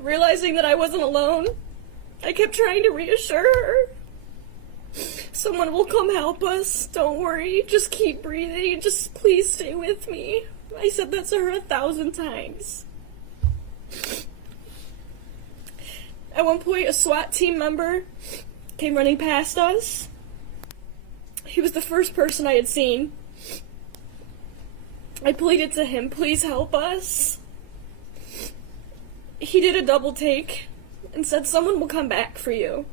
Realizing that I wasn't alone, I kept trying to reassure her. Someone will come help us. Don't worry. Just keep breathing. Just please stay with me. I said that to her 1,000 times. At one point, a SWAT team member came running past us. He was the first person I had seen. I pleaded to him, please help us. He did a double take and said, someone will come back for you.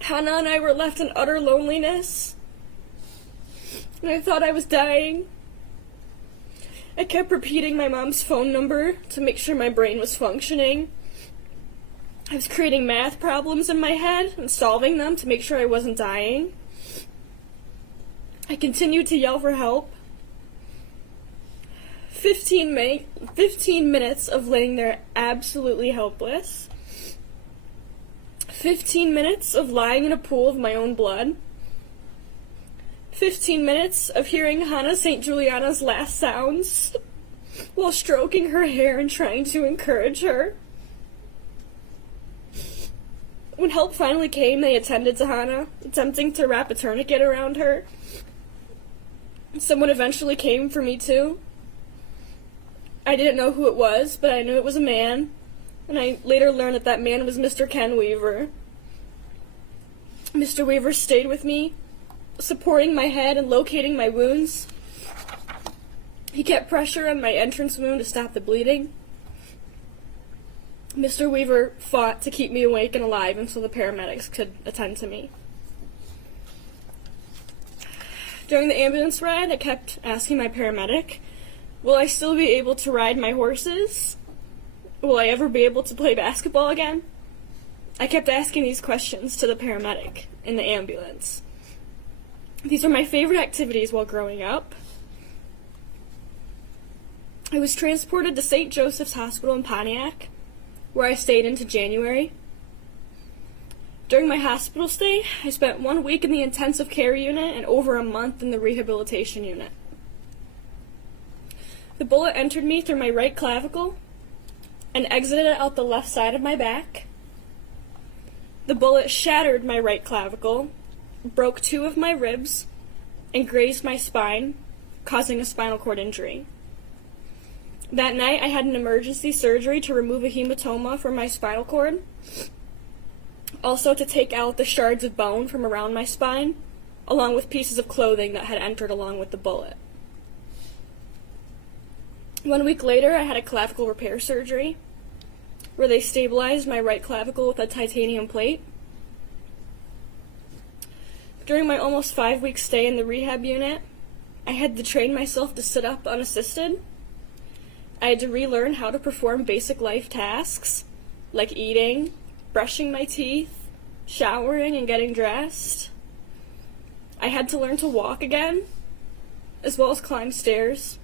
Hannah and I were left in utter loneliness, and I thought I was dying. I kept repeating my mom's phone number to make sure my brain was functioning. I was creating math problems in my head and solving them to make sure I wasn't dying. I continued to yell for help. 15 minutes of laying there absolutely helpless. 15 minutes of lying in a pool of my own blood. 15 minutes of hearing Hannah St. Juliana's last sounds while stroking her hair and trying to encourage her. When help finally came, they attended to Hannah, attempting to wrap a tourniquet around her. Someone eventually came for me too. I didn't know who it was, but I knew it was a man, and I later learned that that man was Mr. Ken Weaver. Mr. Weaver stayed with me, supporting my head and locating my wounds. He kept pressure on my entrance wound to stop the bleeding. Mr. Weaver fought to keep me awake and alive until the paramedics could attend to me. During the ambulance ride, I kept asking my paramedic, will I still be able to ride my horses? Will I ever be able to play basketball again? I kept asking these questions to the paramedic in the ambulance. These were my favorite activities while growing up. I was transported to St. Joseph's Hospital in Pontiac, where I stayed into January. During my hospital stay, I spent 1 week in the intensive care unit and over a month in the rehabilitation unit. The bullet entered me through my right clavicle and exited out the left side of my back. The bullet shattered my right clavicle, broke 2 of my ribs, and grazed my spine, causing a spinal cord injury. That night, I had an emergency surgery to remove a hematoma from my spinal cord, also to take out the shards of bone from around my spine, along with pieces of clothing that had entered along with the bullet. 1 week later, I had a clavicle repair surgery, where they stabilized my right clavicle with a titanium plate. During my almost 5-week stay in the rehab unit, I had to train myself to sit up unassisted. I had to relearn how to perform basic life tasks, like eating, brushing my teeth, showering, and getting dressed. I had to learn to walk again, as well as climb stairs.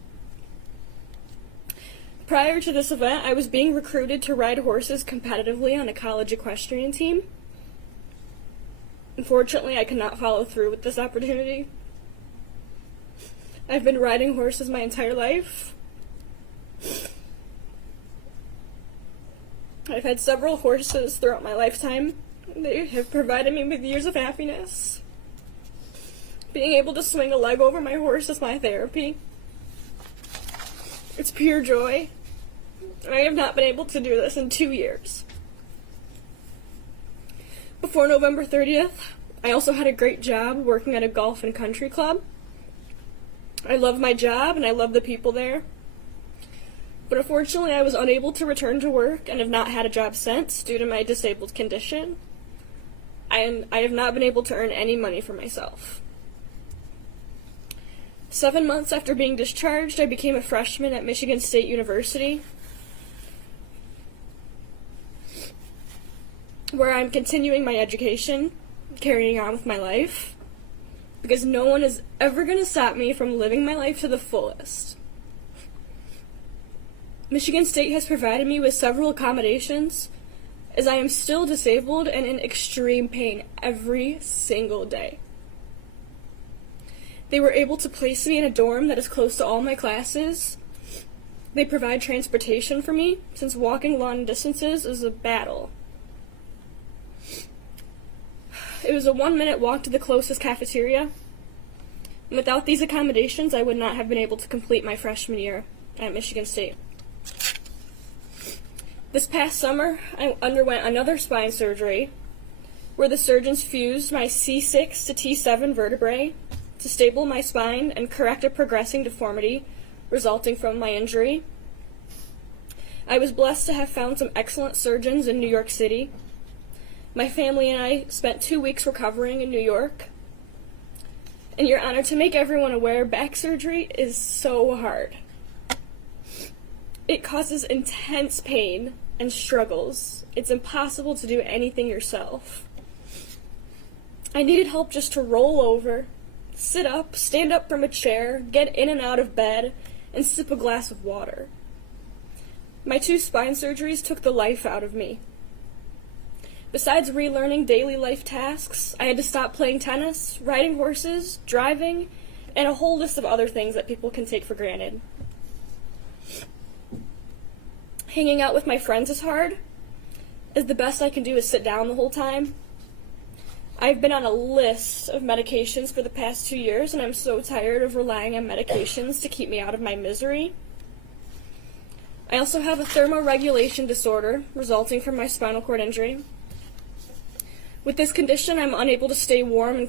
Prior to this event, I was being recruited to ride horses competitively on a college equestrian team. Unfortunately, I could not follow through with this opportunity. I've been riding horses my entire life. I've had several horses throughout my lifetime. They have provided me with years of happiness. Being able to swing a leg over my horse is my therapy. It's pure joy. I have not been able to do this in 2 years. Before November 30th, I also had a great job working at a golf and country club. I love my job and I love the people there. But unfortunately, I was unable to return to work and have not had a job since due to my disabled condition. I have not been able to earn any money for myself. 7 months after being discharged, I became a freshman at Michigan State University, where I'm continuing my education, carrying on with my life, because no one is ever going to stop me from living my life to the fullest. Michigan State has provided me with several accommodations, as I am still disabled and in extreme pain every single day. They were able to place me in a dorm that is close to all my classes. They provide transportation for me, since walking long distances is a battle. It was a 1-minute walk to the closest cafeteria. And without these accommodations, I would not have been able to complete my freshman year at Michigan State. This past summer, I underwent another spine surgery, where the surgeons fused my C6 to T7 vertebrae to stable my spine and correct a progressing deformity resulting from my injury. I was blessed to have found some excellent surgeons in New York City. My family and I spent 2 weeks recovering in New York. And Your Honor, to make everyone aware, back surgery is so hard. It causes intense pain and struggles. It's impossible to do anything yourself. I needed help just to roll over, sit up, stand up from a chair, get in and out of bed, and sip a glass of water. My 2 spine surgeries took the life out of me. Besides relearning daily life tasks, I had to stop playing tennis, riding horses, driving, and a whole list of other things that people can take for granted. Hanging out with my friends is hard, as the best I can do is sit down the whole time. I've been on a list of medications for the past 2 years, and I'm so tired of relying on medications to keep me out of my misery. I also have a thermoregulation disorder resulting from my spinal cord injury. With this condition, I'm unable to stay warm in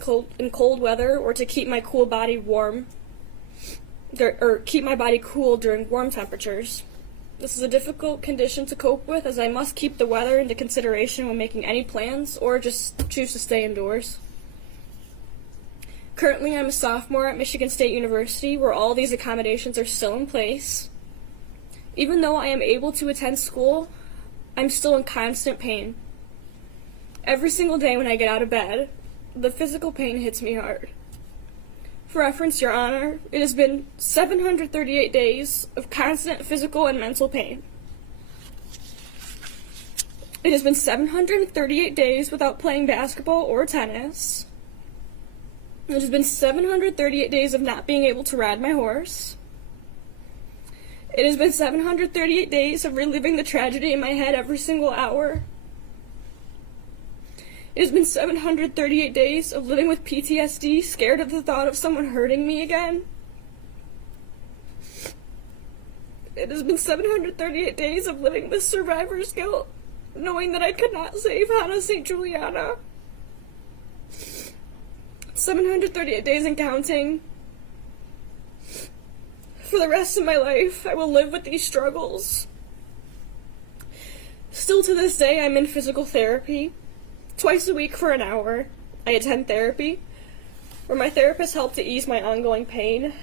cold weather or to keep my cool body warm, or keep my body cool during warm temperatures. This is a difficult condition to cope with, as I must keep the weather into consideration when making any plans, or just choose to stay indoors. Currently, I'm a sophomore at Michigan State University, where all these accommodations are still in place. Even though I am able to attend school, I'm still in constant pain. Every single day when I get out of bed, the physical pain hits me hard. For reference, Your Honor, it has been 738 days of constant physical and mental pain. It has been 738 days without playing basketball or tennis. It has been 738 days of not being able to ride my horse. It has been 738 days of reliving the tragedy in my head every single hour. It has been 738 days of living with PTSD, scared at the thought of someone hurting me again. It has been 738 days of living with survivor's guilt, knowing that I could not save Hannah St. Juliana. 738 days and counting. For the rest of my life, I will live with these struggles. Still to this day, I'm in physical therapy. Twice a week for an hour, I attend therapy, where my therapist helped to ease my ongoing pain.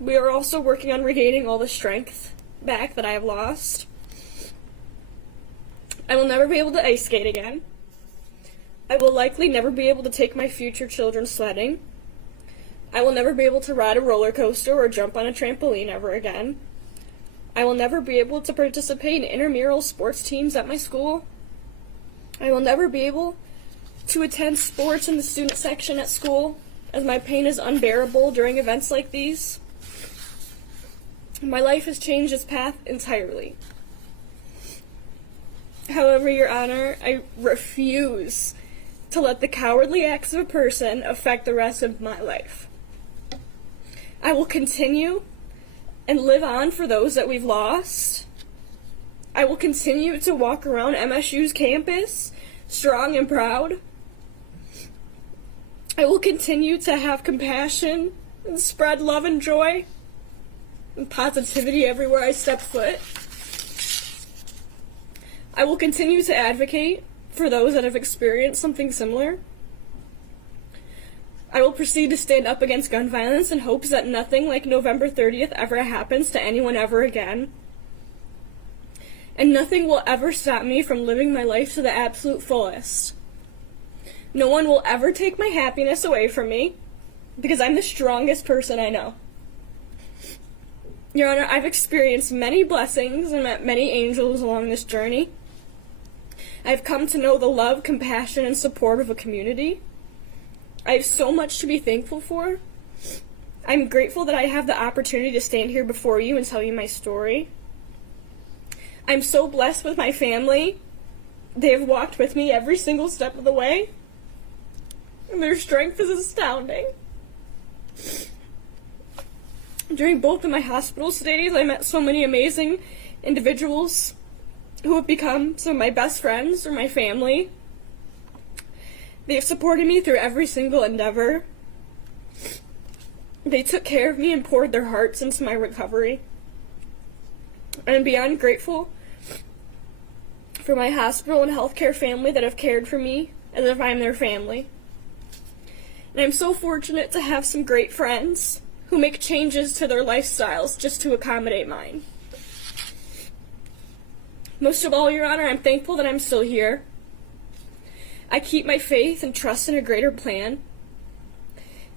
We are also working on regaining all the strength back that I have lost. I will never be able to ice skate again. I will likely never be able to take my future children sledding. I will never be able to ride a roller coaster or jump on a trampoline ever again. I will never be able to participate in intramural sports teams at my school. I will never be able to attend sports in the student section at school, as my pain is unbearable during events like these. My life has changed its path entirely. However, Your Honor, I refuse to let the cowardly acts of a person affect the rest of my life. I will continue and live on for those that we've lost. I will continue to walk around MSU's campus, strong and proud. I will continue to have compassion and spread love and joy and positivity everywhere I step foot. I will continue to advocate for those that have experienced something similar. I will proceed to stand up against gun violence in hopes that nothing like November 30th ever happens to anyone ever again. And nothing will ever stop me from living my life to the absolute fullest. No one will ever take my happiness away from me, because I'm the strongest person I know. Your Honor, I've experienced many blessings and met many angels along this journey. I've come to know the love, compassion, and support of a community. I have so much to be thankful for, I'm grateful that I have the opportunity to stand here before you and tell you my story. I'm so blessed with my family. They have walked with me every single step of the way, and their strength is astounding. During both of my hospital stays, I met so many amazing individuals who have become some of my best friends or my family. They have supported me through every single endeavor. They took care of me and poured their hearts into my recovery. And I'm beyond grateful for my hospital and healthcare family that have cared for me as if I'm their family. And I'm so fortunate to have some great friends who make changes to their lifestyles just to accommodate mine. Most of all, Your Honor, I'm thankful that I'm still here. I keep my faith and trust in a greater plan.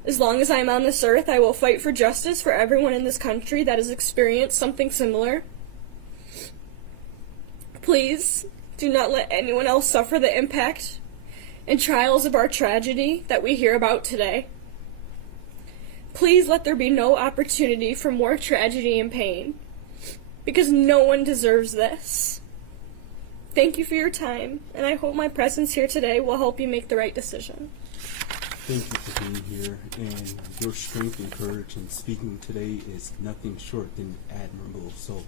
As long as I am on this earth, I will fight for justice for everyone in this country that has experienced something similar. Please do not let anyone else suffer the impact and trials of our tragedy that we hear about today. Please let there be no opportunity for more tragedy and pain, because no one deserves this. Thank you for your time, and I hope my presence here today will help you make the right decision. Thank you for being here, and your strength and courage in speaking today is nothing short than admirable. So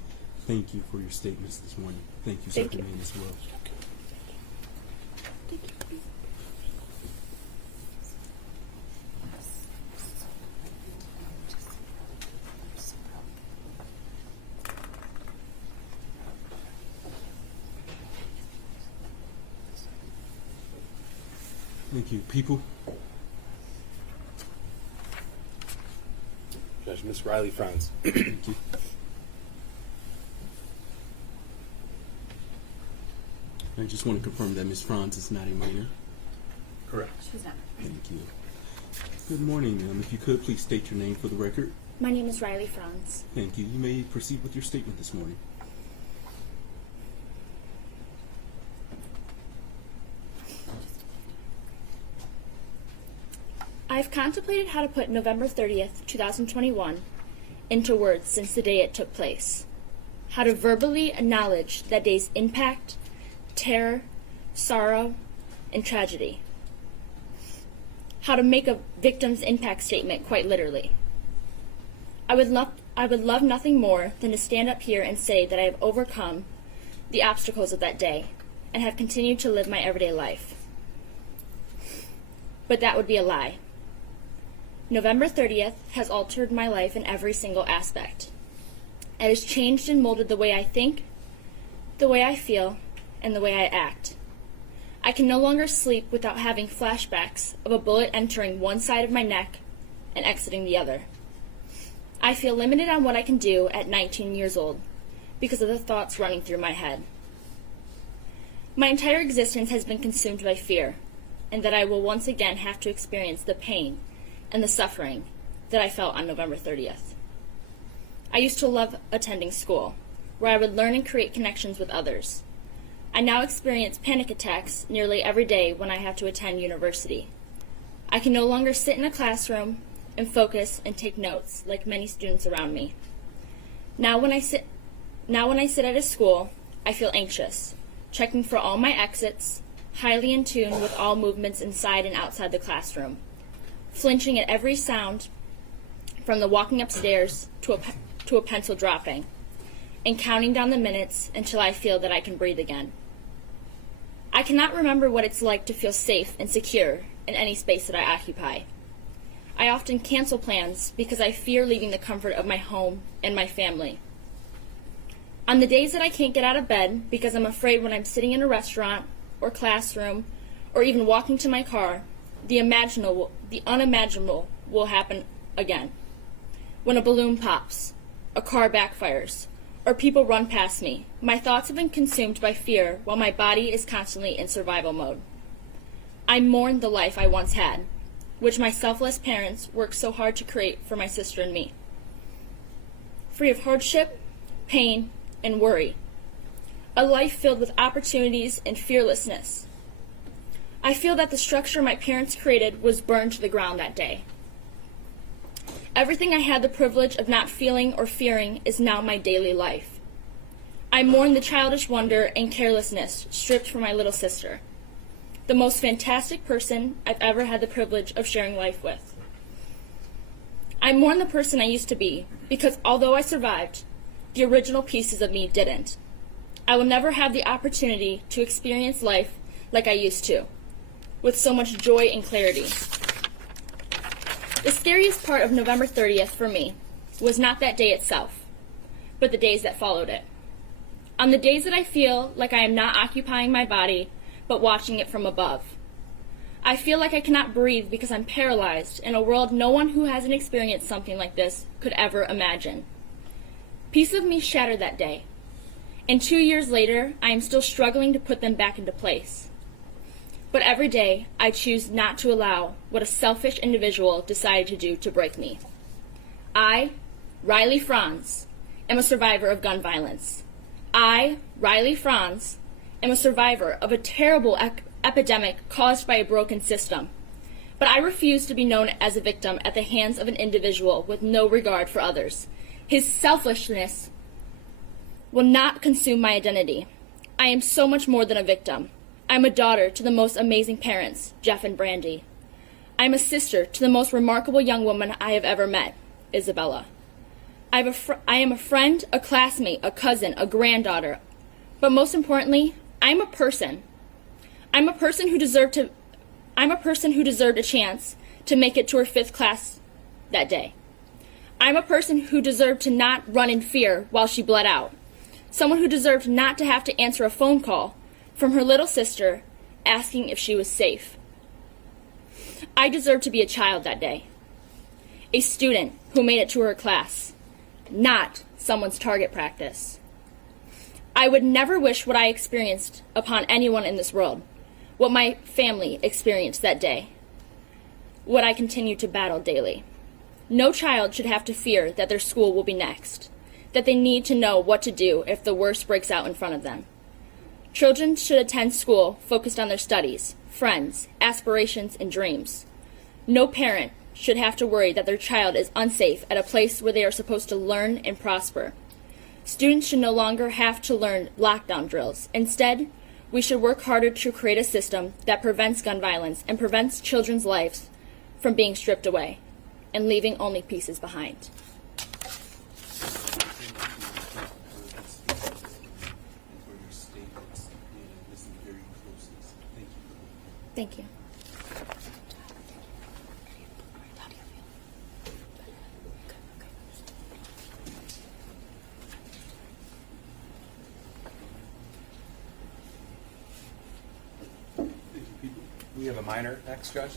thank you for your statements this morning. Thank you, Sergeant Main, as well. Thank you. Thank you. People? Judge, Miss Riley frowns. Thank you. I just want to confirm that Ms. Franz is not a minor. Correct. She's not. Thank you. Good morning, ma'am. If you could, please state your name for the record. My name is Riley Franz. Thank you. You may proceed with your statement this morning. I've contemplated how to put November 30th, 2021 into words since the day it took place. How to verbally acknowledge that day's impact, terror, sorrow, and tragedy. How to make a victim's impact statement quite literally. I would love nothing more than to stand up here and say that I have overcome the obstacles of that day and have continued to live my everyday life. But that would be a lie. November 30th has altered my life in every single aspect. It has changed and molded the way I think, the way I feel, and the way I act. I can no longer sleep without having flashbacks of a bullet entering one side of my neck and exiting the other. I feel limited on what I can do at 19 years old because of the thoughts running through my head. My entire existence has been consumed by fear, and that I will once again have to experience the pain and the suffering that I felt on November 30th. I used to love attending school, where I would learn and create connections with others. I now experience panic attacks nearly every day when I have to attend university. I can no longer sit in a classroom and focus and take notes like many students around me. Now when I sit at a school, I feel anxious, checking for all my exits, highly in tune with all movements inside and outside the classroom, flinching at every sound from the walking upstairs to a pencil dropping, and counting down the minutes until I feel that I can breathe again. I cannot remember what it's like to feel safe and secure in any space that I occupy. I often cancel plans because I fear leaving the comfort of my home and my family. On the days that I can't get out of bed because I'm afraid when I'm sitting in a restaurant or classroom or even walking to my car, the unimaginable will happen again. When a balloon pops, a car backfires, or people run past me, my thoughts have been consumed by fear while my body is constantly in survival mode. I mourn the life I once had, which my selfless parents worked so hard to create for my sister and me. Free of hardship, pain, and worry. A life filled with opportunities and fearlessness. I feel that the structure my parents created was burned to the ground that day. Everything I had the privilege of not feeling or fearing is now my daily life. I mourn the childish wonder and carelessness stripped from my little sister, the most fantastic person I've ever had the privilege of sharing life with. I mourn the person I used to be, because although I survived, the original pieces of me didn't. I will never have the opportunity to experience life like I used to, with so much joy and clarity. The scariest part of November 30th for me was not that day itself, but the days that followed it. On the days that I feel like I am not occupying my body, but watching it from above. I feel like I cannot breathe because I'm paralyzed in a world no one who hasn't experienced something like this could ever imagine. Pieces of me shattered that day, and 2 years later, I am still struggling to put them back into place. But every day, I choose not to allow what a selfish individual decided to do to break me. I, Riley Franz, am a survivor of gun violence. I, Riley Franz, am a survivor of a terrible epidemic caused by a broken system. But I refuse to be known as a victim at the hands of an individual with no regard for others. His selfishness will not consume my identity. I am so much more than a victim. I am a daughter to the most amazing parents, Jeff and Brandy. I am a sister to the most remarkable young woman I have ever met, Isabella. I am a friend, a classmate, a cousin, a granddaughter. But most importantly, I'm a person. I'm a person who deserved a chance to make it to her 5th class that day. I'm a person who deserved to not run in fear while she bled out. Someone who deserved not to have to answer a phone call from her little sister asking if she was safe. I deserved to be a child that day. A student who made it to her class, not someone's target practice. I would never wish what I experienced upon anyone in this world, what my family experienced that day, what I continue to battle daily. No child should have to fear that their school will be next, that they need to know what to do if the worst breaks out in front of them. Children should attend school focused on their studies, friends, aspirations, and dreams. No parent should have to worry that their child is unsafe at a place where they are supposed to learn and prosper. Students should no longer have to learn lockdown drills. Instead, we should work harder to create a system that prevents gun violence and prevents children's lives from being stripped away and leaving only pieces behind. Thank you. We have a minor next, Judge.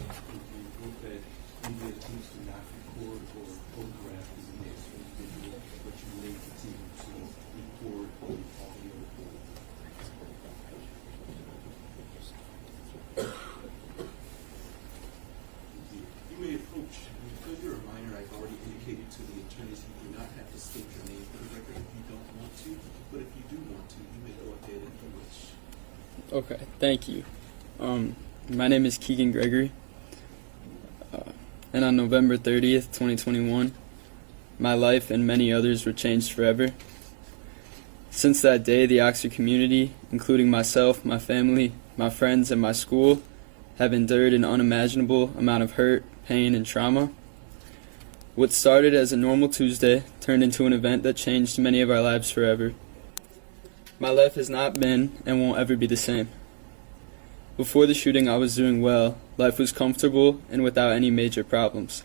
Okay, thank you. My name is Keegan Gregory, and on November 30th, 2021, my life and many others were changed forever. Since that day, the Oxford community, including myself, my family, my friends, and my school, have endured an unimaginable amount of hurt, pain, and trauma. What started as a normal Tuesday turned into an event that changed many of our lives forever. My life has not been and won't ever be the same. Before the shooting, I was doing well. Life was comfortable and without any major problems.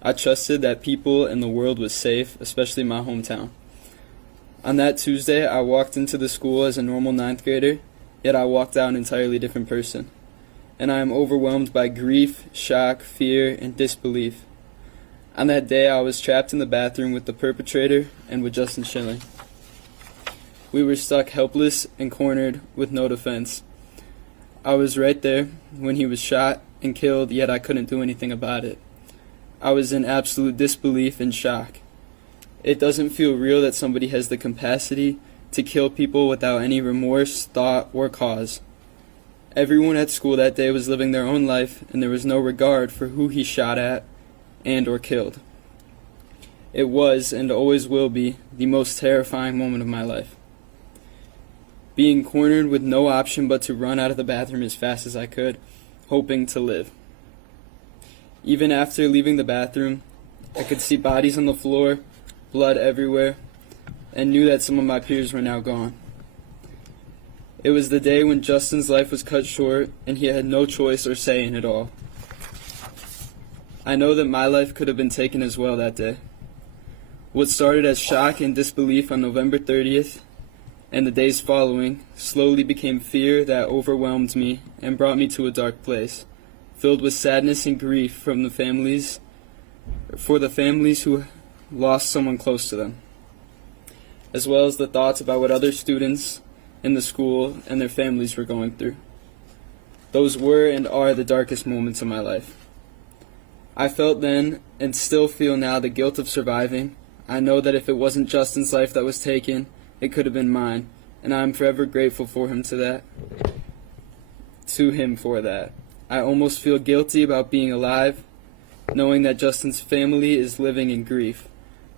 I trusted that people and the world was safe, especially my hometown. On that Tuesday, I walked into the school as a normal 9th grader, yet I walked out an entirely different person. And I am overwhelmed by grief, shock, fear, and disbelief. On that day, I was trapped in the bathroom with the perpetrator and with Justin Schilling. We were stuck helpless and cornered with no defense. I was right there when he was shot and killed, yet I couldn't do anything about it. I was in absolute disbelief and shock. It doesn't feel real that somebody has the capacity to kill people without any remorse, thought, or cause. Everyone at school that day was living their own life, and there was no regard for who he shot at and or killed. It was, and always will be, the most terrifying moment of my life. Being cornered with no option but to run out of the bathroom as fast as I could, hoping to live. Even after leaving the bathroom, I could see bodies on the floor, blood everywhere, and knew that some of my peers were now gone. It was the day when Justin's life was cut short, and he had no choice or say in it all. I know that my life could have been taken as well that day. What started as shock and disbelief on November 30th and the days following slowly became fear that overwhelmed me and brought me to a dark place, filled with sadness and grief for the families who lost someone close to them, as well as the thoughts about what other students in the school and their families were going through. Those were and are the darkest moments of my life. I felt then, and still feel now, the guilt of surviving. I know that if it wasn't Justin's life that was taken, it could have been mine, and I am forever grateful for him to him for that. I almost feel guilty about being alive, knowing that Justin's family is living in grief.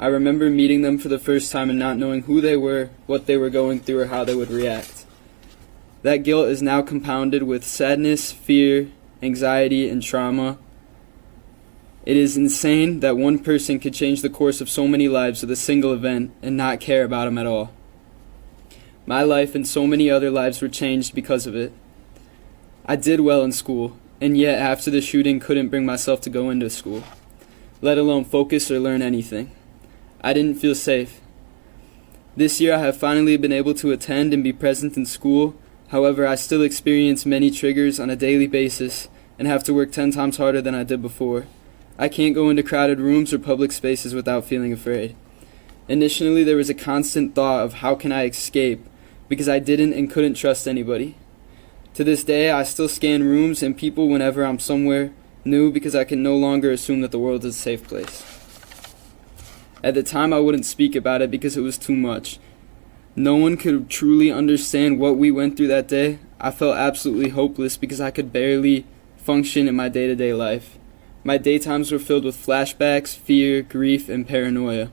I remember meeting them for the first time and not knowing who they were, what they were going through, or how they would react. That guilt is now compounded with sadness, fear, anxiety, and trauma. It is insane that one person could change the course of so many lives with a single event and not care about them at all. My life and so many other lives were changed because of it. I did well in school, and yet after the shooting couldn't bring myself to go into school, let alone focus or learn anything. I didn't feel safe. This year I have finally been able to attend and be present in school. However, I still experience many triggers on a daily basis and have to work 10 times harder than I did before. I can't go into crowded rooms or public spaces without feeling afraid. Initially, there was a constant thought of how can I escape, because I didn't and couldn't trust anybody. To this day, I still scan rooms and people whenever I'm somewhere new because I can no longer assume that the world is a safe place. At the time, I wouldn't speak about it because it was too much. No one could truly understand what we went through that day. I felt absolutely hopeless because I could barely function in my day-to-day life. My daytimes were filled with flashbacks, fear, grief, and paranoia.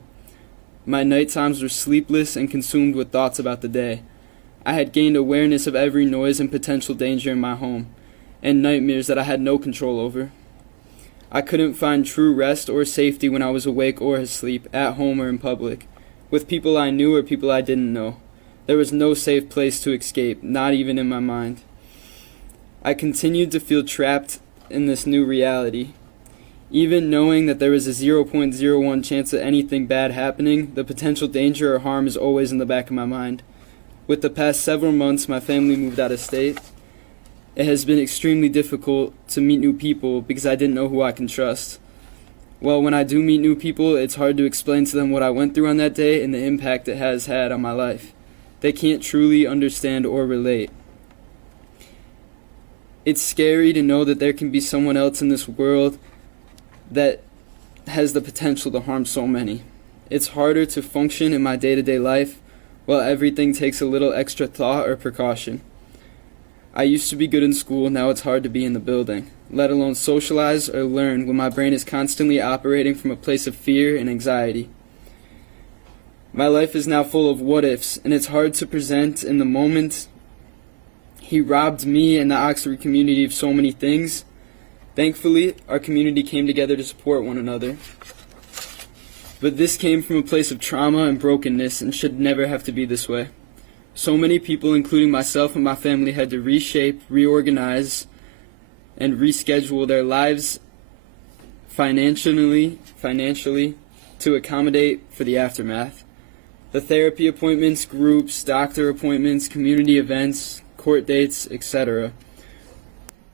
My nighttimes were sleepless and consumed with thoughts about the day. I had gained awareness of every noise and potential danger in my home, and nightmares that I had no control over. I couldn't find true rest or safety when I was awake or asleep, at home or in public, with people I knew or people I didn't know. There was no safe place to escape, not even in my mind. I continued to feel trapped in this new reality. Even knowing that there is a 0.01 chance of anything bad happening, the potential danger or harm is always in the back of my mind. With the past several months, my family moved out of state. It has been extremely difficult to meet new people because I didn't know who I can trust. Well, when I do meet new people, it's hard to explain to them what I went through on that day and the impact it has had on my life. They can't truly understand or relate. It's scary to know that there can be someone else in this world that has the potential to harm so many. It's harder to function in my day-to-day life while everything takes a little extra thought or precaution. I used to be good in school, now it's hard to be in the building, let alone socialize or learn when my brain is constantly operating from a place of fear and anxiety. My life is now full of what-ifs, and it's hard to present in the moment. He robbed me and the Oxford community of so many things. Thankfully, our community came together to support one another. But this came from a place of trauma and brokenness and should never have to be this way. So many people, including myself and my family, had to reshape, reorganize, and reschedule their lives financially to accommodate for the aftermath. The therapy appointments, groups, doctor appointments, community events, court dates, etc.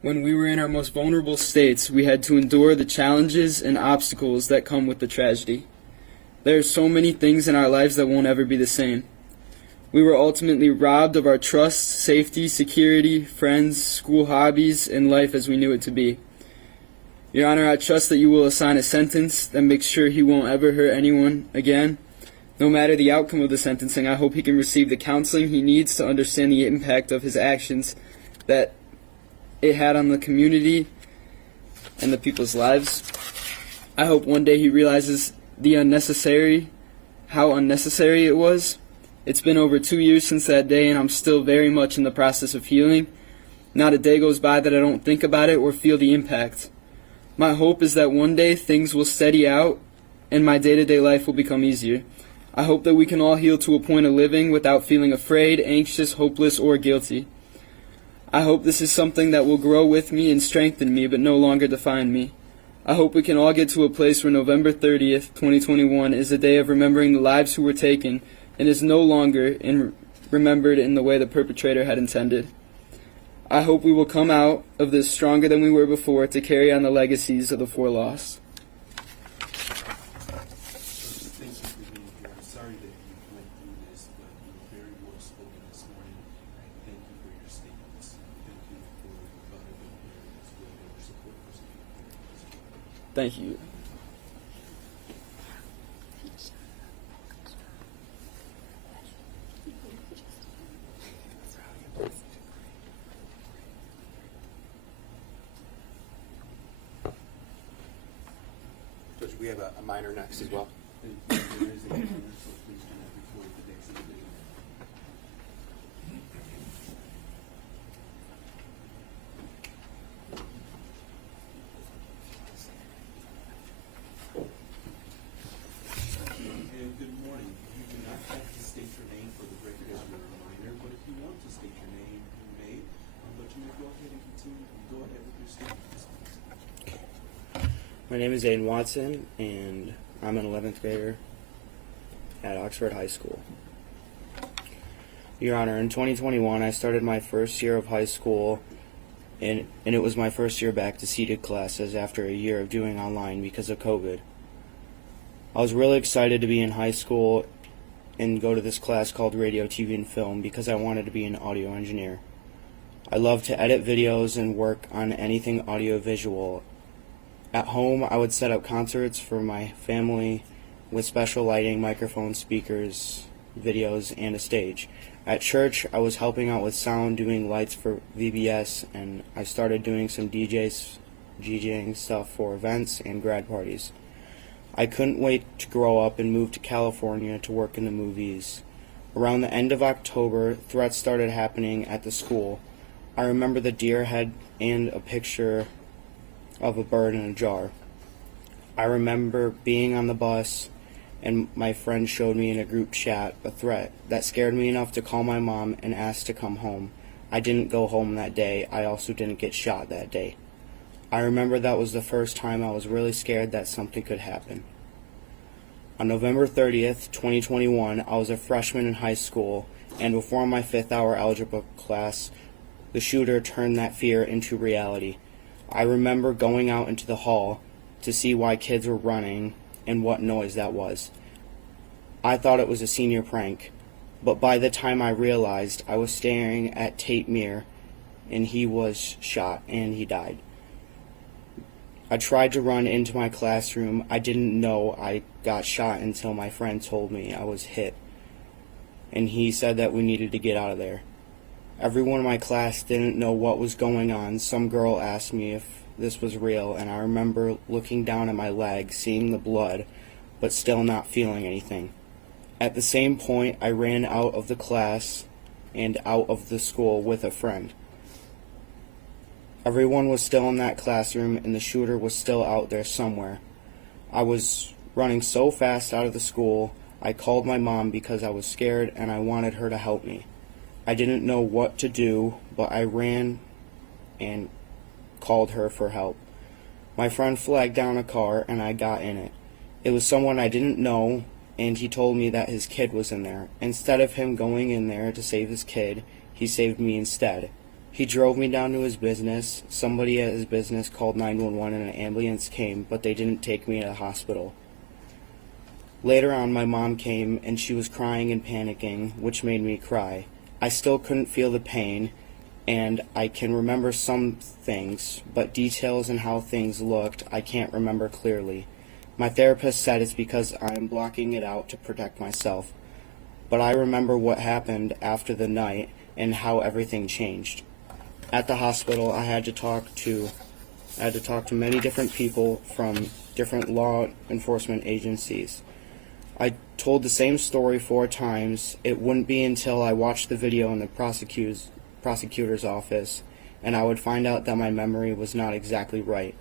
When we were in our most vulnerable states, we had to endure the challenges and obstacles that come with the tragedy. There are so many things in our lives that won't ever be the same. We were ultimately robbed of our trust, safety, security, friends, school hobbies, and life as we knew it to be. Your Honor, I trust that you will assign a sentence that makes sure he won't ever hurt anyone again. No matter the outcome of the sentencing, I hope he can receive the counseling he needs to understand the impact of his actions that it had on the community and the people's lives. I hope one day he realizes how unnecessary it was. It's been over 2 years since that day, and I'm still very much in the process of healing. Not a day goes by that I don't think about it or feel the impact. My hope is that one day things will steady out and my day-to-day life will become easier. I hope that we can all heal to a point of living without feeling afraid, anxious, hopeless, or guilty. I hope this is something that will grow with me and strengthen me, but no longer define me. I hope we can all get to a place where November 30th, 2021 is a day of remembering the lives who were taken and is no longer remembered in the way the perpetrator had intended. I hope we will come out of this stronger than we were before to carry on the legacies of the four lost. Thank you for being here. I'm sorry that you went through this, but you were very well spoken this morning. Thank you for your statements. Thank you for being here as well and your support for some. Thank you. Judge, we have a minor next as well. There is a minor, so please do not record the next video. And good morning. You do not have to state your name for the record as you're a minor, but if you want to state your name, you may. But you may go ahead and continue. Go ahead with your statement. My name is Aiden Watson, and I'm an 11th grader at Oxford High School. Your Honor, in 2021, I started my first year of high school, and it was my first year back to seated classes after a year of doing online because of COVID. I was really excited to be in high school and go to this class called Radio, TV, and Film because I wanted to be an audio engineer. I love to edit videos and work on anything audio-visual. At home, I would set up concerts for my family with special lighting, microphones, speakers, videos, and a stage. At church, I was helping out with sound, doing lights for VBS, and I started doing some DJing stuff for events and grad parties. I couldn't wait to grow up and move to California to work in the movies. Around the end of October, threats started happening at the school. I remember the deer head and a picture of a bird in a jar. I remember being on the bus and my friend showed me in a group chat a threat that scared me enough to call my mom and ask to come home. I didn't go home that day. I also didn't get shot that day. I remember that was the first time I was really scared that something could happen. On November 30th, 2021, I was a freshman in high school, and before my 5th hour algebra class, the shooter turned that fear into reality. I remember going out into the hall to see why kids were running and what noise that was. I thought it was a senior prank, but by the time I realized, I was staring at Tate Meir, and he was shot, and he died. I tried to run into my classroom. I didn't know I got shot until my friend told me I was hit, and he said that we needed to get out of there. Everyone in my class didn't know what was going on. Some girl asked me if this was real, and I remember looking down at my leg, seeing the blood, but still not feeling anything. At the same point, I ran out of the class and out of the school with a friend. Everyone was still in that classroom, and the shooter was still out there somewhere. I was running so fast out of the school, I called my mom because I was scared and I wanted her to help me. I didn't know what to do, but I ran and called her for help. My friend flagged down a car and I got in it. It was someone I didn't know, and he told me that his kid was in there. Instead of him going in there to save his kid, he saved me instead. He drove me down to his business. Somebody at his business called 911 and an ambulance came, but they didn't take me to the hospital. Later on, my mom came and she was crying and panicking, which made me cry. I still couldn't feel the pain, and I can remember some things, but details and how things looked, I can't remember clearly. My therapist said it's because I'm blocking it out to protect myself, but I remember what happened after the night and how everything changed. At the hospital, I had to talk to I had to talk to many different people from different law enforcement agencies. I told the same story 4 times. It wouldn't be until I watched the video in the prosecutor's office and I would find out that my memory was not exactly right.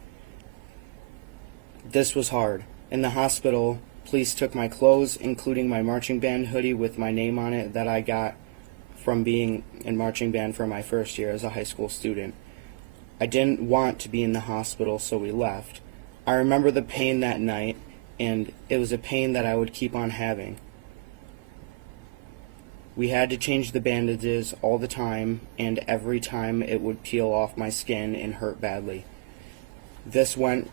This was hard. In the hospital, police took my clothes, including my marching band hoodie with my name on it that I got from being in marching band for my first year as a high school student. I didn't want to be in the hospital, so we left. I remember the pain that night, and it was a pain that I would keep on having. We had to change the bandages all the time, and every time it would peel off my skin and hurt badly. This went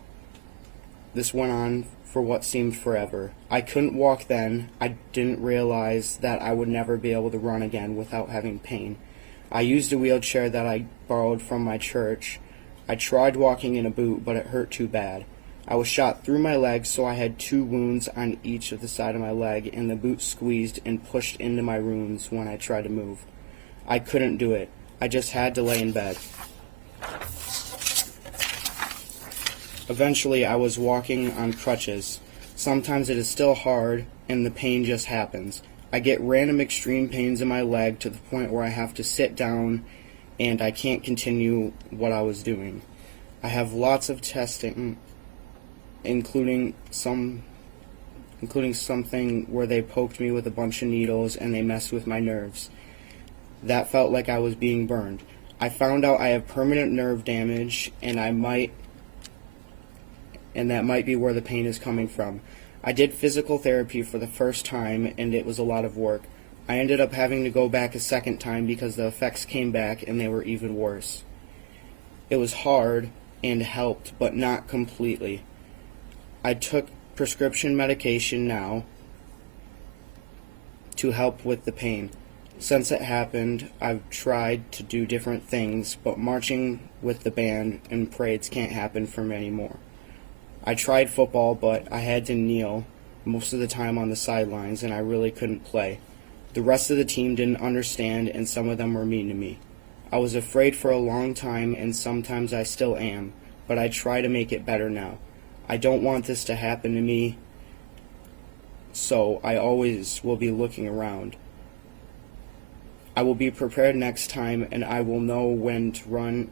on for what seemed forever. I couldn't walk then. I didn't realize that I would never be able to run again without having pain. I used a wheelchair that I borrowed from my church. I tried walking in a boot, but it hurt too bad. I was shot through my leg, so I had 2 wounds on each of the side of my leg, and the boot squeezed and pushed into my wounds when I tried to move. I couldn't do it. I just had to lay in bed. Eventually, I was walking on crutches. Sometimes it is still hard, and the pain just happens. I get random extreme pains in my leg to the point where I have to sit down and I can't continue what I was doing. I have lots of testing, including something where they poked me with a bunch of needles and they messed with my nerves. That felt like I was being burned. I found out I have permanent nerve damage and that might be where the pain is coming from. I did physical therapy for the first time, and it was a lot of work. I ended up having to go back a second time because the effects came back and they were even worse. It was hard and helped, but not completely. I took prescription medication now to help with the pain. Since it happened, I've tried to do different things, but marching with the band and parades can't happen for me anymore. I tried football, but I had to kneel most of the time on the sidelines, and I really couldn't play. The rest of the team didn't understand, and some of them were mean to me. I was afraid for a long time, and sometimes I still am, but I try to make it better now. I don't want this to happen to me, so I always will be looking around. I will be prepared next time, and I will know when to run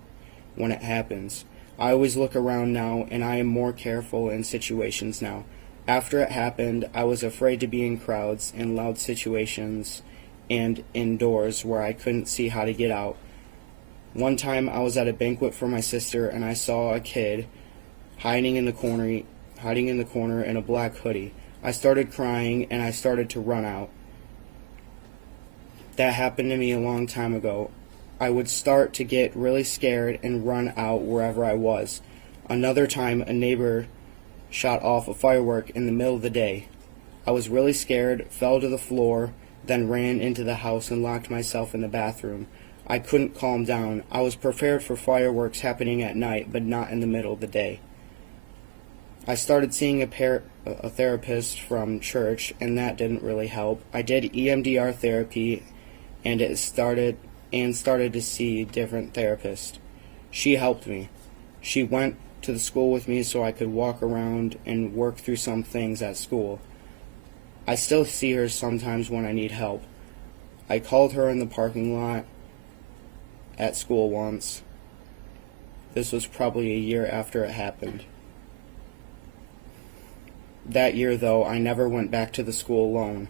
when it happens. I always look around now, and I am more careful in situations now. After it happened, I was afraid to be in crowds, in loud situations, and indoors where I couldn't see how to get out. One time I was at a banquet for my sister, and I saw a kid hiding in the corner in a black hoodie. I started crying, and I started to run out. That happened to me a long time ago. I would start to get really scared and run out wherever I was. Another time, a neighbor shot off a firework in the middle of the day. I was really scared, fell to the floor, then ran into the house and locked myself in the bathroom. I couldn't calm down. I was prepared for fireworks happening at night, but not in the middle of the day. I started seeing a therapist from church, and that didn't really help. I did EMDR therapy, and started to see different therapists. She helped me. She went to the school with me so I could walk around and work through some things at school. I still see her sometimes when I need help. I called her in the parking lot at school once. This was probably a year after it happened. That year, though, I never went back to the school alone.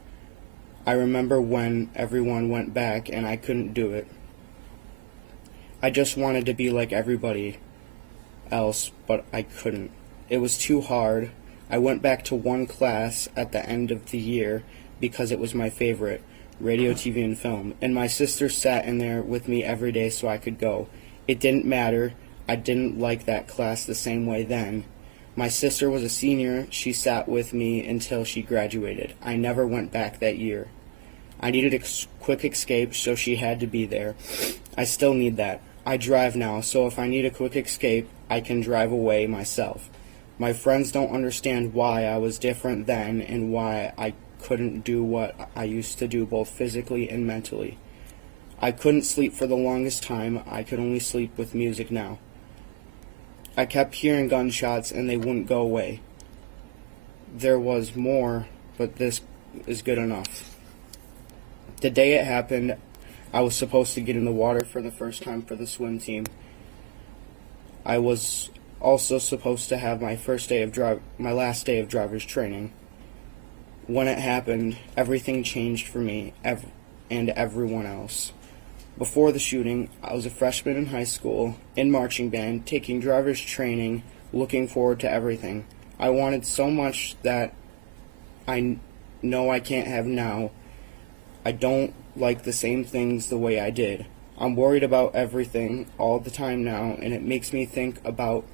I remember when everyone went back and I couldn't do it. I just wanted to be like everybody else, but I couldn't. It was too hard. I went back to one class at the end of the year because it was my favorite, radio, TV, and film, and my sister sat in there with me every day so I could go. It didn't matter. I didn't like that class the same way then. My sister was a senior. She sat with me until she graduated. I never went back that year. I needed a quick escape, so she had to be there. I still need that. I drive now, so if I need a quick escape, I can drive away myself. My friends don't understand why I was different then and why I couldn't do what I used to do both physically and mentally. I couldn't sleep for the longest time. I could only sleep with music now. I kept hearing gunshots and they wouldn't go away. There was more, but this is good enough. The day it happened, I was supposed to get in the water for the first time for the swim team. I was also supposed to have my last day of driver's training. When it happened, everything changed for me and everyone else. Before the shooting, I was a freshman in high school, in marching band, taking driver's training, looking forward to everything. I wanted so much that I know I can't have now. I don't like the same things the way I did. I'm worried about everything all the time now, and it makes me think about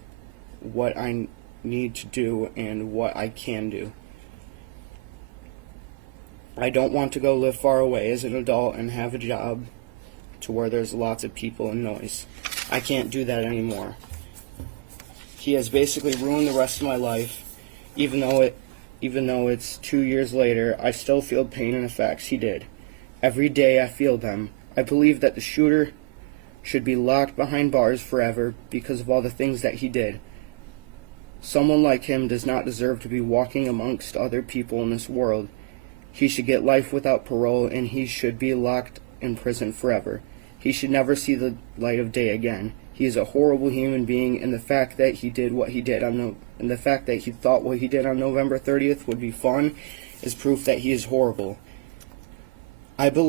what I need to do and what I can do. I don't want to go live far away as an adult and have a job to where there's lots of people and noise. I can't do that anymore. He has basically ruined the rest of my life. Even though it's 2 years later, I still feel pain and effects he did. Every day I feel them. I believe that the shooter should be locked behind bars forever because of all the things that he did. Someone like him does not deserve to be walking amongst other people in this world. He should get life without parole, and he should be locked in prison forever. He should never see the light of day again. He is a horrible human being, and the fact that he did what he did and the fact that he thought what he did on November 30th would be fun is proof that he is horrible. I do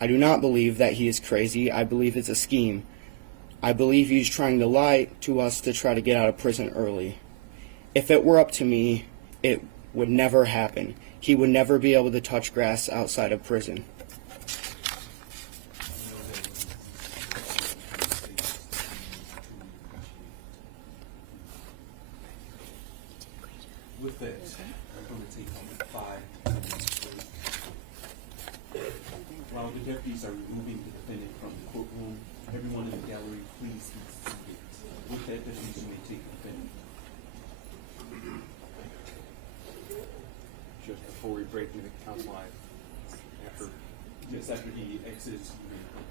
not believe that he is crazy. I believe it's a scheme. I believe he's trying to lie to us to try to get out of prison early. If it were up to me, it would never happen. He would never be able to touch grass outside of prison. With that, I'm going to take 5 minutes break. While the deputies are removing the defendant from the courtroom, everyone in the gallery, please be seated. With that, deputies, you may take the defendant. Just before we break into the council line, Just after he exits, you may approach.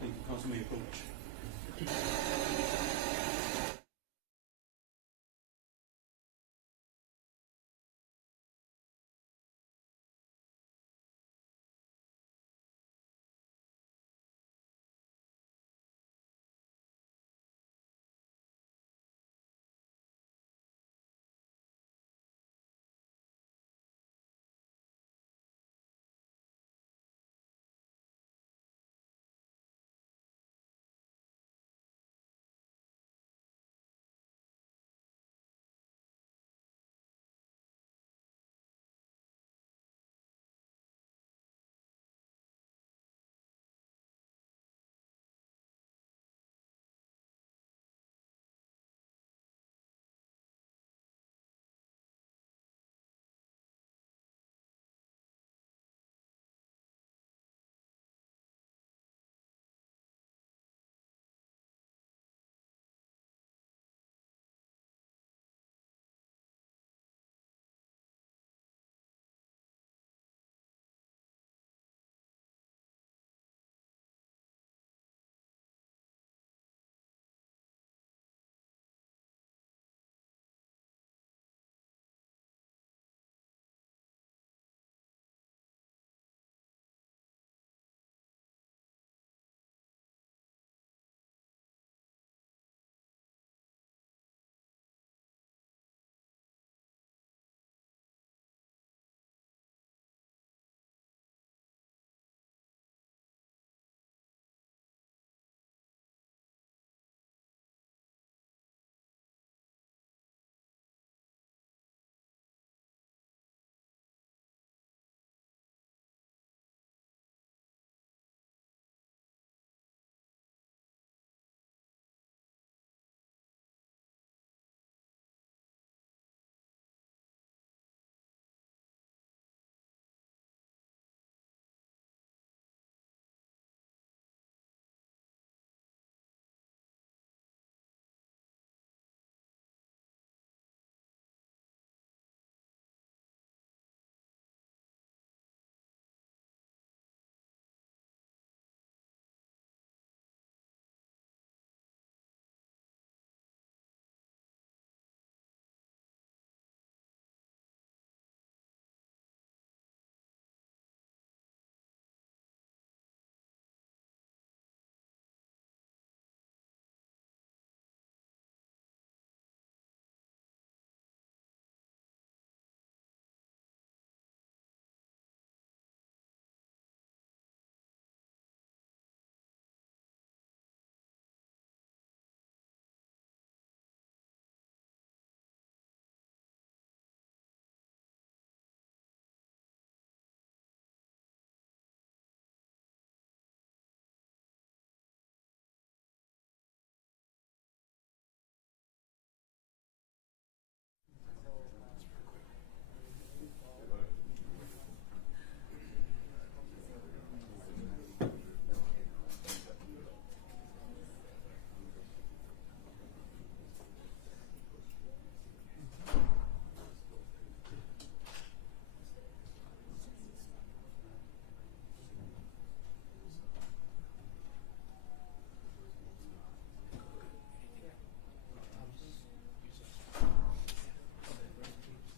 Thank you, Councilman Approach.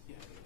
Yeah.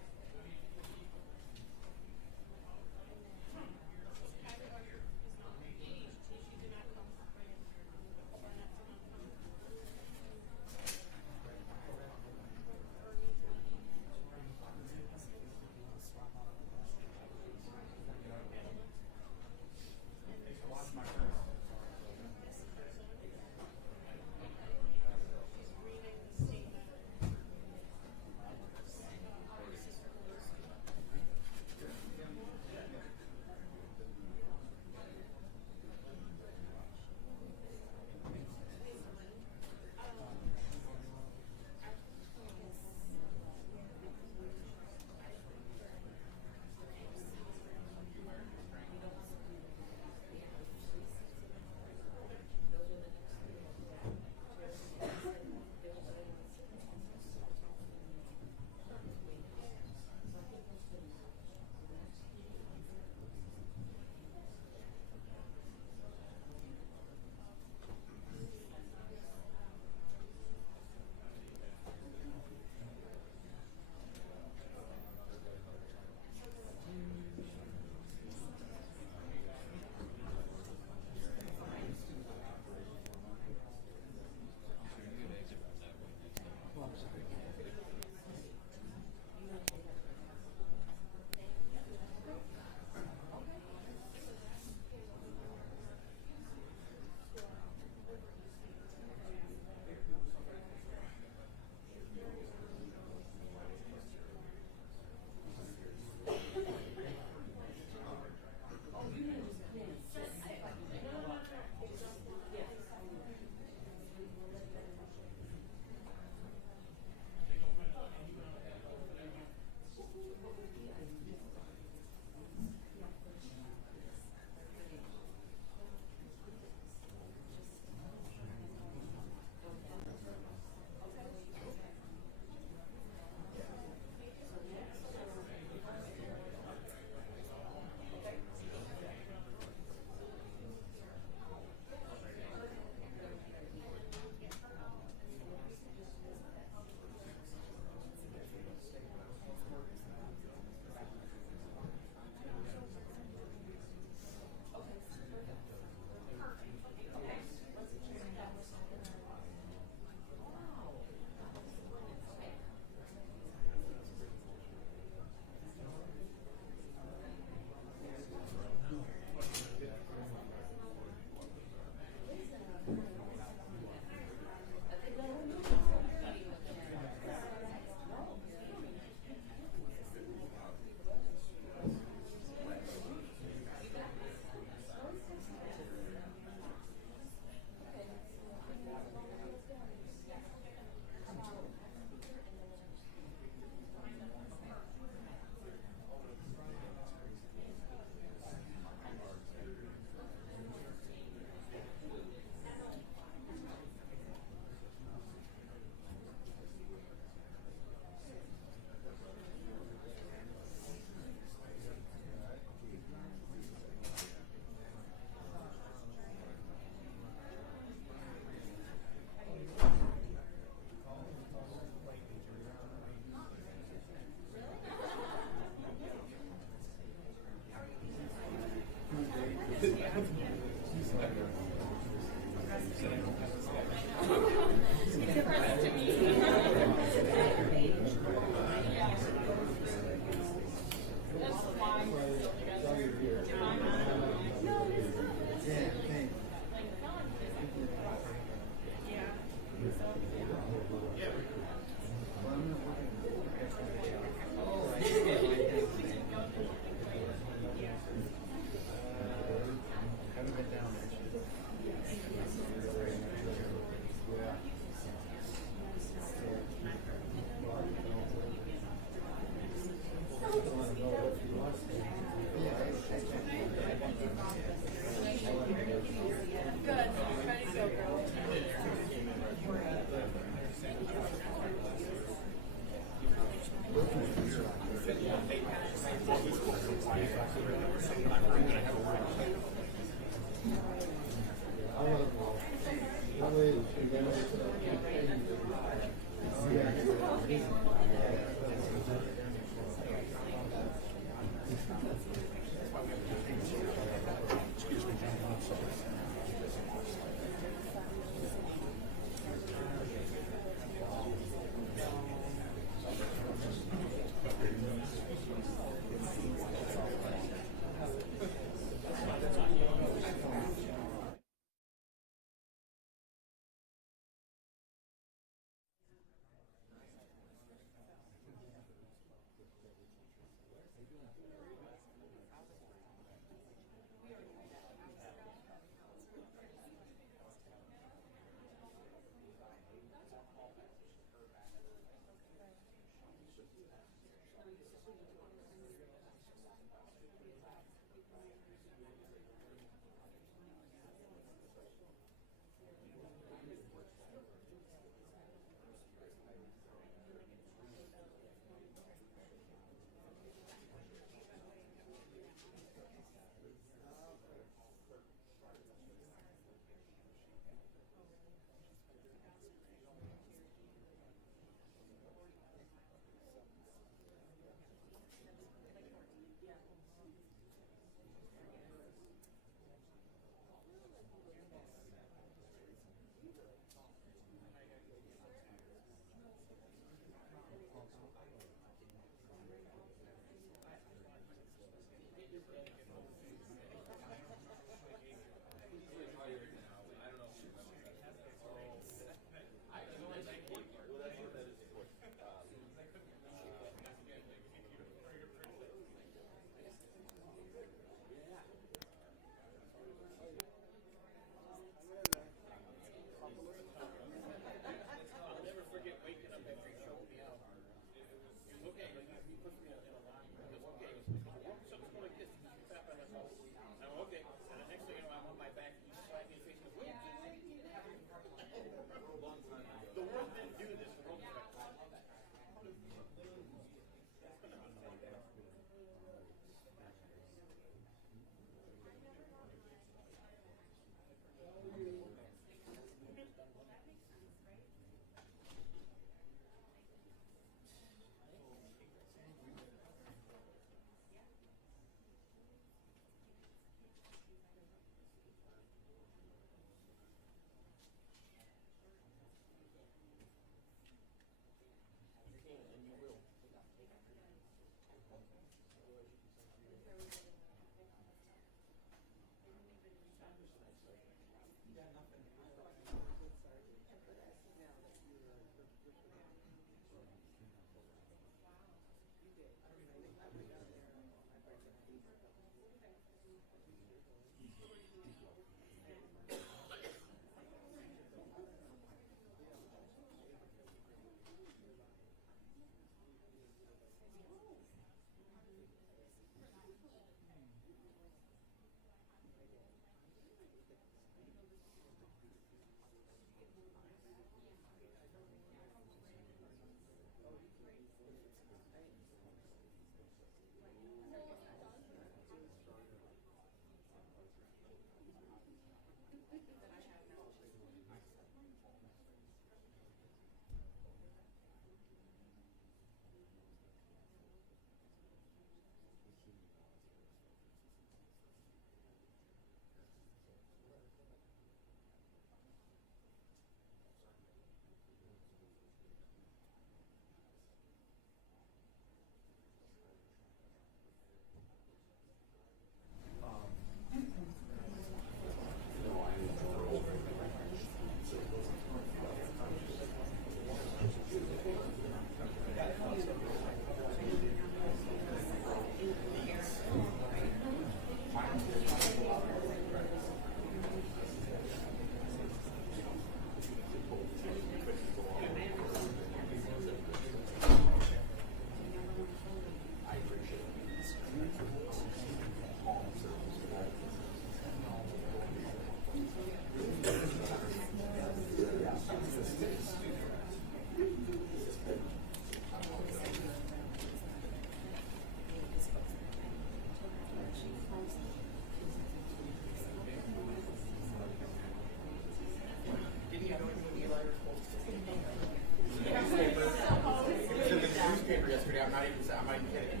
newspaper yesterday. I'm not even kidding.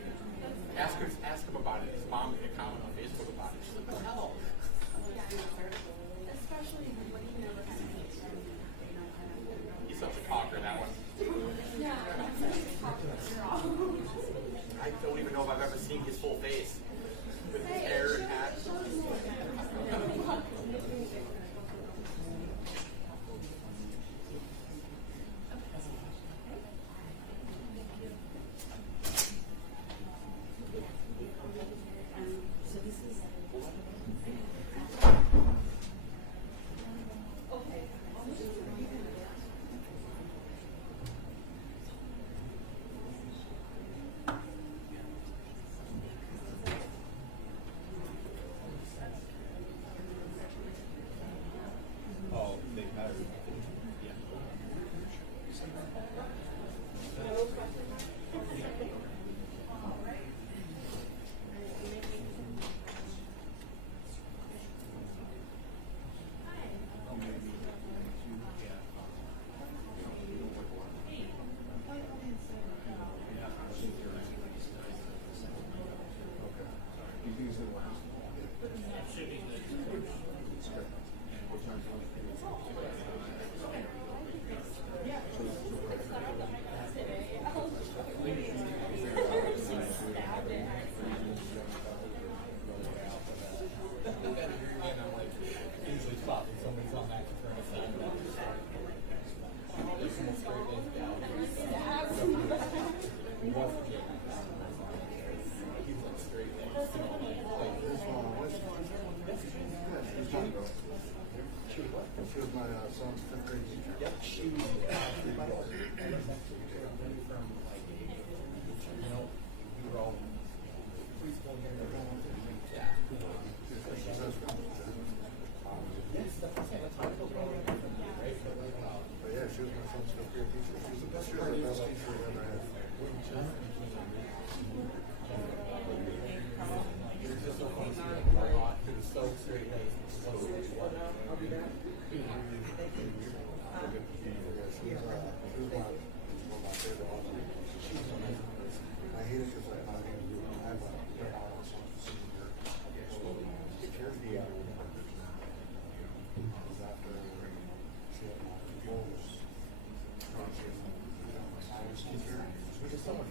Ask him about it. His mom made a comment on Facebook about it. She's like, "What the hell?" Especially when you never had He's such a talker, that one. I don't even know if I've ever seen his full face with his hair and hat.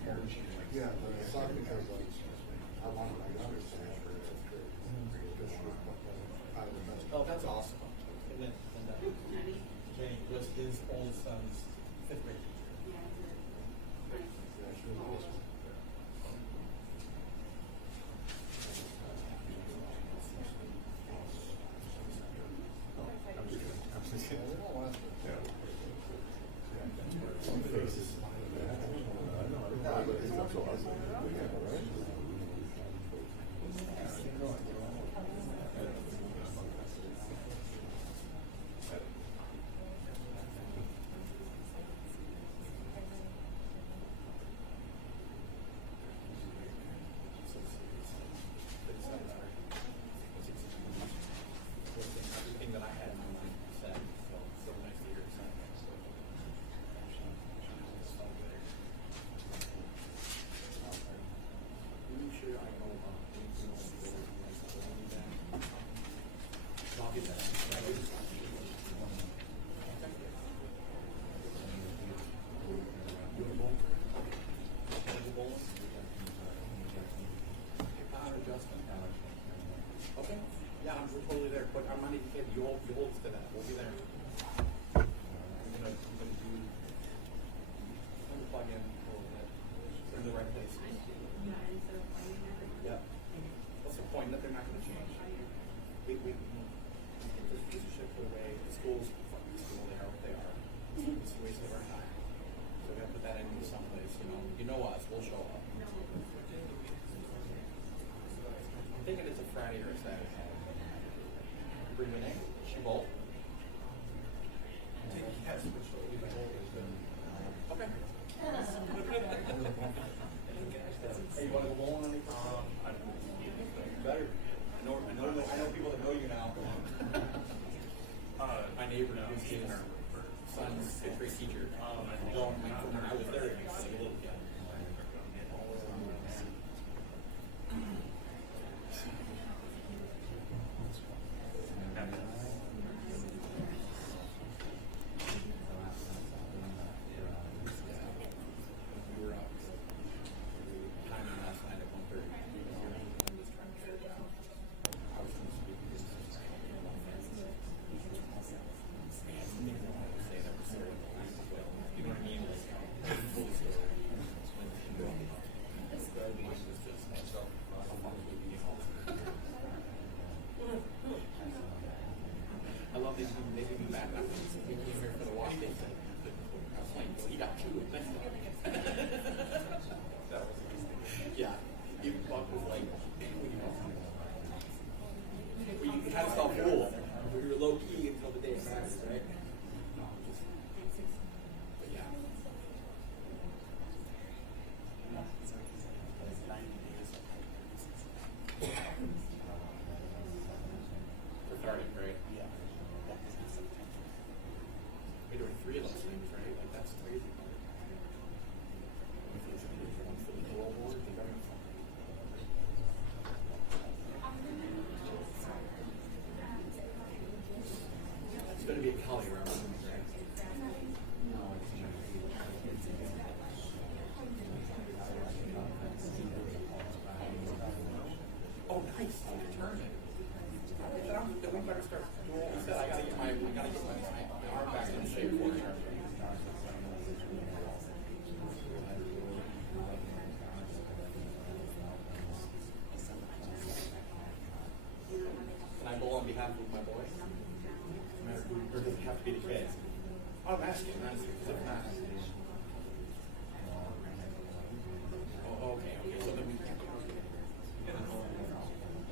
Yeah, but it's not because I wanted my younger son to have it. Oh, that's awesome. And then Jane was his oldest son's fifth grade teacher. Everything that I had in my mind was said, so nice to hear it said. I'm sure I know about anything else that I'll get that. You want a bowl? Connor, Justin. Okay. Yeah, we're totally there. But I'm not even kidding. You hold us to that. We'll be there. I'm gonna plug in a little bit. They're in the right place. Yeah. What's the point? That they're not going to change. We just ship it away. The schools, fuck the school. They are what they are. It's a waste of our time. So we have to put that into someplace. You know us. We'll show up. I'm thinking it's a Friday or a Saturday. Bring the name. She bolt. Yes, which will be the whole. Okay. Hey, you want to go bowling on it? Better. I know people that know you now. My neighbor, his kid, her son's fifth grade teacher. From when I was there, like a little kid. We were out timing last night at 1:30. I'm just trying to figure it out. I was going to speak to this. Say that was so you know what I mean? Like, full story. I love these. They give me back. We came here for the walk. I was like, he got two. Yeah. Even Buck was like, well, you kind of felt cool. We were low key until the day of practice, right? But yeah. Cathartic, right? Yeah. We're doing 3 of those things, right? Like, that's crazy. One for the parole board, the government. It's going to be a Cali round. Oh, nice. Tournament. Then we better start. He said, I gotta get my arm back in shape for it. Can I bowl on behalf of my boy? Or does it have to be the kids? I'm asking, honestly, because if not. Oh, okay. So then we can't.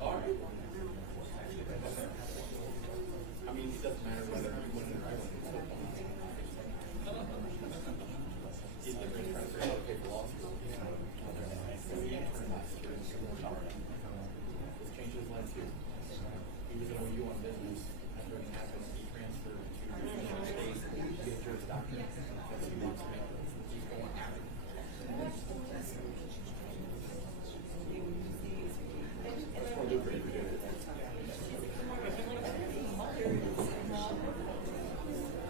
All right. I mean, it doesn't matter whether you win or I win. He's never going to try to figure out how to pay for law school. He interned last year in Civil Power. This changed his life too. He was an OU on business. After it happened, he transferred to Michigan State to get a Juris Doctorate. That's what he wants to make. He's going after it. That's more lucrative to do.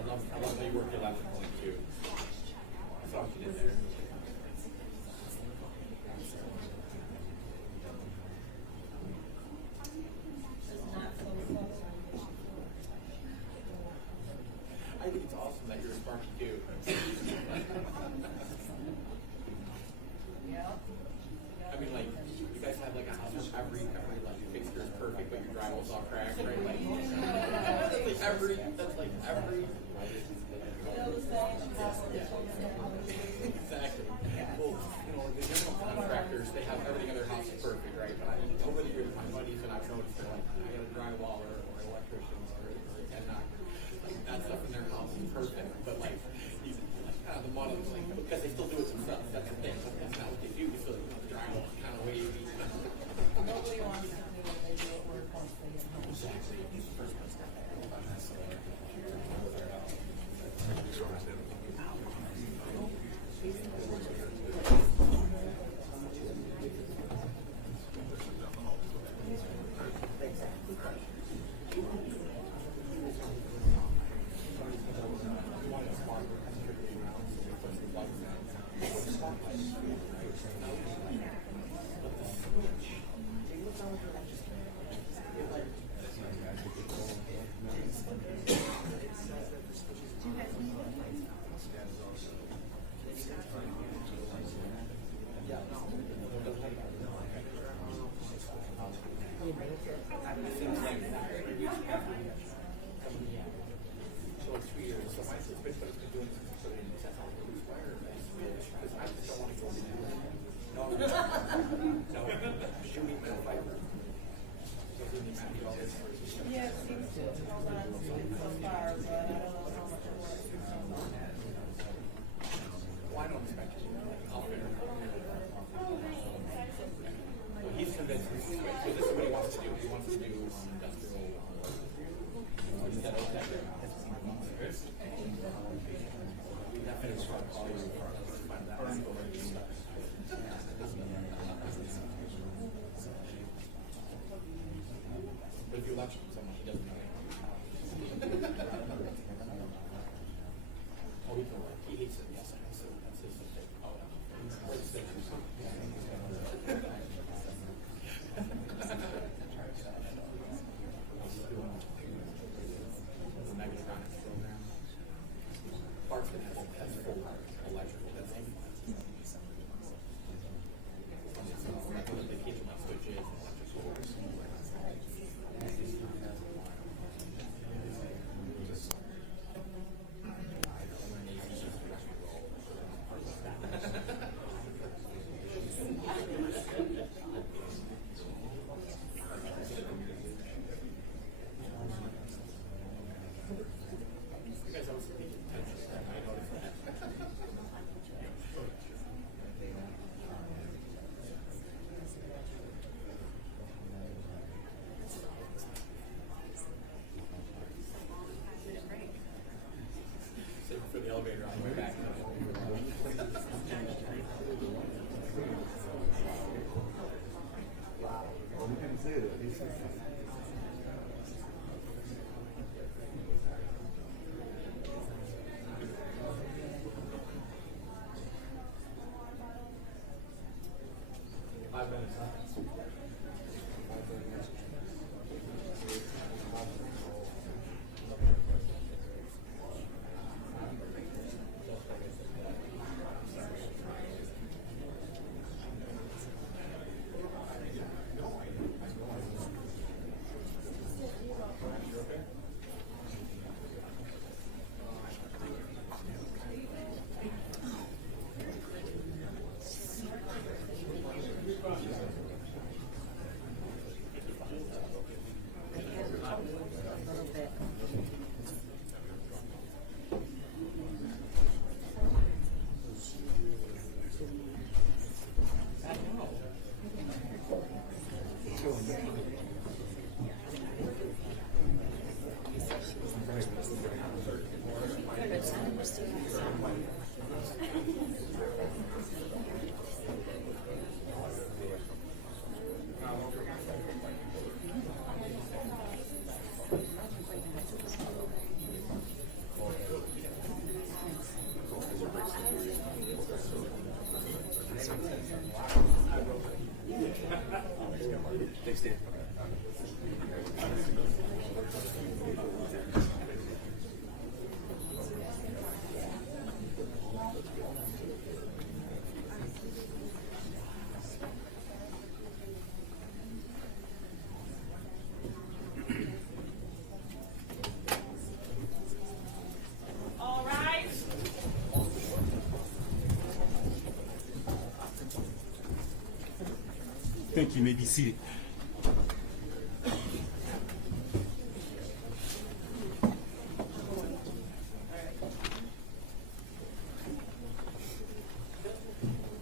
I love how you work your last point too. I saw what you did there. years, they have everything in their house is perfect, right? But over the years, my buddies and I've noticed they're like, I got a drywaller or an electrician or a head knocker. Like, that stuff in their house is perfect, but like, the model is like, because they still do it themselves, that's the thing. But that's not what they do, so the drywall is kind of wavy. Nobody wants to do what they do at work once they get home. Exactly. It's the first place that Yeah, it seems to hold on to it so far, but I don't know how much it works. Well, I don't expect it. I'll figure it out. Well, he's convinced me. So this is what he wants to do. He wants to do industrial. But if you lecture someone, he doesn't know. Oh, he hates it. Yes, that's his thing. Oh, what's the mechatronics program. Parts of it has full electrical. That's it. They teach them like switches and electrical. You guys always speak in tension. I noticed that. Save for the elevator on the way back. Well, we can say it. He's Five minutes. Thanks, Dan. All right. Thank you. You may be seated.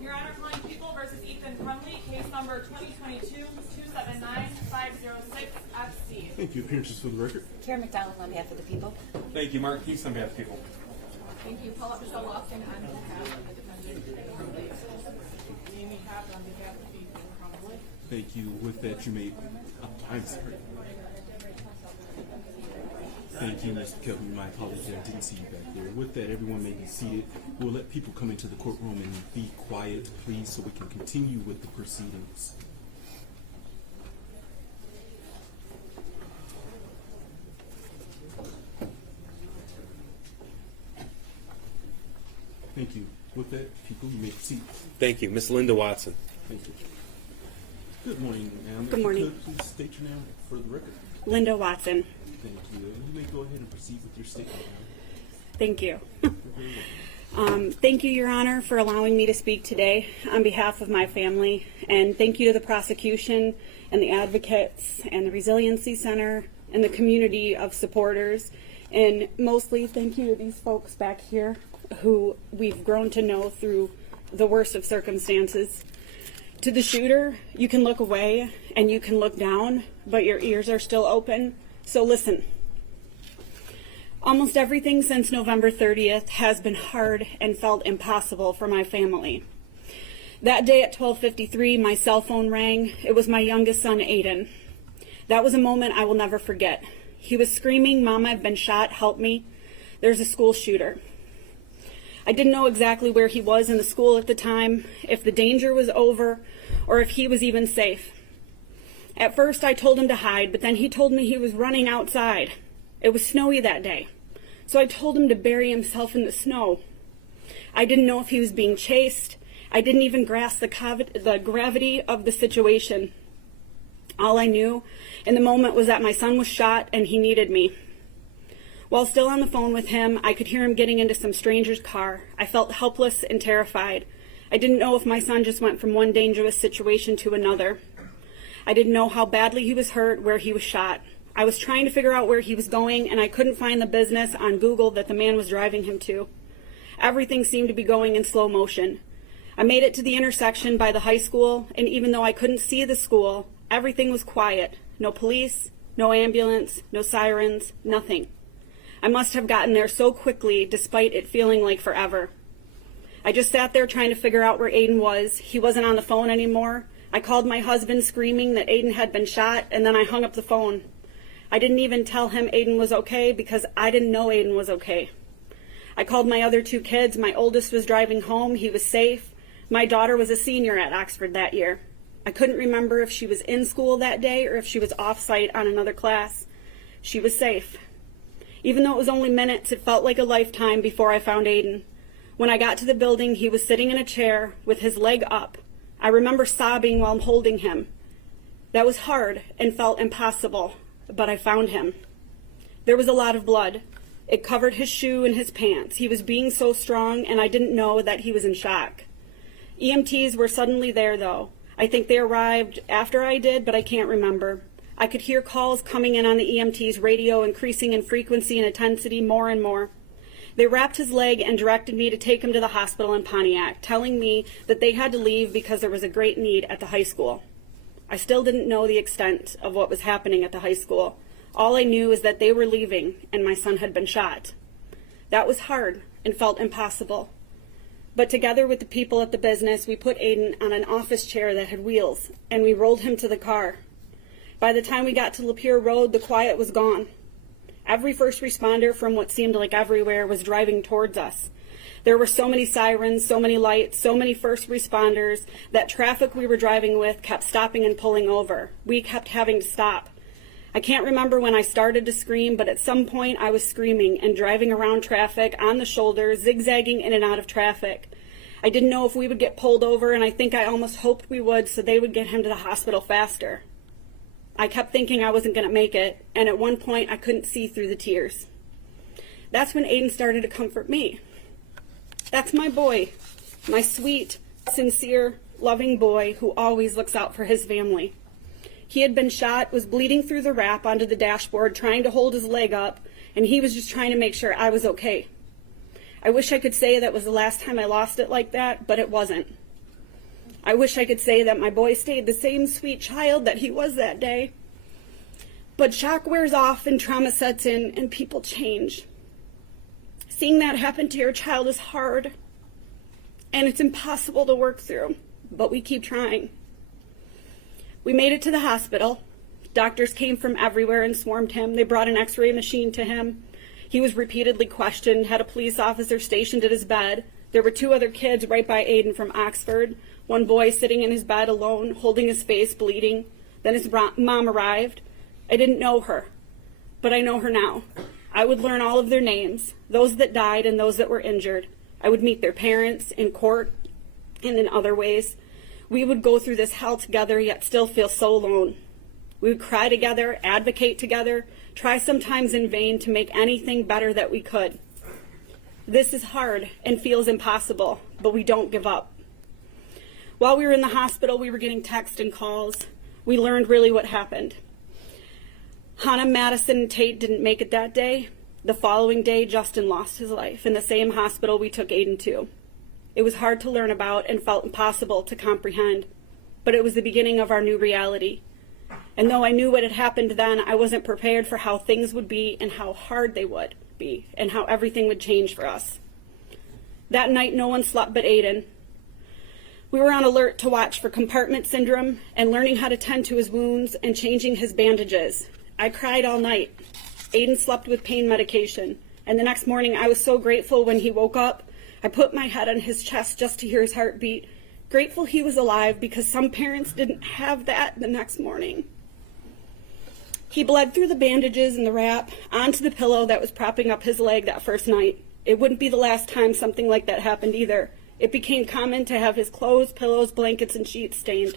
Your Honor, calling People versus Ethan Crumley, case number 2022-279-506-FC. Thank you. Appearances for the record. Karen McDonald on behalf of the people. Thank you, Mark Keith on behalf of people. Thank you. Paula Michelle Lofton on behalf of the defendant. Amy Cobb on behalf of Ethan Crumley. Thank you. With that, you may. I'm sorry. Thank you, Mr. Kelvin. My apologies. I didn't see you back there. With that, everyone may be seated. We'll let people come into the courtroom and be quiet, please, so we can continue with the proceedings. Thank you. With that, people, you may proceed. Thank you. Miss Linda Watson. Thank you. Good morning, ma'am. Good morning. If you could, please state your name for the record. Linda Watson. Thank you. You may go ahead and proceed with your statement, ma'am. Thank you. You're very welcome. Thank you, Your Honor, for allowing me to speak today on behalf of my family. And thank you to the prosecution and the advocates and the Resiliency Center and the community of supporters. And mostly thank you to these folks back here who we've grown to know through the worst of circumstances. To the shooter, you can look away and you can look down, but your ears are still open. So listen. Almost everything since November 30th has been hard and felt impossible for my family. That day at 12:53, my cell phone rang. It was my youngest son, Aiden. That was a moment I will never forget. He was screaming, "Mom, I've been shot, help me. There's a school shooter." I didn't know exactly where he was in the school at the time, if the danger was over, or if he was even safe. At first I told him to hide, but then he told me he was running outside. It was snowy that day, so I told him to bury himself in the snow. I didn't know if he was being chased. I didn't even grasp the gravity of the situation. All I knew in the moment was that my son was shot and he needed me. While still on the phone with him, I could hear him getting into some stranger's car. I felt helpless and terrified. I didn't know if my son just went from one dangerous situation to another. I didn't know how badly he was hurt, where he was shot. I was trying to figure out where he was going, and I couldn't find the business on Google that the man was driving him to. Everything seemed to be going in slow motion. I made it to the intersection by the high school, and even though I couldn't see the school, everything was quiet. No police, no ambulance, no sirens, nothing. I must have gotten there so quickly, despite it feeling like forever. I just sat there trying to figure out where Aiden was. He wasn't on the phone anymore. I called my husband screaming that Aiden had been shot, and then I hung up the phone. I didn't even tell him Aiden was okay because I didn't know Aiden was okay. I called my other two kids. My oldest was driving home. He was safe. My daughter was a senior at Oxford that year. I couldn't remember if she was in school that day or if she was off-site on another class. She was safe. Even though it was only minutes, it felt like a lifetime before I found Aiden. When I got to the building, he was sitting in a chair with his leg up. I remember sobbing while holding him. That was hard and felt impossible, but I found him. There was a lot of blood. It covered his shoe and his pants. He was being so strong, and I didn't know that he was in shock. EMTs were suddenly there, though. I think they arrived after I did, but I can't remember. I could hear calls coming in on the EMT's radio, increasing in frequency and intensity more and more. They wrapped his leg and directed me to take him to the hospital in Pontiac, telling me that they had to leave because there was a great need at the high school. I still didn't know the extent of what was happening at the high school. All I knew is that they were leaving and my son had been shot. That was hard and felt impossible. But together with the people at the business, we put Aiden on an office chair that had wheels, and we rolled him to the car. By the time we got to Lapeer Road, the quiet was gone. Every first responder from what seemed like everywhere was driving towards us. There were so many sirens, so many lights, so many first responders that traffic we were driving with kept stopping and pulling over. We kept having to stop. I can't remember when I started to scream, but at some point I was screaming and driving around traffic on the shoulder, zigzagging in and out of traffic. I didn't know if we would get pulled over, and I think I almost hoped we would so they would get him to the hospital faster. I kept thinking I wasn't going to make it, and at one point I couldn't see through the tears. That's when Aiden started to comfort me. That's my boy, my sweet, sincere, loving boy who always looks out for his family. He had been shot, was bleeding through the wrap onto the dashboard, trying to hold his leg up, and he was just trying to make sure I was okay. I wish I could say that was the last time I lost it like that, but it wasn't. I wish I could say that my boy stayed the same sweet child that he was that day. But shock wears off and trauma sets in and people change. Seeing that happen to your child is hard, and it's impossible to work through, but we keep trying. We made it to the hospital. Doctors came from everywhere and swarmed him. They brought an x-ray machine to him. He was repeatedly questioned, had a police officer stationed at his bed. There were 2 other kids right by Aiden from Oxford. One boy sitting in his bed alone, holding his face, bleeding. Then his mom arrived. I didn't know her, but I know her now. I would learn all of their names, those that died and those that were injured. I would meet their parents in court and in other ways. We would go through this hell together, yet still feel so alone. We would cry together, advocate together, try sometimes in vain to make anything better that we could. This is hard and feels impossible, but we don't give up. While we were in the hospital, we were getting texts and calls. We learned really what happened. Hannah, Madison, and Tate didn't make it that day. The following day, Justin lost his life in the same hospital we took Aiden to. It was hard to learn about and felt impossible to comprehend, but it was the beginning of our new reality. And though I knew what had happened then, I wasn't prepared for how things would be and how hard they would be and how everything would change for us. That night, no one slept but Aiden. We were on alert to watch for compartment syndrome and learning how to tend to his wounds and changing his bandages. I cried all night. Aiden slept with pain medication, and the next morning I was so grateful when he woke up. I put my head on his chest just to hear his heartbeat, grateful he was alive because some parents didn't have that the next morning. He bled through the bandages and the wrap onto the pillow that was propping up his leg that first night. It wouldn't be the last time something like that happened either. It became common to have his clothes, pillows, blankets, and sheets stained.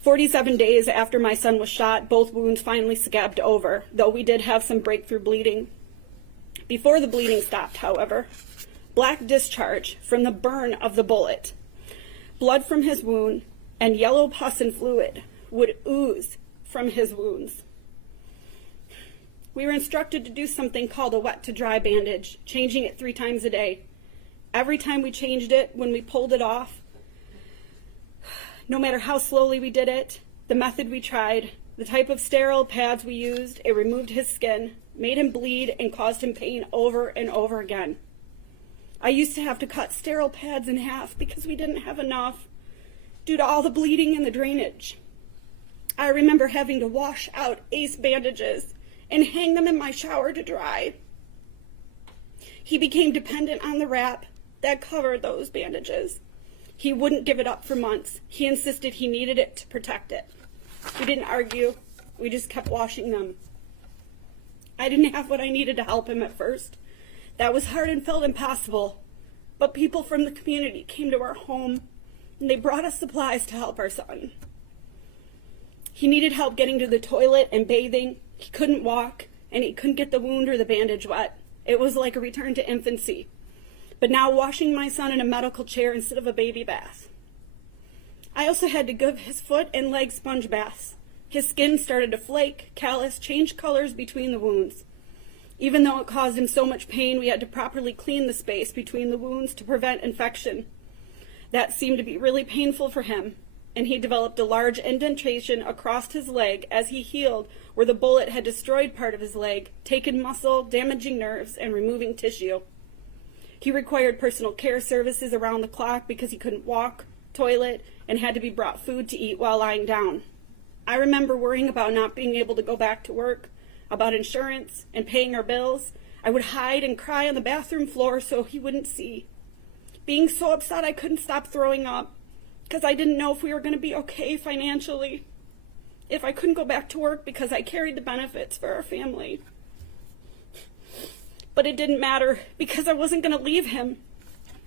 47 days after my son was shot, both wounds finally scabbed over, though we did have some breakthrough bleeding. Before the bleeding stopped, however, black discharge from the burn of the bullet, blood from his wound, and yellow pus and fluid would ooze from his wounds. We were instructed to do something called a wet to dry bandage, changing it 3 times a day. Every time we changed it, when we pulled it off, no matter how slowly we did it, the method we tried, the type of sterile pads we used, it removed his skin, made him bleed, and caused him pain over and over again. I used to have to cut sterile pads in half because we didn't have enough due to all the bleeding and the drainage. I remember having to wash out ace bandages and hang them in my shower to dry. He became dependent on the wrap that covered those bandages. He wouldn't give it up for months. He insisted he needed it to protect it. We didn't argue. We just kept washing them. I didn't have what I needed to help him at first. That was hard and felt impossible. But people from the community came to our home, and they brought us supplies to help our son. He needed help getting to the toilet and bathing. He couldn't walk, and he couldn't get the wound or the bandage wet. It was like a return to infancy. But now washing my son in a medical chair instead of a baby bath. I also had to give his foot and leg sponge baths. His skin started to flake, callus, change colors between the wounds. Even though it caused him so much pain, we had to properly clean the space between the wounds to prevent infection. That seemed to be really painful for him, and he developed a large indentation across his leg as he healed where the bullet had destroyed part of his leg, taken muscle, damaging nerves, and removing tissue. He required personal care services around the clock because he couldn't walk, toilet, and had to be brought food to eat while lying down. I remember worrying about not being able to go back to work, about insurance, and paying our bills. I would hide and cry on the bathroom floor so he wouldn't see. Being so upset I couldn't stop throwing up because I didn't know if we were going to be okay financially, if I couldn't go back to work because I carried the benefits for our family. But it didn't matter because I wasn't going to leave him.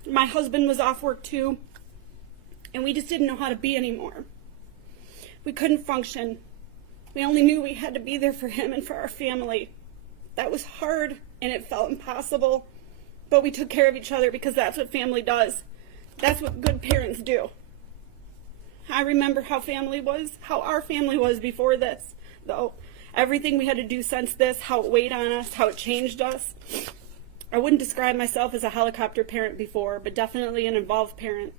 My husband was off work too, and we just didn't know how to be anymore. We couldn't function. We only knew we had to be there for him and for our family. That was hard, and it felt impossible, but we took care of each other because that's what family does. That's what good parents do. I remember how our family was before this, though. Everything we had to do since this, how it weighed on us, how it changed us. I wouldn't describe myself as a helicopter parent before, but definitely an involved parent.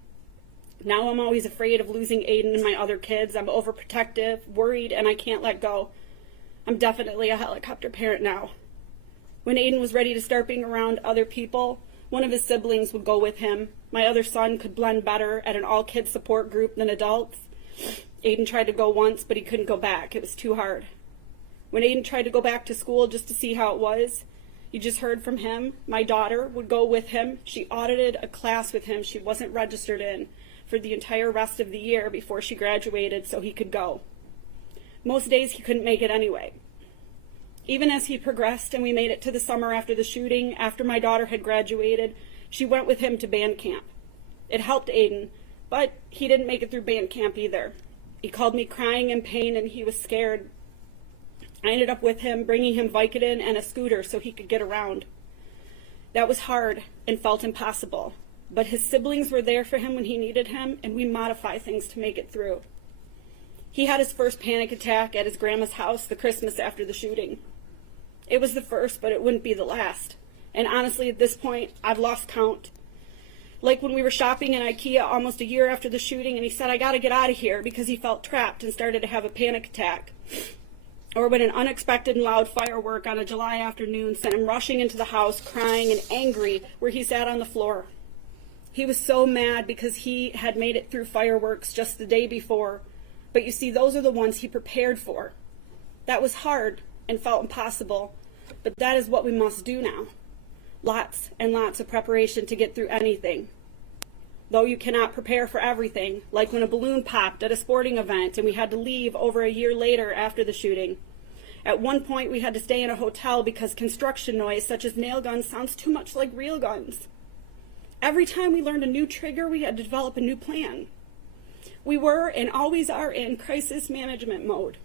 Now I'm always afraid of losing Aiden and my other kids. I'm overprotective, worried, and I can't let go. I'm definitely a helicopter parent now. When Aiden was ready to start being around other people, one of his siblings would go with him. My other son could blend better at an all-kids support group than adults. Aiden tried to go once, but he couldn't go back. It was too hard. When Aiden tried to go back to school just to see how it was, you just heard from him. My daughter would go with him. She audited a class with him she wasn't registered in for the entire rest of the year before she graduated so he could go. Most days he couldn't make it anyway. Even as he progressed and we made it to the summer after the shooting, after my daughter had graduated, she went with him to band camp. It helped Aiden, but he didn't make it through band camp either. He called me crying in pain and he was scared. I ended up with him, bringing him Vicodin and a scooter so he could get around. That was hard and felt impossible, but his siblings were there for him when he needed him, and we modify things to make it through. He had his first panic attack at his grandma's house the Christmas after the shooting. It was the first, but it wouldn't be the last. And honestly, at this point, I've lost count. Like when we were shopping in IKEA almost a year after the shooting, and he said, "I gotta get out of here," because he felt trapped and started to have a panic attack. Or when an unexpected and loud firework on a July afternoon sent him rushing into the house, crying and angry, where he sat on the floor. He was so mad because he had made it through fireworks just the day before. But you see, those are the ones he prepared for. That was hard and felt impossible, but that is what we must do now. Lots and lots of preparation to get through anything. Though you cannot prepare for everything, like when a balloon popped at a sporting event and we had to leave over a year later after the shooting. At one point, we had to stay in a hotel because construction noise, such as nail guns, sounds too much like real guns. Every time we learned a new trigger, we had to develop a new plan. We were and always are in crisis management mode.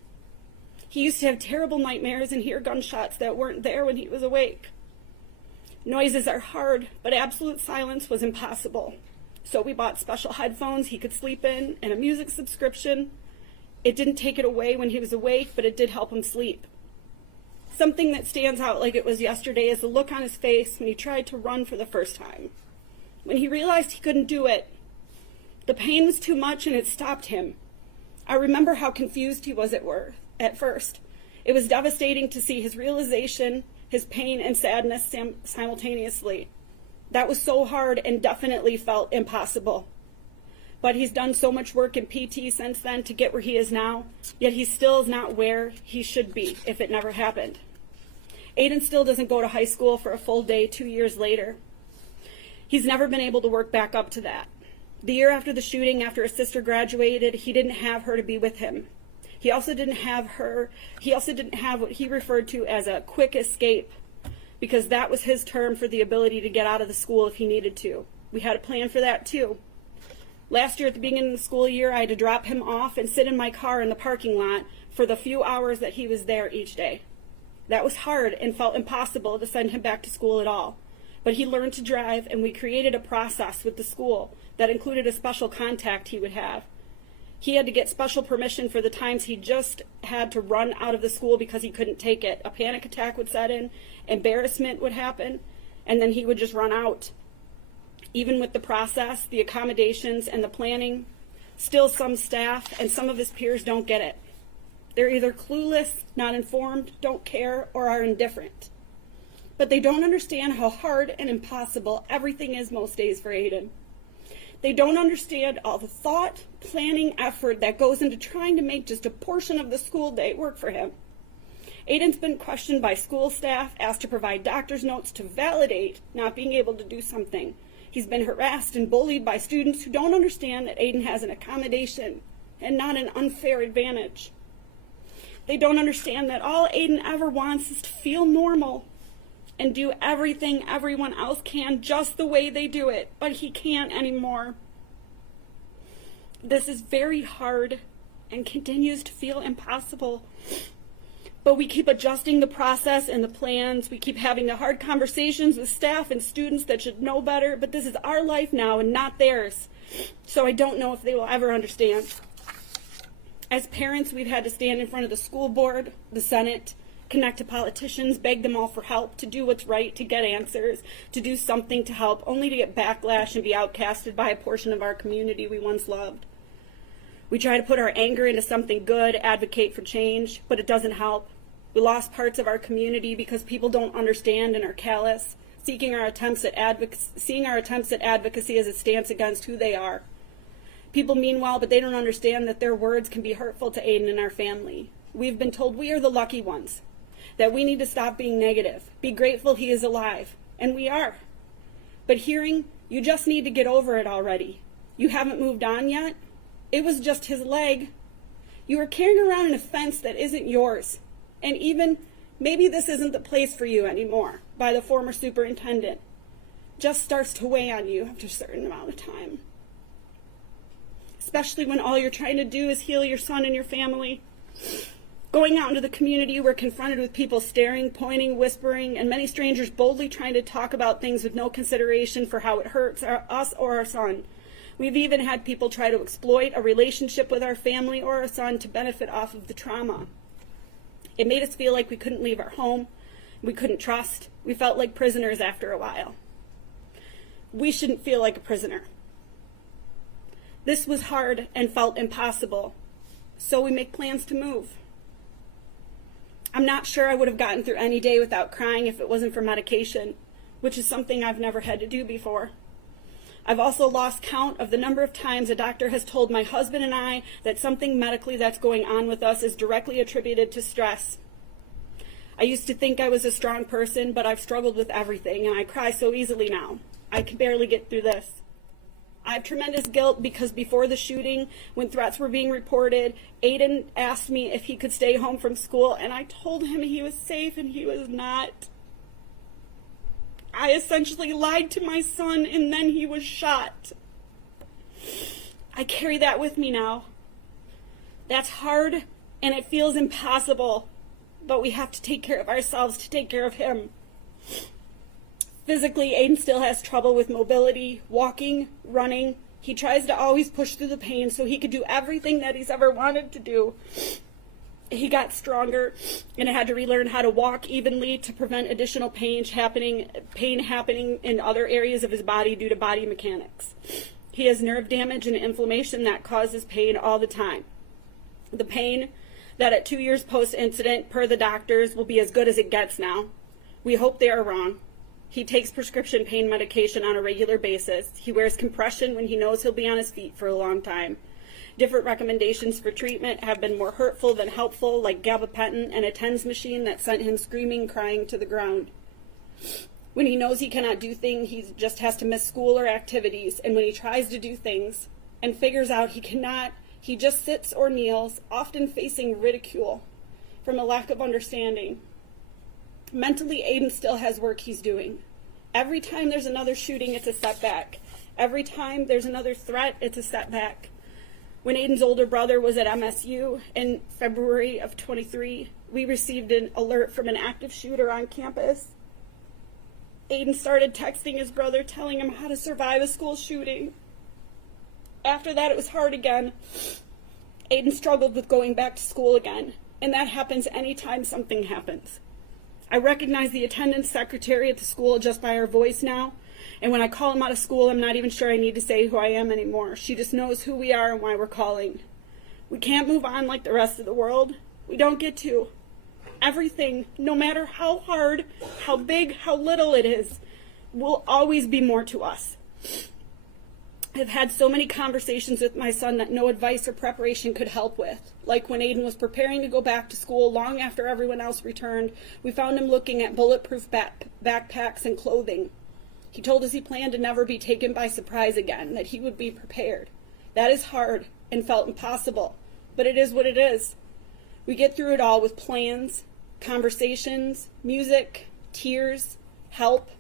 He used to have terrible nightmares and hear gunshots that weren't there when he was awake. Noises are hard, but absolute silence was impossible. So we bought special headphones he could sleep in and a music subscription. It didn't take it away when he was awake, but it did help him sleep. Something that stands out like it was yesterday is the look on his face when he tried to run for the first time. When he realized he couldn't do it, the pain was too much and it stopped him. I remember how confused he was at first. It was devastating to see his realization, his pain and sadness simultaneously. That was so hard and definitely felt impossible. But he's done so much work in PT since then to get where he is now, yet he still is not where he should be if it never happened. Aiden still doesn't go to high school for a full day 2 years later. He's never been able to work back up to that. The year after the shooting, after his sister graduated, he didn't have her to be with him. He also didn't have what he referred to as a quick escape, because that was his term for the ability to get out of the school if he needed to. We had a plan for that too. Last year at the beginning of the school year, I had to drop him off and sit in my car in the parking lot for the few hours that he was there each day. That was hard and felt impossible to send him back to school at all. But he learned to drive, and we created a process with the school that included a special contact he would have. He had to get special permission for the times he just had to run out of the school because he couldn't take it. A panic attack would set in, embarrassment would happen, and then he would just run out. Even with the process, the accommodations, and the planning, still some staff and some of his peers don't get it. They're either clueless, not informed, don't care, or are indifferent. But they don't understand how hard and impossible everything is most days for Aiden. They don't understand all the thought, planning, effort that goes into trying to make just a portion of the school day work for him. Aiden's been questioned by school staff, asked to provide doctor's notes to validate not being able to do something. He's been harassed and bullied by students who don't understand that Aiden has an accommodation and not an unfair advantage. They don't understand that all Aiden ever wants is to feel normal and do everything everyone else can just the way they do it, but he can't anymore. This is very hard and continues to feel impossible. But we keep adjusting the process and the plans. We keep having the hard conversations with staff and students that should know better, but this is our life now and not theirs. So I don't know if they will ever understand. As parents, we've had to stand in front of the school board, the Senate, connect to politicians, beg them all for help, to do what's right, to get answers, to do something to help, only to get backlash and be outcasted by a portion of our community we once loved. We try to put our anger into something good, advocate for change, but it doesn't help. We lost parts of our community because people don't understand and are callous, seeing our attempts at advocacy as a stance against who they are. People mean well, but they don't understand that their words can be hurtful to Aiden and our family. We've been told we are the lucky ones, that we need to stop being negative, be grateful he is alive, and we are. But hearing, you just need to get over it already. You haven't moved on yet? It was just his leg. You are carrying around an offense that isn't yours. And even, maybe this isn't the place for you anymore, by the former superintendent. Just starts to weigh on you after a certain amount of time. Especially when all you're trying to do is heal your son and your family. Going out into the community, we're confronted with people staring, pointing, whispering, and many strangers boldly trying to talk about things with no consideration for how it hurts us or our son. We've even had people try to exploit a relationship with our family or our son to benefit off of the trauma. It made us feel like we couldn't leave our home, we couldn't trust, we felt like prisoners after a while. We shouldn't feel like a prisoner. This was hard and felt impossible, so we make plans to move. I'm not sure I would have gotten through any day without crying if it wasn't for medication, which is something I've never had to do before. I've also lost count of the number of times a doctor has told my husband and I that something medically that's going on with us is directly attributed to stress. I used to think I was a strong person, but I've struggled with everything, and I cry so easily now. I can barely get through this. I have tremendous guilt because before the shooting, when threats were being reported, Aiden asked me if he could stay home from school, and I told him he was safe, and he was not. I essentially lied to my son, and then he was shot. I carry that with me now. That's hard, and it feels impossible, but we have to take care of ourselves to take care of him. Physically, Aiden still has trouble with mobility, walking, running. He tries to always push through the pain so he could do everything that he's ever wanted to do. He got stronger and had to relearn how to walk evenly to prevent additional pain happening in other areas of his body due to body mechanics. He has nerve damage and inflammation that causes pain all the time. The pain that at 2 years post-incident, per the doctors, will be as good as it gets now. We hope they are wrong. He takes prescription pain medication on a regular basis. He wears compression when he knows he'll be on his feet for a long time. Different recommendations for treatment have been more hurtful than helpful, like gabapentin and a TENS machine that sent him screaming, crying to the ground. When he knows he cannot do things, he just has to miss school or activities, and when he tries to do things and figures out he cannot, he just sits or kneels, often facing ridicule from a lack of understanding. Mentally, Aiden still has work he's doing. Every time there's another shooting, it's a setback. Every time there's another threat, it's a setback. When Aiden's older brother was at MSU in February of 23, we received an alert from an active shooter on campus. Aiden started texting his brother, telling him how to survive a school shooting. After that, it was hard again. Aiden struggled with going back to school again, and that happens anytime something happens. I recognize the attendance secretary at the school just by her voice now, and when I call him out of school, I'm not even sure I need to say who I am anymore. She just knows who we are and why we're calling. We can't move on like the rest of the world. We don't get to. Everything, no matter how hard, how big, how little it is, will always be more to us. I've had so many conversations with my son that no advice or preparation could help with. Like when Aiden was preparing to go back to school long after everyone else returned, we found him looking at bulletproof backpacks and clothing. He told us he planned to never be taken by surprise again, that he would be prepared. That is hard and felt impossible, but it is what it is. We get through it all with plans, conversations, music, tears, help,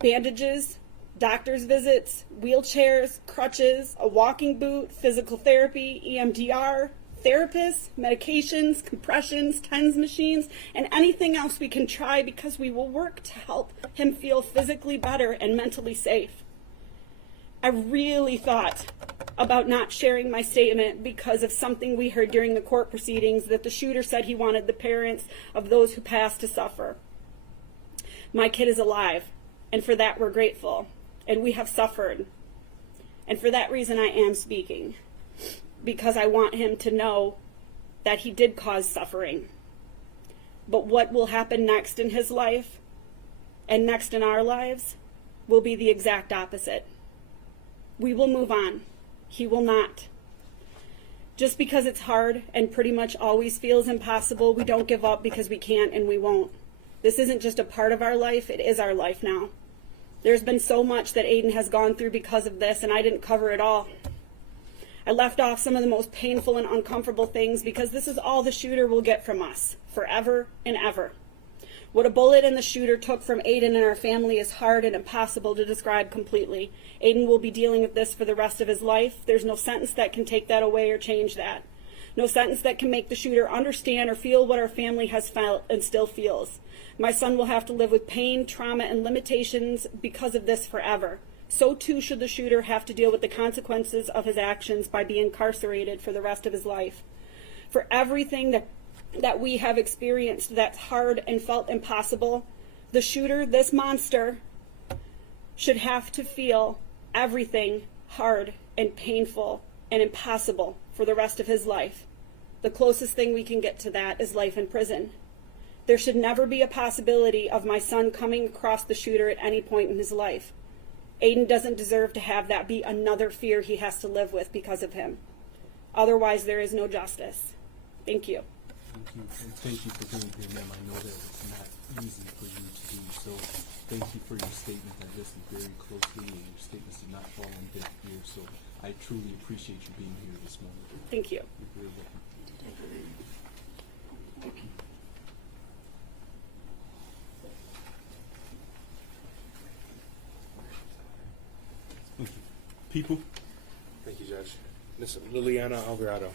bandages, doctor's visits, wheelchairs, crutches, a walking boot, physical therapy, EMDR, therapists, medications, compressions, TENS machines, and anything else we can try because we will work to help him feel physically better and mentally safe. I really thought about not sharing my statement because of something we heard during the court proceedings that the shooter said he wanted the parents of those who passed to suffer. My kid is alive, and for that we're grateful, and we have suffered. And for that reason I am speaking, because I want him to know that he did cause suffering. But what will happen next in his life and next in our lives will be the exact opposite. We will move on. He will not. Just because it's hard and pretty much always feels impossible, we don't give up because we can't and we won't. This isn't just a part of our life, it is our life now. There's been so much that Aiden has gone through because of this, and I didn't cover it all. I left off some of the most painful and uncomfortable things because this is all the shooter will get from us, forever and ever. What a bullet and the shooter took from Aiden and our family is hard and impossible to describe completely. Aiden will be dealing with this for the rest of his life. There's no sentence that can take that away or change that. No sentence that can make the shooter understand or feel what our family has felt and still feels. My son will have to live with pain, trauma, and limitations because of this forever. So too should the shooter have to deal with the consequences of his actions by being incarcerated for the rest of his life. For everything that we have experienced that's hard and felt impossible, the shooter, this monster, should have to feel everything hard and painful and impossible for the rest of his life. The closest thing we can get to that is life in prison. There should never be a possibility of my son coming across the shooter at any point in his life. Aiden doesn't deserve to have that be another fear he has to live with because of him. Otherwise, there is no justice. Thank you. Thank you, and thank you for being here, ma'am. I know that it's not easy for you to do, so thank you for your statement. I listened very closely, and your statements did not fall on deaf ears, so I truly appreciate you being here this morning. Thank you. You're very welcome. Thank you. People? Thank you, Judge. Miss Liliana Alvarado.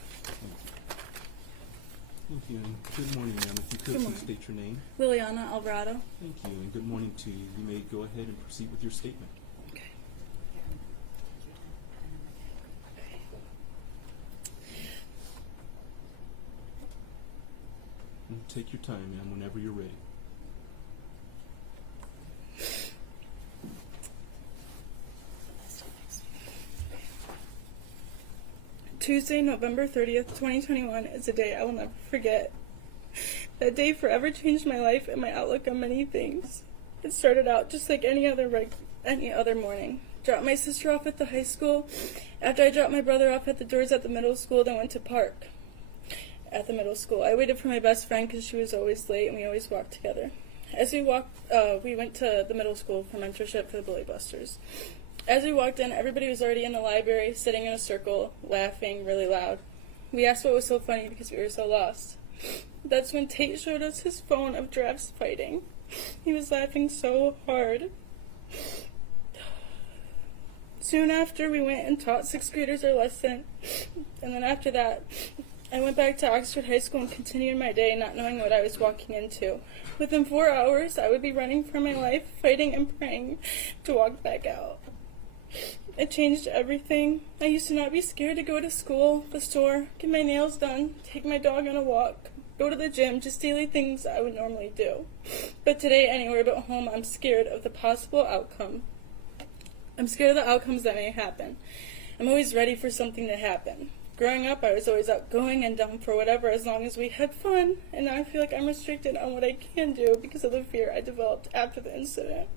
Thank you, and good morning, ma'am. If you could please state your name. Liliana Alvarado. Thank you, and good morning to you. You may go ahead and proceed with your statement. Okay. And take your time, ma'am, whenever you're ready. Tuesday, November 30th, 2021 is a day I will never forget. That day forever changed my life and my outlook on many things. It started out just like any other morning. Dropped my sister off at the high school. After I dropped my brother off at the doors at the middle school, then went to park at the middle school. I waited for my best friend because she was always late and we always walked together. As we walked, we went to the middle school for mentorship for the Bully Busters. As we walked in, everybody was already in the library, sitting in a circle, laughing really loud. We asked what was so funny because we were so lost. That's when Tate showed us his phone of giraffes fighting. He was laughing so hard. Soon after, we went and taught 6th graders our lesson. And then after that, I went back to Oxford High School and continued my day not knowing what I was walking into. Within 4 hours, I would be running for my life, fighting and praying to walk back out. It changed everything. I used to not be scared to go to school, the store, get my nails done, take my dog on a walk, go to the gym, just daily things I would normally do. But today, anywhere but home, I'm scared of the possible outcome. I'm scared of the outcomes that may happen. I'm always ready for something to happen. Growing up, I was always outgoing and down for whatever as long as we had fun, and now I feel like I'm restricted on what I can do because of the fear I developed after the incident.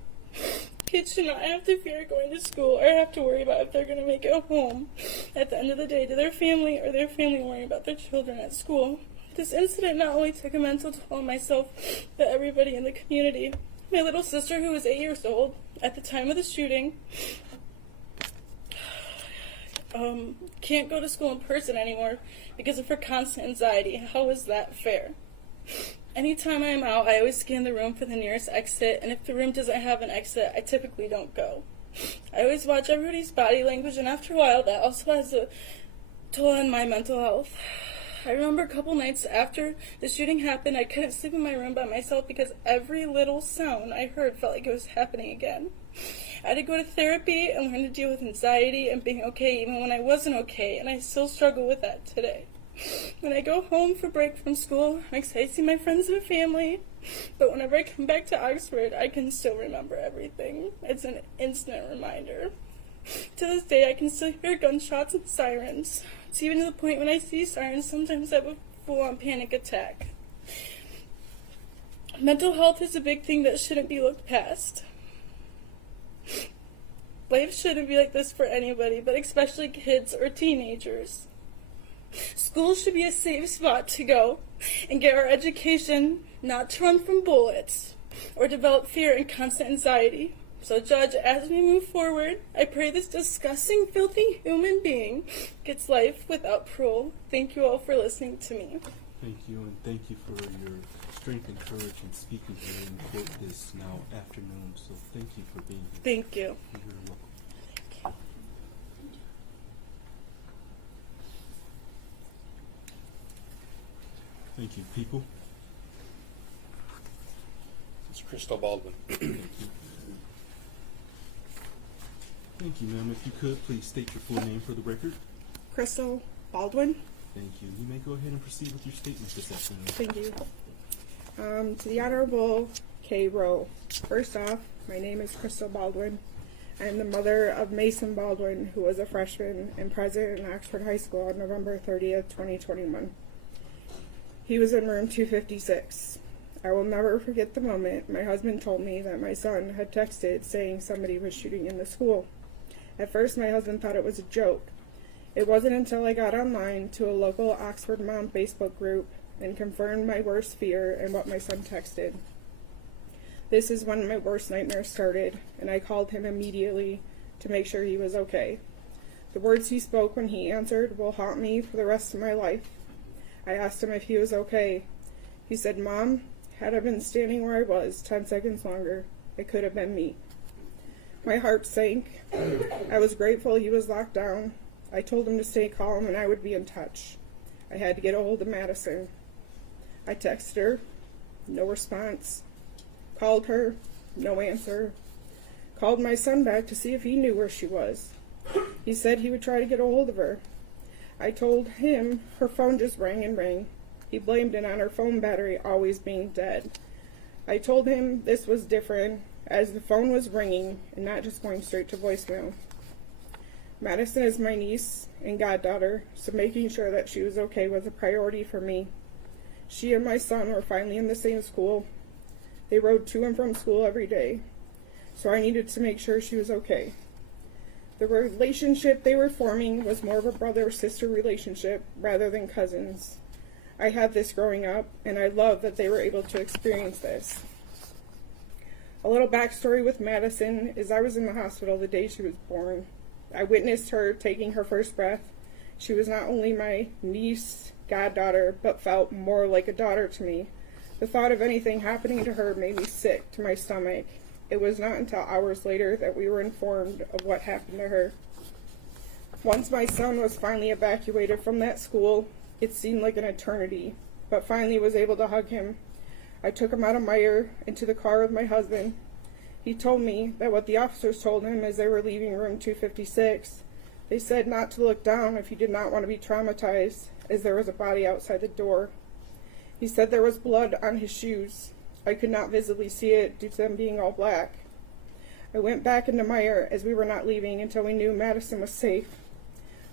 Kids should not have to fear going to school or have to worry about if they're going to make it home at the end of the day to their family or their family worrying about their children at school. This incident not only took a mental toll on myself, but everybody in the community. My little sister, who was 8 years old at the time of the shooting, can't go to school in person anymore because of her constant anxiety. How is that fair? Anytime I am out, I always scan the room for the nearest exit, and if the room doesn't have an exit, I typically don't go. I always watch everybody's body language, and after a while, that also has a toll on my mental health. I remember a couple nights after the shooting happened, I couldn't sleep in my room by myself because every little sound I heard felt like it was happening again. I had to go to therapy and learn to deal with anxiety and being okay even when I wasn't okay, and I still struggle with that today. When I go home for break from school, I'm excited to see my friends and family, but whenever I come back to Oxford, I can still remember everything. It's an instant reminder. To this day, I can still hear gunshots and sirens. It's even to the point when I see sirens, sometimes I have a full-on panic attack. Mental health is a big thing that shouldn't be looked past. Life shouldn't be like this for anybody, but especially kids or teenagers. School should be a safe spot to go and get our education, not to run from bullets or develop fear and constant anxiety. So, Judge, as we move forward, I pray this disgusting, filthy human being gets life without parole. Thank you all for listening to me. Thank you, and thank you for your strength and courage in speaking here in court this now afternoon. So thank you for being here. Thank you. You're welcome. Thank you, people. It's Crystal Baldwin. Thank you, ma'am. If you could, please state your full name for the record. Crystal Baldwin. Thank you. You may go ahead and proceed with your statement this afternoon. Thank you. To the Honorable K. Rowe. First off, my name is Crystal Baldwin. I am the mother of Mason Baldwin, who was a freshman and present in Oxford High School on November 30th, 2021. He was in room 256. I will never forget the moment my husband told me that my son had texted saying somebody was shooting in the school. At first, my husband thought it was a joke. It wasn't until I got online to a local Oxford Mom Facebook group and confirmed my worst fear and what my son texted. This is when my worst nightmare started, and I called him immediately to make sure he was okay. The words he spoke when he answered will haunt me for the rest of my life. I asked him if he was okay. He said, "Mom, had I been standing where I was 10 seconds longer, it could have been me." My heart sank. I was grateful he was locked down. I told him to stay calm and I would be in touch. I had to get a hold of Madison. I texted her, no response. Called her, no answer. Called my son back to see if he knew where she was. He said he would try to get a hold of her. I told him her phone just rang and rang. He blamed it on her phone battery always being dead. I told him this was different, as the phone was ringing and not just going straight to voicemail. Madison is my niece and goddaughter, so making sure that she was okay was a priority for me. She and my son were finally in the same school. They rode to and from school every day, so I needed to make sure she was okay. The relationship they were forming was more of a brother-sister relationship rather than cousins. I had this growing up, and I love that they were able to experience this. A little backstory with Madison is I was in the hospital the day she was born. I witnessed her taking her first breath. She was not only my niece, goddaughter, but felt more like a daughter to me. The thought of anything happening to her made me sick to my stomach. It was not until hours later that we were informed of what happened to her. Once my son was finally evacuated from that school, it seemed like an eternity, but finally was able to hug him. I took him out of Meyer into the car with my husband. He told me that what the officers told him as they were leaving room 256, they said not to look down if he did not want to be traumatized, as there was a body outside the door. He said there was blood on his shoes. I could not visibly see it due to them being all black. I went back into Meyer as we were not leaving until we knew Madison was safe.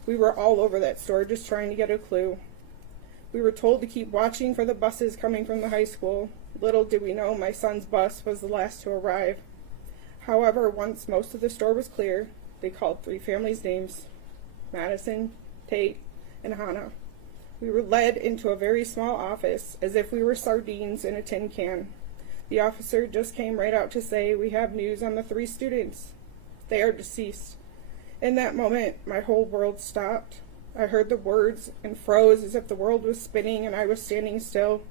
We were all over that store just trying to get a clue. We were told to keep watching for the buses coming from the high school. Little did we know my son's bus was the last to arrive. However, once most of the store was clear, they called 3 families' names: Madison, Tate, and Hannah. We were led into a very small office as if we were sardines in a tin can. The officer just came right out to say, "We have news on the 3 students. They are deceased." In that moment, my whole world stopped. I heard the words and froze as if the world was spinning and I was standing still.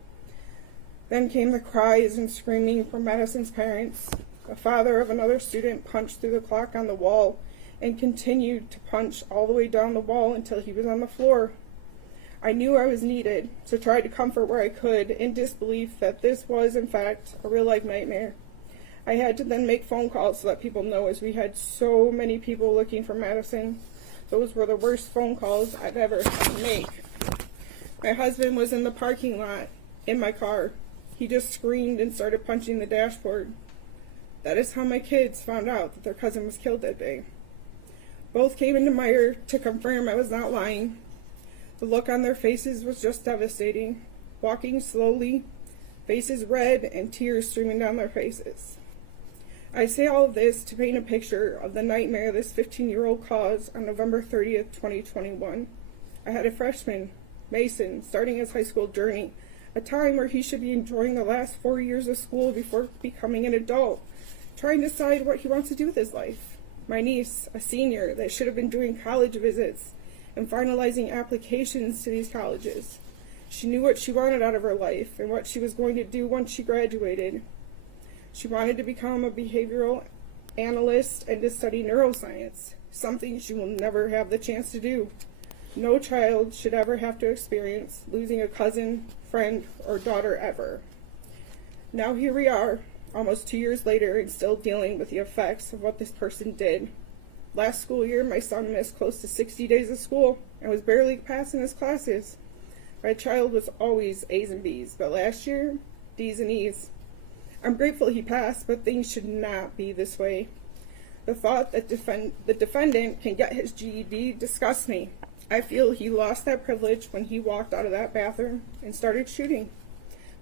Then came the cries and screaming from Madison's parents. The father of another student punched through the clock on the wall and continued to punch all the way down the wall until he was on the floor. I knew I was needed, so tried to comfort where I could in disbelief that this was, in fact, a real-life nightmare. I had to then make phone calls to let people know, as we had so many people looking for Madison. Those were the worst phone calls I've ever had to make. My husband was in the parking lot in my car. He just screamed and started punching the dashboard. That is how my kids found out that their cousin was killed that day. Both came into Meyer to confirm I was not lying. The look on their faces was just devastating. Walking slowly, faces red and tears streaming down their faces. I say all of this to paint a picture of the nightmare this 15-year-old caused on November 30th, 2021. I had a freshman, Mason, starting his high school journey, a time where he should be enjoying the last 4 years of school before becoming an adult, trying to decide what he wants to do with his life. My niece, a senior, that should have been doing college visits and finalizing applications to these colleges. She knew what she wanted out of her life and what she was going to do once she graduated. She wanted to become a behavioral analyst and to study neuroscience, something she will never have the chance to do. No child should ever have to experience losing a cousin, friend, or daughter ever. Now here we are, almost 2 years later, and still dealing with the effects of what this person did. Last school year, my son missed close to 60 days of school and was barely passing his classes. My child was always A's and B's, but last year, D's and E's. I'm grateful he passed, but things should not be this way. The thought that the defendant can get his GED disgusts me. I feel he lost that privilege when he walked out of that bathroom and started shooting.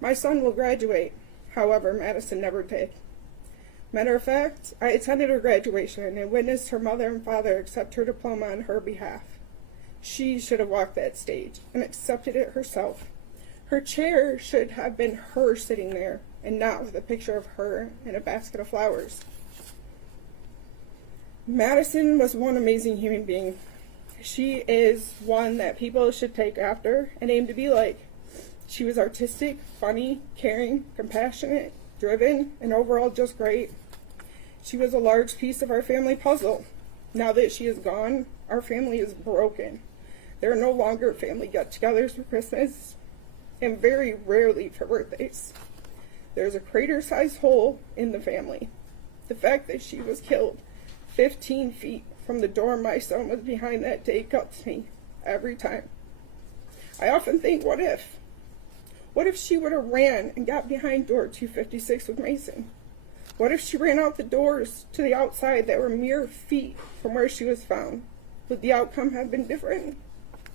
My son will graduate. However, Madison never did. Matter of fact, I attended her graduation and witnessed her mother and father accept her diploma on her behalf. She should have walked that stage and accepted it herself. Her chair should have been her sitting there and not with a picture of her and a basket of flowers. Madison was one amazing human being. She is one that people should take after and aim to be like. She was artistic, funny, caring, compassionate, driven, and overall just great. She was a large piece of our family puzzle. Now that she is gone, our family is broken. There are no longer family get-togethers for Christmas, and very rarely for birthdays. There's a crater-sized hole in the family. The fact that she was killed 15 feet from the door my son was behind that day cuts me every time. I often think, what if? What if she would have ran and got behind door 256 with Mason? What if she ran out the doors to the outside that were mere feet from where she was found? Would the outcome have been different?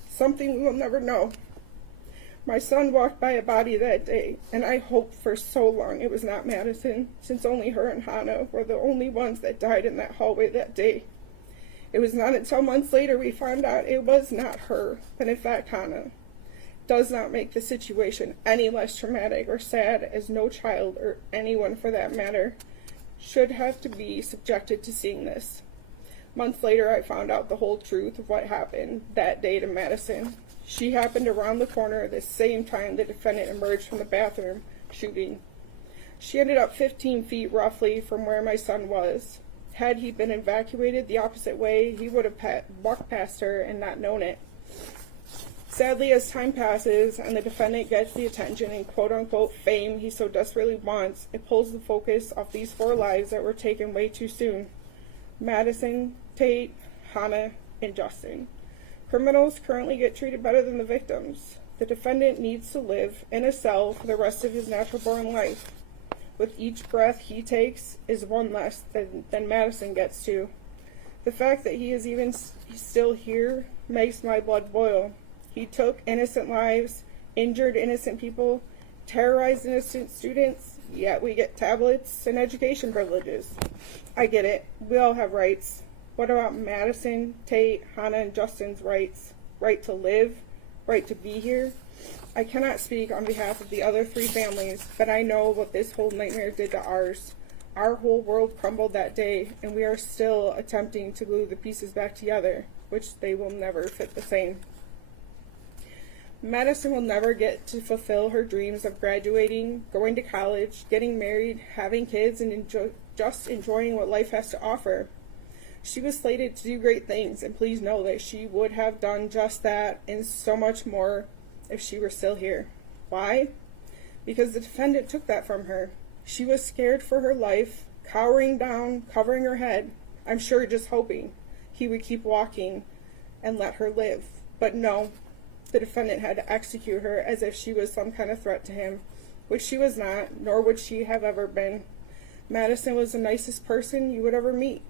Something we will never know. My son walked by a body that day, and I hoped for so long it was not Madison, since only her and Hannah were the only ones that died in that hallway that day. It was not until months later we found out it was not her, but in fact Hannah. Does not make the situation any less traumatic or sad, as no child, or anyone for that matter, should have to be subjected to seeing this. Months later, I found out the whole truth of what happened that day to Madison. She happened around the corner at the same time the defendant emerged from the bathroom shooting. She ended up 15 feet roughly from where my son was. Had he been evacuated the opposite way, he would have walked past her and not known it. Sadly, as time passes and the defendant gets the attention and quote-unquote fame he so desperately wants, it pulls the focus off these 4 lives that were taken way too soon. Madison, Tate, Hannah, and Justin. Criminals currently get treated better than the victims. The defendant needs to live in a cell for the rest of his natural-born life. With each breath he takes is one less than Madison gets to. The fact that he is even still here makes my blood boil. He took innocent lives, injured innocent people, terrorized innocent students, yet we get tablets and education privileges. I get it. We all have rights. What about Madison, Tate, Hannah, and Justin's rights? Right to live? Right to be here? I cannot speak on behalf of the other 3 families, but I know what this whole nightmare did to ours. Our whole world crumbled that day, and we are still attempting to glue the pieces back together, which they will never fit the same. Madison will never get to fulfill her dreams of graduating, going to college, getting married, having kids, and just enjoying what life has to offer. She was slated to do great things, and please know that she would have done just that and so much more if she were still here. Why? Because the defendant took that from her. She was scared for her life, cowering down, covering her head, I'm sure just hoping he would keep walking and let her live. But no, the defendant had to execute her as if she was some kind of threat to him, which she was not, nor would she have ever been. Madison was the nicest person you would ever meet.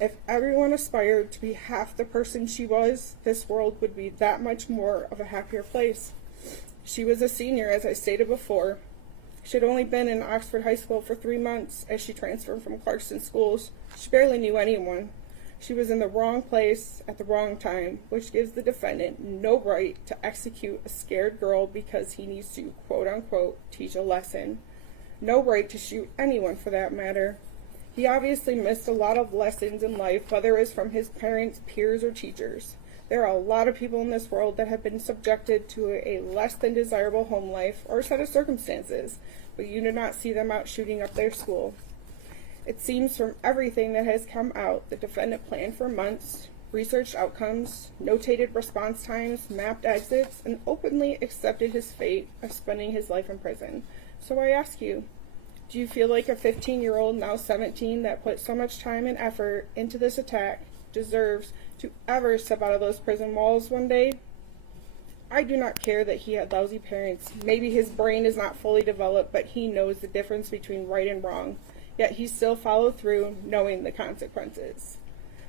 If everyone aspired to be half the person she was, this world would be that much more of a happier place. She was a senior, as I stated before. She had only been in Oxford High School for 3 months as she transferred from Clarkston schools. She barely knew anyone. She was in the wrong place at the wrong time, which gives the defendant no right to execute a scared girl because he needs to, quote-unquote, teach a lesson. No right to shoot anyone for that matter. He obviously missed a lot of lessons in life, whether it's from his parents, peers, or teachers. There are a lot of people in this world that have been subjected to a less than desirable home life or set of circumstances, but you do not see them out shooting up their school. It seems from everything that has come out, the defendant planned for months, researched outcomes, notated response times, mapped exits, and openly accepted his fate of spending his life in prison. So I ask you, do you feel like a 15-year-old, now 17, that put so much time and effort into this attack deserves to ever step out of those prison walls one day? I do not care that he had lousy parents. Maybe his brain is not fully developed, but he knows the difference between right and wrong. Yet he still followed through, knowing the consequences.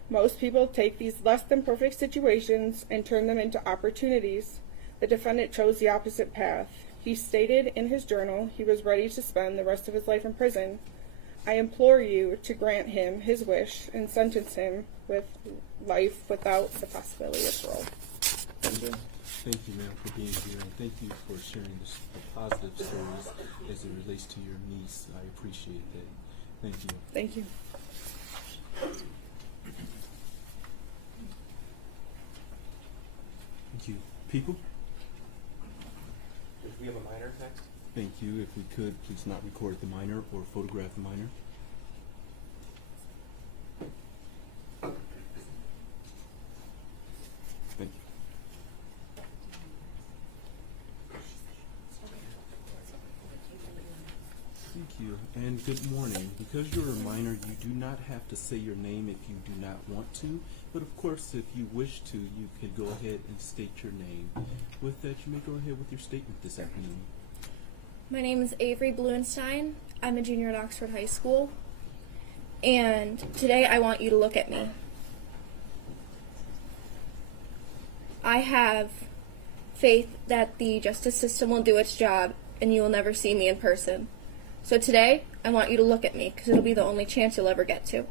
Most people take these less than perfect situations and turn them into opportunities. The defendant chose the opposite path. He stated in his journal he was ready to spend the rest of his life in prison. I implore you to grant him his wish and sentence him with life without the possibility of parole. Thank you. Thank you, ma'am, for being here, and thank you for sharing the positive stories as it relates to your niece. I appreciate that. Thank you. Thank you. Thank you. People? Do we have a minor next? Thank you. If we could, please not record the minor or photograph the minor. Thank you. Thank you, and good morning. Because you're a minor, you do not have to say your name if you do not want to, but of course, if you wish to, you can go ahead and state your name. With that, you may go ahead with your statement this afternoon. My name is Avery Bluenstein. I'm a junior at Oxford High School, and today I want you to look at me. I have faith that the justice system will do its job, and you will never see me in person. So today, I want you to look at me, because it'll be the only chance you'll ever get to.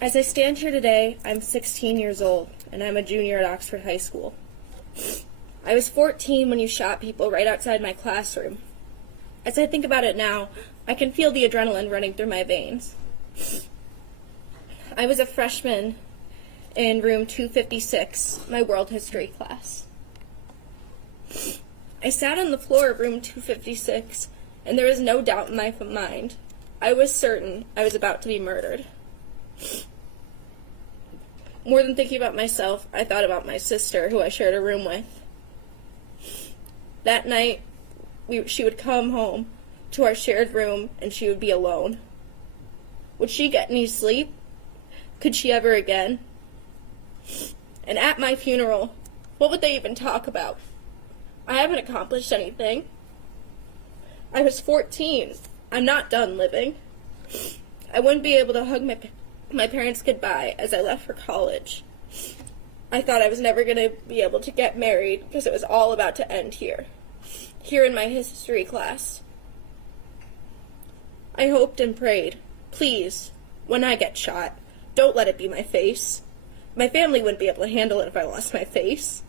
As I stand here today, I'm 16 years old, and I'm a junior at Oxford High School. I was 14 when you shot people right outside my classroom. As I think about it now, I can feel the adrenaline running through my veins. I was a freshman in room 256, my world history class. I sat on the floor of room 256, and there was no doubt in my mind. I was certain I was about to be murdered. More than thinking about myself, I thought about my sister, who I shared a room with. That night, she would come home to our shared room, and she would be alone. Would she get any sleep? Could she ever again? And at my funeral, what would they even talk about? I haven't accomplished anything. I was 14. I'm not done living. I wouldn't be able to hug my parents goodbye as I left for college. I thought I was never going to be able to get married because it was all about to end here in my history class. I hoped and prayed, please, when I get shot, don't let it be my face. My family wouldn't be able to handle it if I lost my face.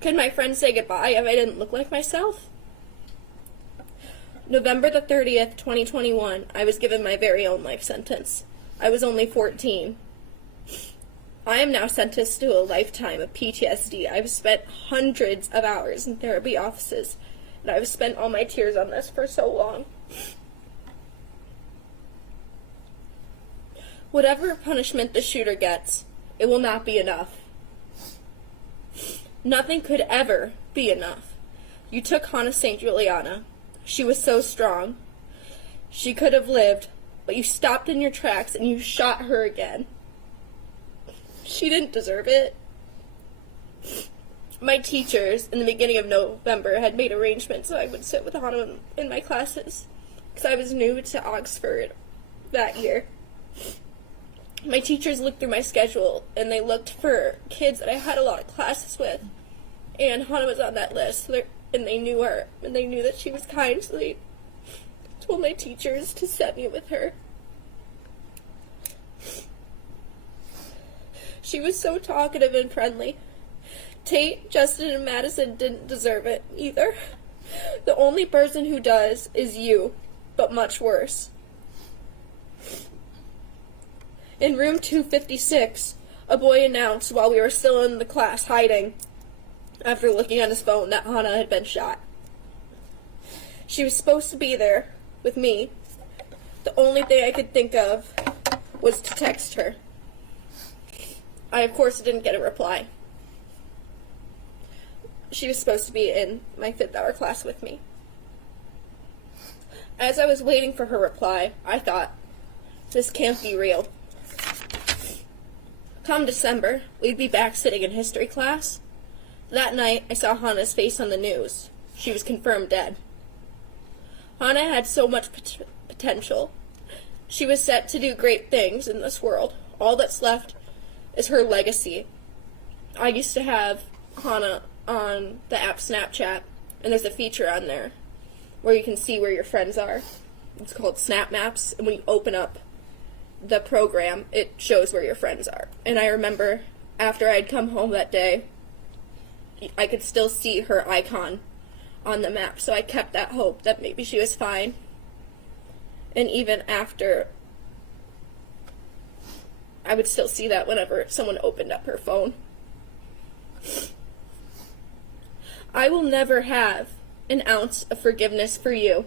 Could my friends say goodbye if I didn't look like myself? November the 30th, 2021, I was given my very own life sentence. I was only 14. I am now sentenced to a lifetime of PTSD. I've spent hundreds of hours in therapy offices, and I've spent all my tears on this for so long. Whatever punishment the shooter gets, it will not be enough. Nothing could ever be enough. You took Hannah St. Juliana. She was so strong. She could have lived, but you stopped in your tracks and you shot her again. She didn't deserve it. My teachers, in the beginning of November, had made arrangements so I would sit with Hannah in my classes, because I was new to Oxford that year. My teachers looked through my schedule, and they looked for kids that I had a lot of classes with, and Hannah was on that list, and they knew her, and they knew that she was kind, so they told my teachers to set me with her. She was so talkative and friendly. Tate, Justin, and Madison didn't deserve it either. The only person who does is you, but much worse. In room 256, a boy announced while we were still in the class hiding, after looking on his phone, that Hannah had been shot. She was supposed to be there with me. The only thing I could think of was to text her. I, of course, didn't get a reply. She was supposed to be in my 5th hour class with me. As I was waiting for her reply, I thought, this can't be real. Come December, we'd be back sitting in history class. That night, I saw Hannah's face on the news. She was confirmed dead. Hannah had so much potential. She was set to do great things in this world. All that's left is her legacy. I used to have Hannah on the app Snapchat, and there's a feature on there where you can see where your friends are. It's called Snap Maps, and when you open up the program, it shows where your friends are. And I remember after I'd come home that day, I could still see her icon on the map, so I kept that hope that maybe she was fine. And even after, I would still see that whenever someone opened up her phone. I will never have an ounce of forgiveness for you.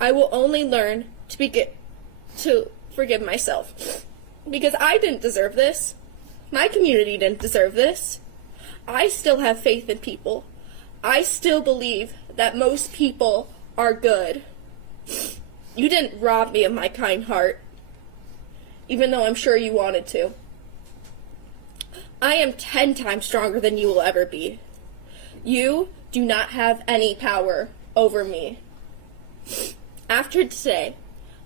I will only learn to forgive myself. Because I didn't deserve this. My community didn't deserve this. I still have faith in people. I still believe that most people are good. You didn't rob me of my kind heart, even though I'm sure you wanted to. I am 10 times stronger than you will ever be. You do not have any power over me. After today,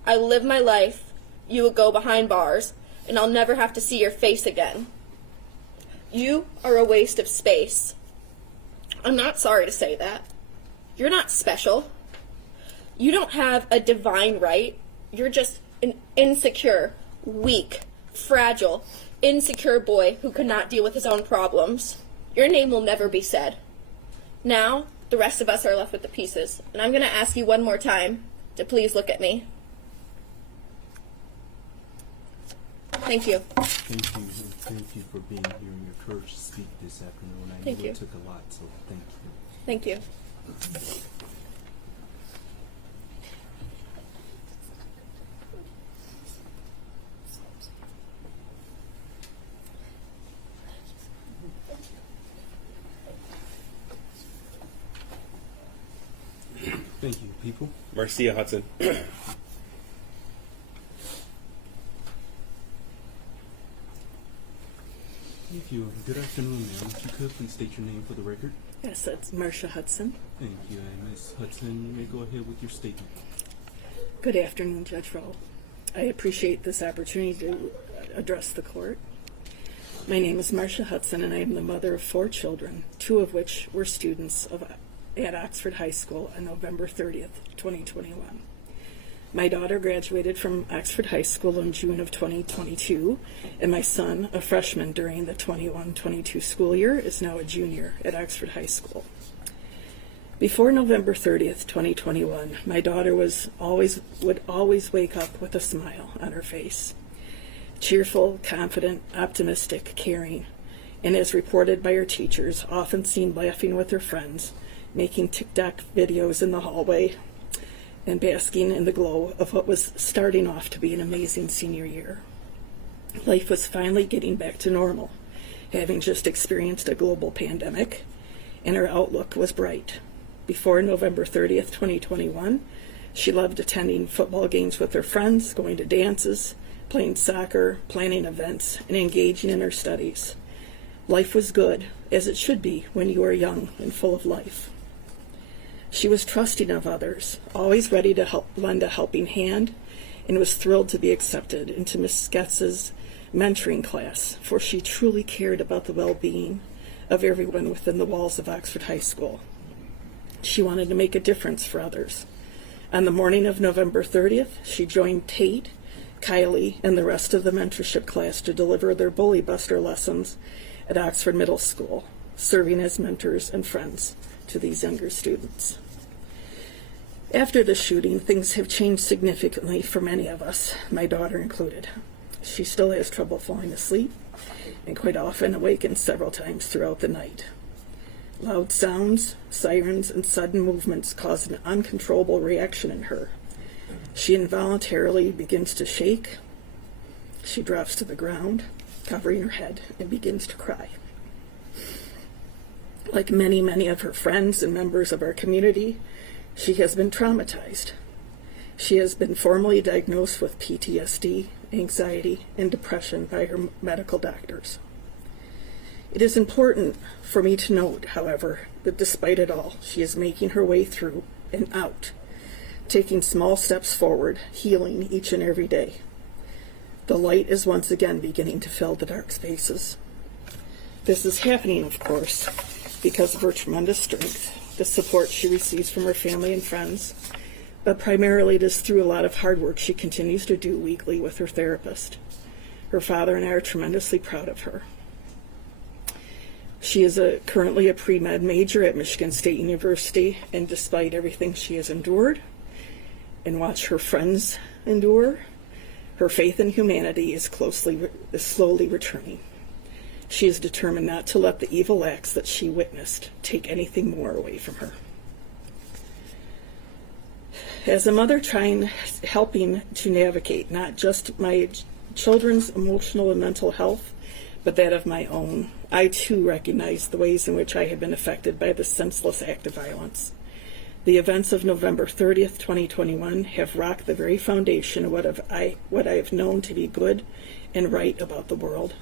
I will live my life, you will go behind bars, and I'll never have to see your face again. You are a waste of space. I'm not sorry to say that. You're not special. You don't have a divine right. You're just an insecure, weak, fragile, insecure boy who could not deal with his own problems. Your name will never be said. Now, the rest of us are left with the pieces, and I'm going to ask you one more time to please look at me. Thank you. Thank you. Thank you for being here and your courage to speak this afternoon. I know it took a lot, so thank you. Thank you. Thank you, people. Marcia Hudson. Thank you. Good afternoon, ma'am. If you could, please state your name for the record. Yes, that's Marcia Hudson. Thank you. And Ms. Hudson, you may go ahead with your statement. Good afternoon, Judge Rowe. I appreciate this opportunity to address the court. My name is Marcia Hudson, and I am the mother of 4 children, 2 of which were students at Oxford High School on November 30th, 2021. My daughter graduated from Oxford High School in June of 2022, and my son, a freshman during the 21-22 school year, is now a junior at Oxford High School. Before November 30th, 2021, my daughter would always wake up with a smile on her face. Cheerful, confident, optimistic, caring, and as reported by her teachers, often seen laughing with her friends, making TikTok videos in the hallway, and basking in the glow of what was starting off to be an amazing senior year. Life was finally getting back to normal, having just experienced a global pandemic, and her outlook was bright. Before November 30th, 2021, she loved attending football games with her friends, going to dances, playing soccer, planning events, and engaging in her studies. Life was good, as it should be when you are young and full of life. She was trusting of others, always ready to lend a helping hand, and was thrilled to be accepted into Miss Getz's mentoring class, for she truly cared about the well-being of everyone within the walls of Oxford High School. She wanted to make a difference for others. On the morning of November 30th, she joined Tate, Kylie, and the rest of the mentorship class to deliver their Bully Buster lessons at Oxford Middle School, serving as mentors and friends to these younger students. After the shooting, things have changed significantly for many of us, my daughter included. She still has trouble falling asleep and quite often awakens several times throughout the night. Loud sounds, sirens, and sudden movements cause an uncontrollable reaction in her. She involuntarily begins to shake. She drops to the ground, covering her head, and begins to cry. Like many, many of her friends and members of our community, she has been traumatized. She has been formally diagnosed with PTSD, anxiety, and depression by her medical doctors. It is important for me to note, however, that despite it all, she is making her way through and out, taking small steps forward, healing each and every day. The light is once again beginning to fill the dark spaces. This is happening, of course, because of her tremendous strength, the support she receives from her family and friends, but primarily it is through a lot of hard work she continues to do weekly with her therapist. Her father and I are tremendously proud of her. She is currently a pre-med major at Michigan State University, and despite everything she has endured and watched her friends endure, her faith in humanity is slowly returning. She is determined not to let the evil acts that she witnessed take anything more away from her. As a mother helping to navigate not just my children's emotional and mental health, but that of my own, I too recognize the ways in which I have been affected by this senseless act of violence. The events of November 30th, 2021 have rocked the very foundation of what I have known to be good and right about the world.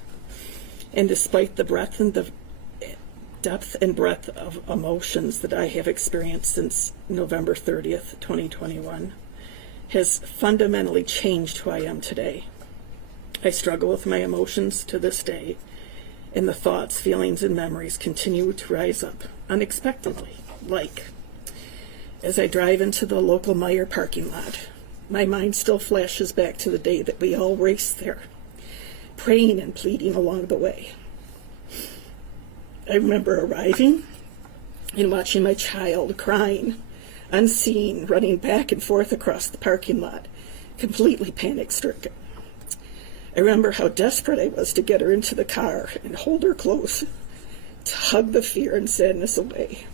And despite the depth and breadth of emotions that I have experienced since November 30th, 2021, has fundamentally changed who I am today. I struggle with my emotions to this day, and the thoughts, feelings, and memories continue to rise up unexpectedly, like as I drive into the local Meijer parking lot, my mind still flashes back to the day that we all raced there, praying and pleading along the way. I remember arriving and watching my child crying, unseen, running back and forth across the parking lot, completely panic-stricken. I remember how desperate I was to get her into the car and hold her close, to hug the fear and sadness away.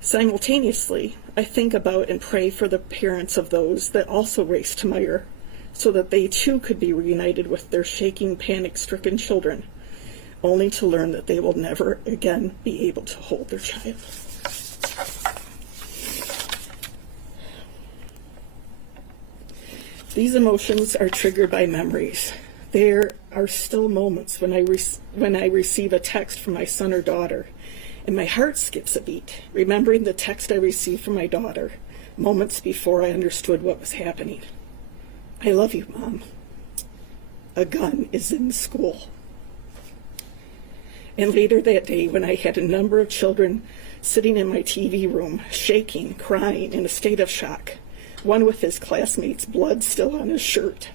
Simultaneously, I think about and pray for the parents of those that also raced to Meijer, so that they too could be reunited with their shaking, panic-stricken children, only to learn that they will never again be able to hold their child. These emotions are triggered by memories. There are still moments when I receive a text from my son or daughter, and my heart skips a beat, remembering the text I received from my daughter moments before I understood what was happening. I love you, Mom. A gun is in school. And later that day, when I had a number of children sitting in my TV room, shaking, crying, in a state of shock, one with his classmates' blood still on his shirt,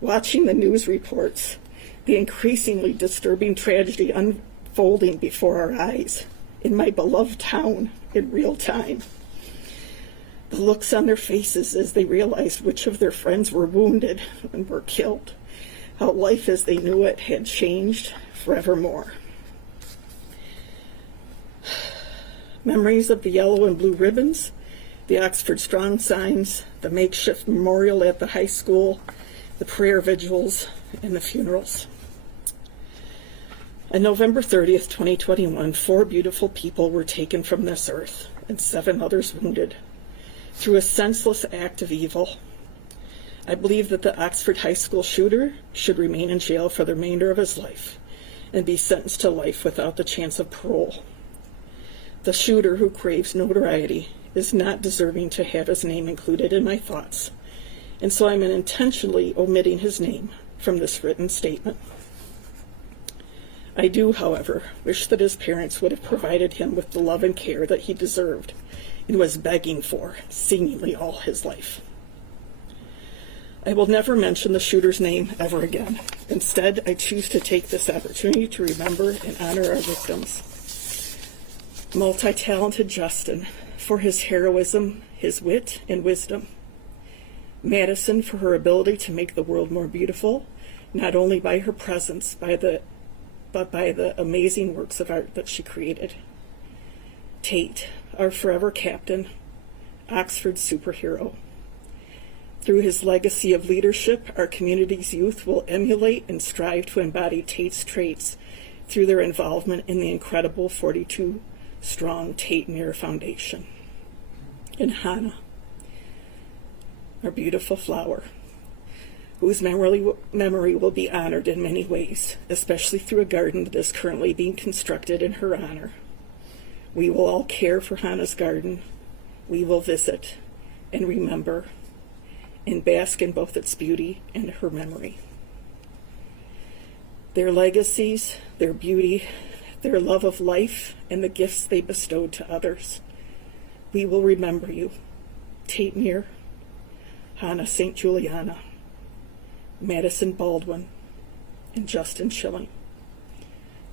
watching the news reports, the increasingly disturbing tragedy unfolding before our eyes in my beloved town in real time. The looks on their faces as they realized which of their friends were wounded and were killed, how life as they knew it had changed forevermore. Memories of the yellow and blue ribbons, the Oxford Strong signs, the makeshift memorial at the high school, the prayer vigils, and the funerals. On November 30th, 2021, 4 beautiful people were taken from this earth and 7 others wounded through a senseless act of evil. I believe that the Oxford High School shooter should remain in jail for the remainder of his life and be sentenced to life without the chance of parole. The shooter, who craves notoriety, is not deserving to have his name included in my thoughts, and so I'm intentionally omitting his name from this written statement. I do, however, wish that his parents would have provided him with the love and care that he deserved and was begging for seemingly all his life. I will never mention the shooter's name ever again. Instead, I choose to take this opportunity to remember and honor our victims. Multi-talented Justin for his heroism, his wit, and wisdom. Madison for her ability to make the world more beautiful, not only by her presence, but by the amazing works of art that she created. Tate, our forever captain, Oxford's superhero. Through his legacy of leadership, our community's youth will emulate and strive to embody Tate's traits through their involvement in the incredible 42-strong Tate Muir Foundation. And Hannah, our beautiful flower, whose memory will be honored in many ways, especially through a garden that is currently being constructed in her honor. We will all care for Hannah's garden. We will visit and remember and bask in both its beauty and her memory. Their legacies, their beauty, their love of life, and the gifts they bestowed to others. We will remember you, Tate Muir, Hannah St. Juliana, Madison Baldwin, and Justin Schilling,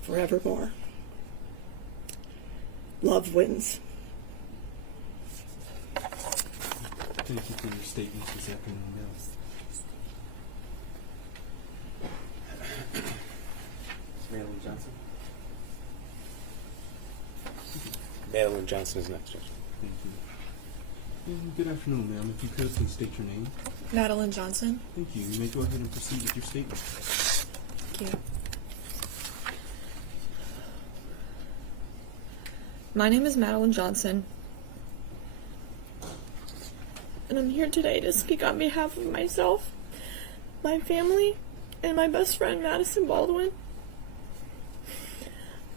forevermore. Love wins. Thank you for your statements this afternoon, Madeline Johnson. Madeline Johnson is next. Thank you. Good afternoon, ma'am. If you could, please state your name. Madeline Johnson. Thank you. You may go ahead and proceed with your statement. Thank you. My name is Madeline Johnson, and I'm here today to speak on behalf of myself, my family, and my best friend, Madison Baldwin.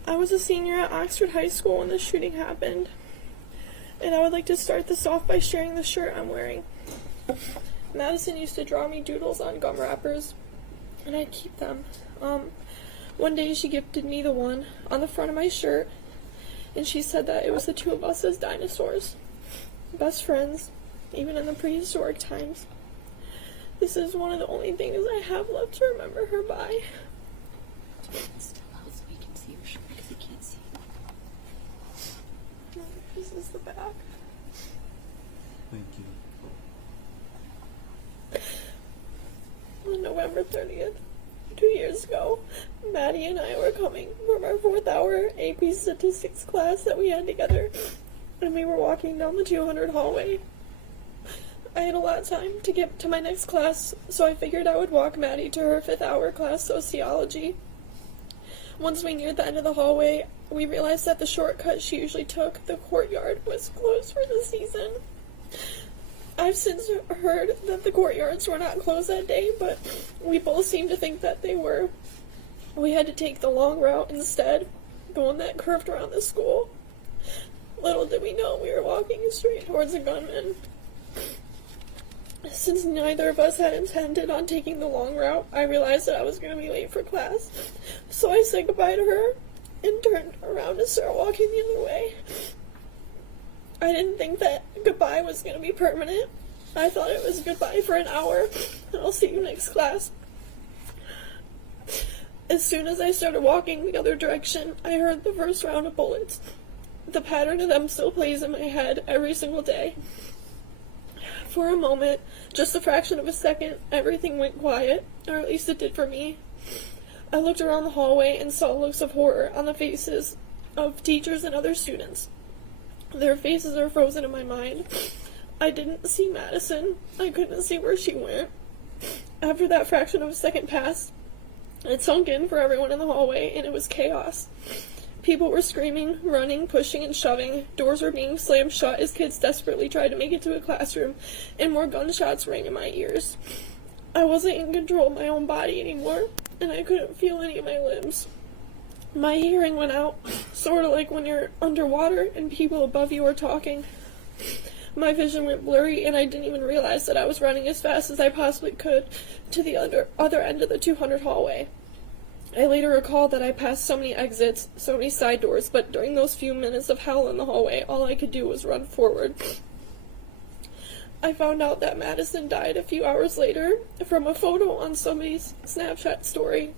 I was a senior at Oxford High School when the shooting happened, and I would like to start this off by sharing the shirt I'm wearing. Madison used to draw me doodles on gum wrappers, and I keep them. One day she gifted me the one on the front of my shirt, and she said that it was the two of us as dinosaurs, best friends, even in the prehistoric times. This is one of the only things I have left to remember her by. This is the back. Thank you. On November 30th, 2 years ago, Maddie and I were coming from our 4th hour AP statistics class that we had together, and we were walking down the 200 hallway. I had a lot of time to get to my next class, so I figured I would walk Maddie to her 5th hour class, sociology. Once we neared the end of the hallway, we realized that the shortcut she usually took, the courtyard, was closed for the season. I've since heard that the courtyards were not closed that day, but we both seemed to think that they were. We had to take the long route instead, the one that curved around the school. Little did we know we were walking straight towards a gunman. Since neither of us had intended on taking the long route, I realized that I was going to be late for class, so I said goodbye to her and turned around to start walking the other way. I didn't think that goodbye was going to be permanent. I thought it was goodbye for an hour, and I'll see you next class. As soon as I started walking the other direction, I heard the first round of bullets. The pattern of them still plays in my head every single day. For a moment, just a fraction of a second, everything went quiet, or at least it did for me. I looked around the hallway and saw looks of horror on the faces of teachers and other students. Their faces are frozen in my mind. I didn't see Madison. I couldn't see where she went. After that fraction of a second passed, it sunk in for everyone in the hallway, and it was chaos. People were screaming, running, pushing, and shoving. Doors were being slammed shut as kids desperately tried to make it to a classroom, and more gunshots rang in my ears. I wasn't in control of my own body anymore, and I couldn't feel any of my limbs. My hearing went out, sort of like when you're underwater and people above you are talking. My vision went blurry, and I didn't even realize that I was running as fast as I possibly could to the other end of the 200 hallway. I later recalled that I passed so many exits, so many side doors, but during those few minutes of hell in the hallway, all I could do was run forward. I found out that Madison died a few hours later from a photo on somebody's Snapchat story.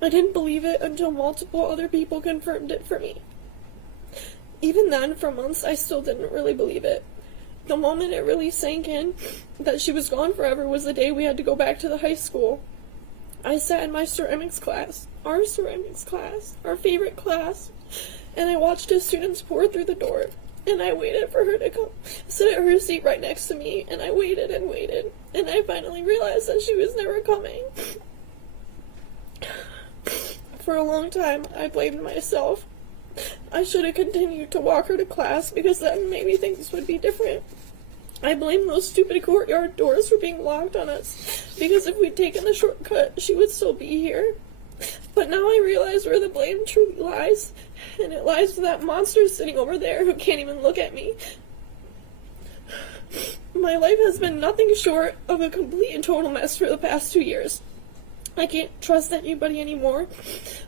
I didn't believe it until multiple other people confirmed it for me. Even then, for months, I still didn't really believe it. The moment it really sank in that she was gone forever was the day we had to go back to the high school. I sat in my ceramics class, our favorite class, and I watched as students poured through the door, and I waited for her to come sit at her seat right next to me, and I waited and waited, and I finally realized that she was never coming. For a long time, I blamed myself. I should have continued to walk her to class because then maybe things would be different. I blamed those stupid courtyard doors for being locked on us, because if we'd taken the shortcut, she would still be here. But now I realize where the blame truly lies, and it lies with that monster sitting over there who can't even look at me. My life has been nothing short of a complete and total mess for the past 2 years. I can't trust anybody anymore.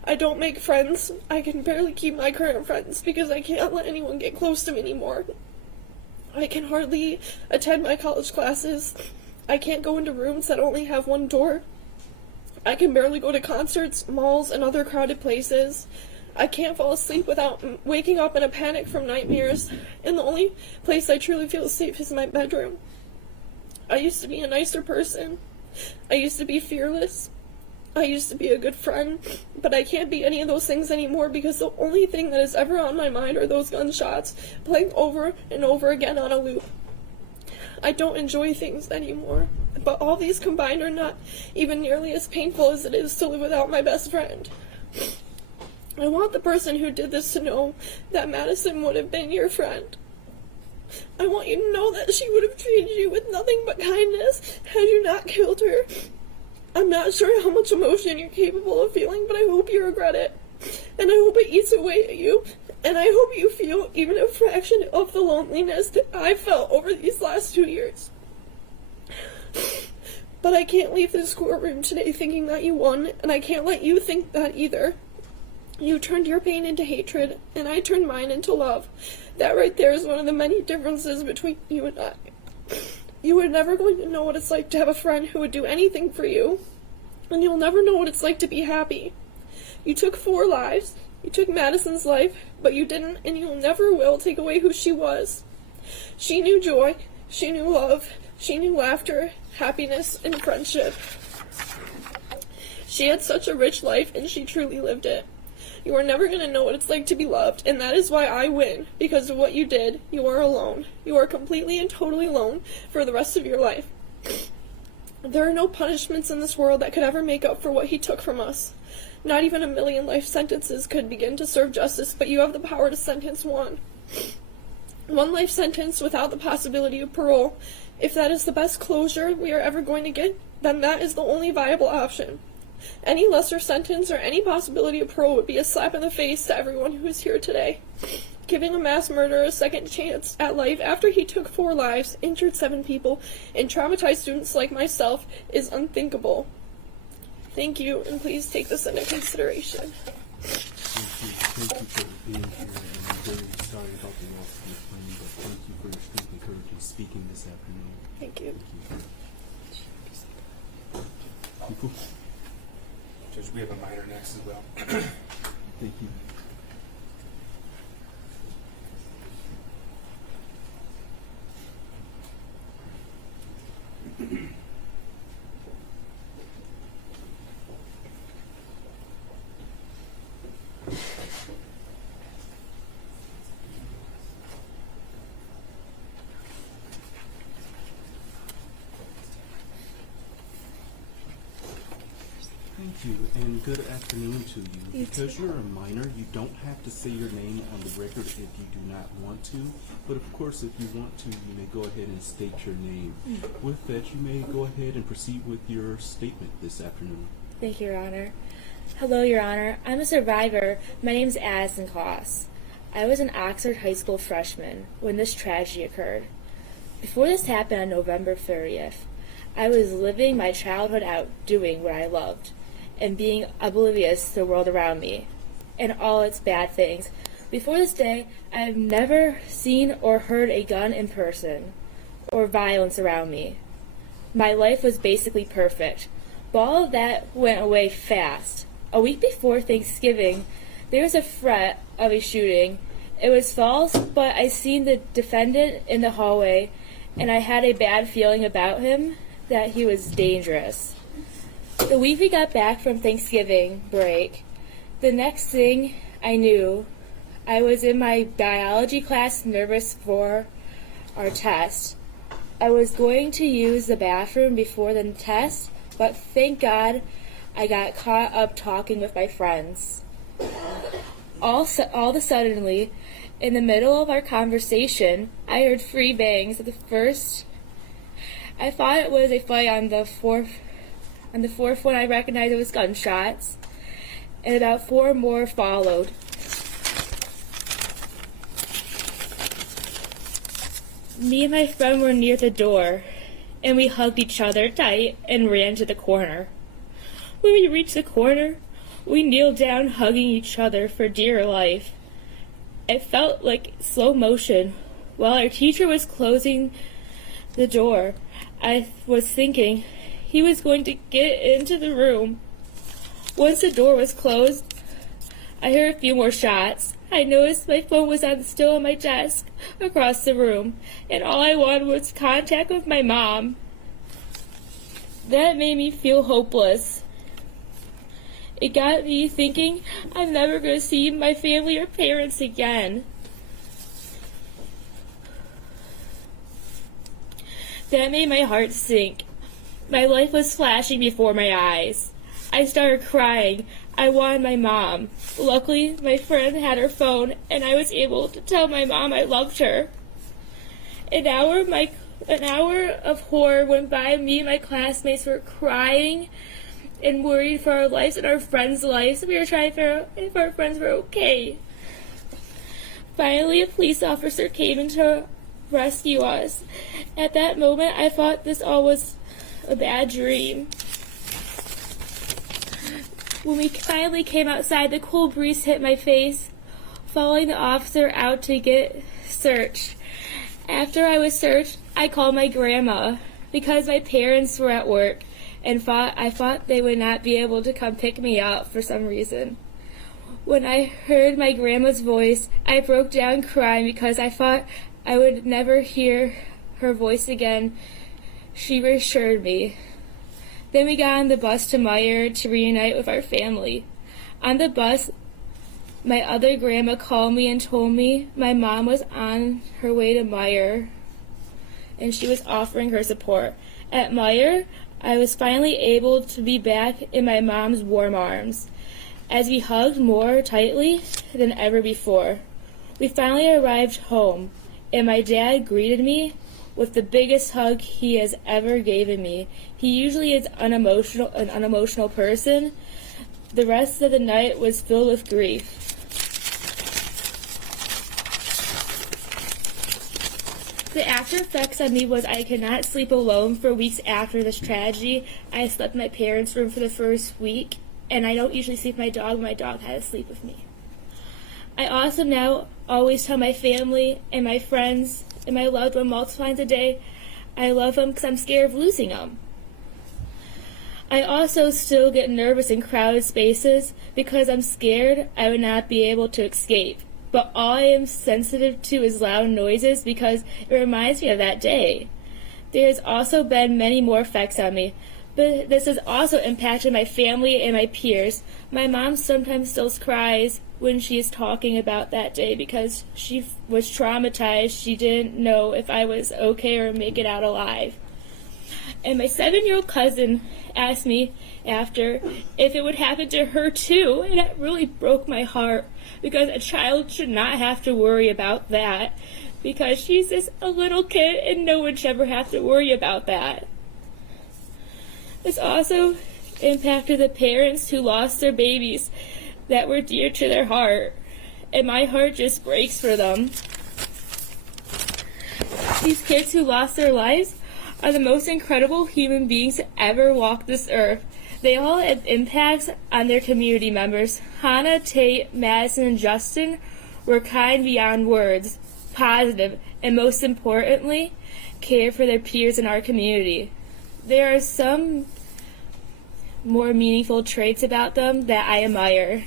I don't make friends. I can barely keep my current friends because I can't let anyone get close to me anymore. I can hardly attend my college classes. I can't go into rooms that only have one door. I can barely go to concerts, malls, and other crowded places. I can't fall asleep without waking up in a panic from nightmares, and the only place I truly feel safe is my bedroom. I used to be a nicer person. I used to be fearless. I used to be a good friend, but I can't be any of those things anymore because the only thing that is ever on my mind are those gunshots playing over and over again on a loop. I don't enjoy things anymore, but all these combined are not even nearly as painful as it is to live without my best friend. I want the person who did this to know that Madison would have been your friend. I want you to know that she would have treated you with nothing but kindness had you not killed her. I'm not sure how much emotion you're capable of feeling, but I hope you regret it. And I hope it eats away at you. And I hope you feel even a fraction of the loneliness that I felt over these last 2 years. But I can't leave this courtroom today thinking that you won, and I can't let you think that either. You turned your pain into hatred, and I turned mine into love. That right there is one of the many differences between you and I. You are never going to know what it's like to have a friend who would do anything for you, and you'll never know what it's like to be happy. You took 4 lives. You took Madison's life, but you didn't, and you never will take away who she was. She knew joy. She knew love. She knew laughter, happiness, and friendship. She had such a rich life, and she truly lived it. You are never going to know what it's like to be loved, and that is why I win. Because of what you did, you are alone. You are completely and totally alone for the rest of your life. There are no punishments in this world that could ever make up for what he took from us. Not even 1,000,000 life sentences could begin to serve justice, but you have the power to sentence one. One life sentence without the possibility of parole. If that is the best closure we are ever going to get, then that is the only viable option. Any lesser sentence or any possibility of parole would be a slap in the face to everyone who is here today. Giving a mass murderer a second chance at life after he took 4 lives, injured 7 people, and traumatized students like myself is unthinkable. Thank you, and please take this into consideration. Thank you for being here, and I'm very sorry about the loss of your friend, but thank you for your strength and courage in speaking this afternoon. Thank you. Thank you. Judge, we have a minor next as well. Thank you. you, and good afternoon to you. You Because too. you're a minor, you don't have to say your name on the record if you do not want to. But of course, if you want to, you may go ahead and state your name. With that, you may go ahead and proceed with your statement this afternoon. Thank you, Your Honor. Hello, Your Honor. I'm a survivor. My name's Addison Koss. I was an Oxford High School freshman when this tragedy occurred. Before this happened on November 30th, I was living my childhood out doing what I loved and being oblivious to the world around me and all its bad things. Before this day, I've never seen or heard a gun in person or violence around me. My life was basically perfect, but all of that went away fast. A week before Thanksgiving, there was a threat of a shooting. It was false, but I seen the defendant in the hallway, and I had a bad feeling about him, that he was dangerous. The week we got back from Thanksgiving break, the next thing I knew, I was in my biology class nervous for our test. I was going to use the bathroom before the test, but thank God I got caught up talking with my friends. All of a suddenly, in the middle of our conversation, I heard 3 bangs. At the first, I thought it was a fight. On the fourth one, I recognized it was gunshots, and about 4 more followed. Me and my friend were near the door, and we hugged each other tight and ran to the corner. When we reached the corner, we kneeled down, hugging each other for dear life. It felt like slow motion. While our teacher was closing the door, I was thinking he was going to get into the room. Once the door was closed, I heard a few more shots. I noticed my phone was still on my desk across the room, and all I wanted was contact with my mom. That made me feel hopeless. It got me thinking I'm never going to see my family or parents again. That made my heart sink. My life was flashing before my eyes. I started crying. I wanted my mom. Luckily, my friend had her phone, and I was able to tell my mom I loved her. An hour of horror went by. Me and my classmates were crying and worried for our lives and our friends' lives. We were trying to figure out if our friends were okay. Finally, a police officer came in to rescue us. At that moment, I thought this all was a bad dream. When we finally came outside, the cool breeze hit my face, following the officer out to get searched. After I was searched, I called my grandma because my parents were at work, and I thought they would not be able to come pick me up for some reason. When I heard my grandma's voice, I broke down crying because I thought I would never hear her voice again. She reassured me. Then we got on the bus to Meyer to reunite with our family. On the bus, my other grandma called me and told me my mom was on her way to Meyer, and she was offering her support. At Meyer, I was finally able to be back in my mom's warm arms, as we hugged more tightly than ever before. We finally arrived home, and my dad greeted me with the biggest hug he has ever given me. He usually is an unemotional person. The rest of the night was filled with grief. The after effects on me was I could not sleep alone for weeks after this tragedy. I slept in my parents' room for the first week, and I don't usually sleep with my dog. My dog had to sleep with me. I also now always tell my family and my friends and my loved one multiple times a day I love them because I'm scared of losing them. I also still get nervous in crowded spaces because I'm scared I would not be able to escape. But all I am sensitive to is loud noises because it reminds me of that day. There has also been many more effects on me, but this has also impacted my family and my peers. My mom sometimes still cries when she is talking about that day because she was traumatized. She didn't know if I was okay or make it out alive. And my 7-year-old cousin asked me after if it would happen to her too, and it really broke my heart because a child should not have to worry about that because she's just a little kid and no one should ever have to worry about that. This also impacted the parents who lost their babies that were dear to their heart, and my heart just breaks for them. These kids who lost their lives are the most incredible human beings to ever walk this earth. They all had impacts on their community members. Hannah, Tate, Madison, and Justin were kind beyond words, positive, and most importantly, cared for their peers in our community. There are some more meaningful traits about them that I admire.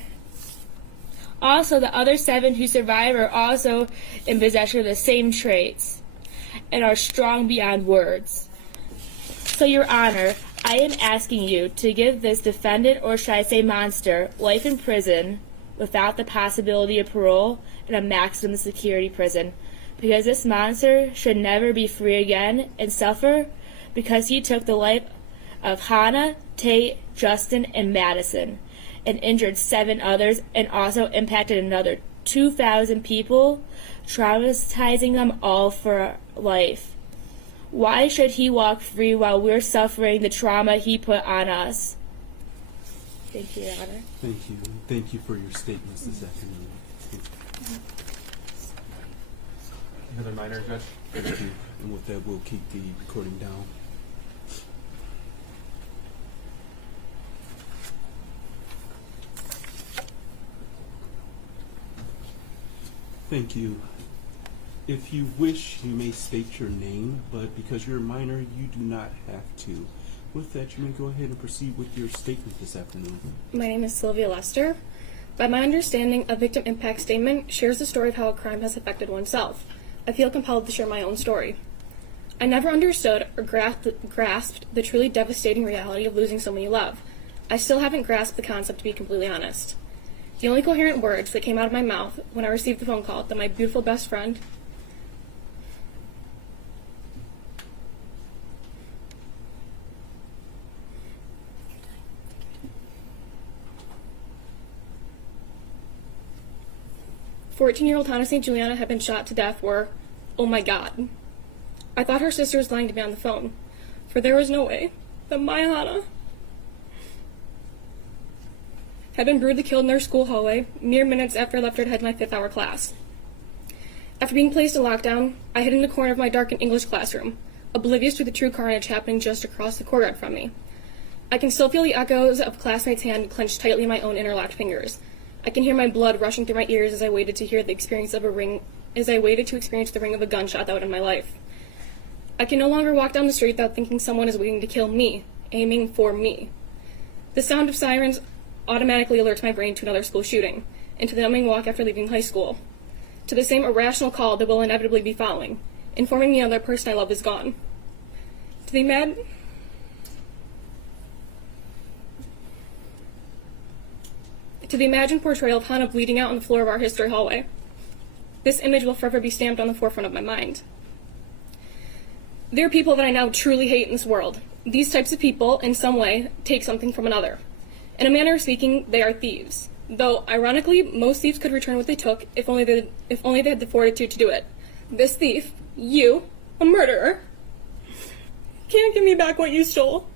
Also, the other 7 who survived are also in possession of the same traits and are strong beyond words. So, Your Honor, I am asking you to give this defendant, or should I say monster, life in prison without the possibility of parole in a maximum security prison, because this monster should never be free again and suffer because he took the life of Hannah, Tate, Justin, and Madison, and injured 7 others and also impacted another 2,000 people, traumatizing them all for life. Why should he walk free while we're suffering the trauma he put on us? Thank you, Your Honor. Thank you. Thank you for your statements this afternoon. Another minor, Judge. Thank you. And with that, we'll keep the recording down. Thank you. If you wish, you may state your name, but because you're a minor, you do not have to. With that, you may go ahead and proceed with your statement this afternoon. My name is Sylvia Lester. By my understanding, a victim impact statement shares the story of how a crime has affected oneself. I feel compelled to share my own story. I never understood or grasped the truly devastating reality of losing someone you love. I still haven't grasped the concept, to be completely honest. The only coherent words that came out of my mouth when I received the phone call that my beautiful best friend "14-year-old Hannah St. Juliana had been shot to death" were, "Oh my God." I thought her sister was lying to me on the phone, for there was no way that my Hannah had been brutally killed in their school hallway mere minutes after I left her to head to my 5th-hour class. After being placed in lockdown, I hid in the corner of my darkened English classroom, oblivious to the true carnage happening just across the courtyard from me. I can still feel the echoes of classmates' hand clenched tightly in my own interlocked fingers. I can hear my blood rushing through my ears as I waited to experience the ring of a gunshot that would end my life. I can no longer walk down the street without thinking someone is waiting to kill me, aiming for me. The sound of sirens automatically alerts my brain to another school shooting, and to the numbing walk after leaving high school, to the same irrational call that will inevitably be following, informing me another person I love is gone. To the imagined portrayal of Hannah bleeding out on the floor of our history hallway. This image will forever be stamped on the forefront of my mind. There are people that I now truly hate in this world. These types of people, in some way, take something from another. In a manner of speaking, they are thieves. Though, ironically, most thieves could return what they took if only they had the fortitude to do it. This thief, you, a murderer, can't give me back what you stole.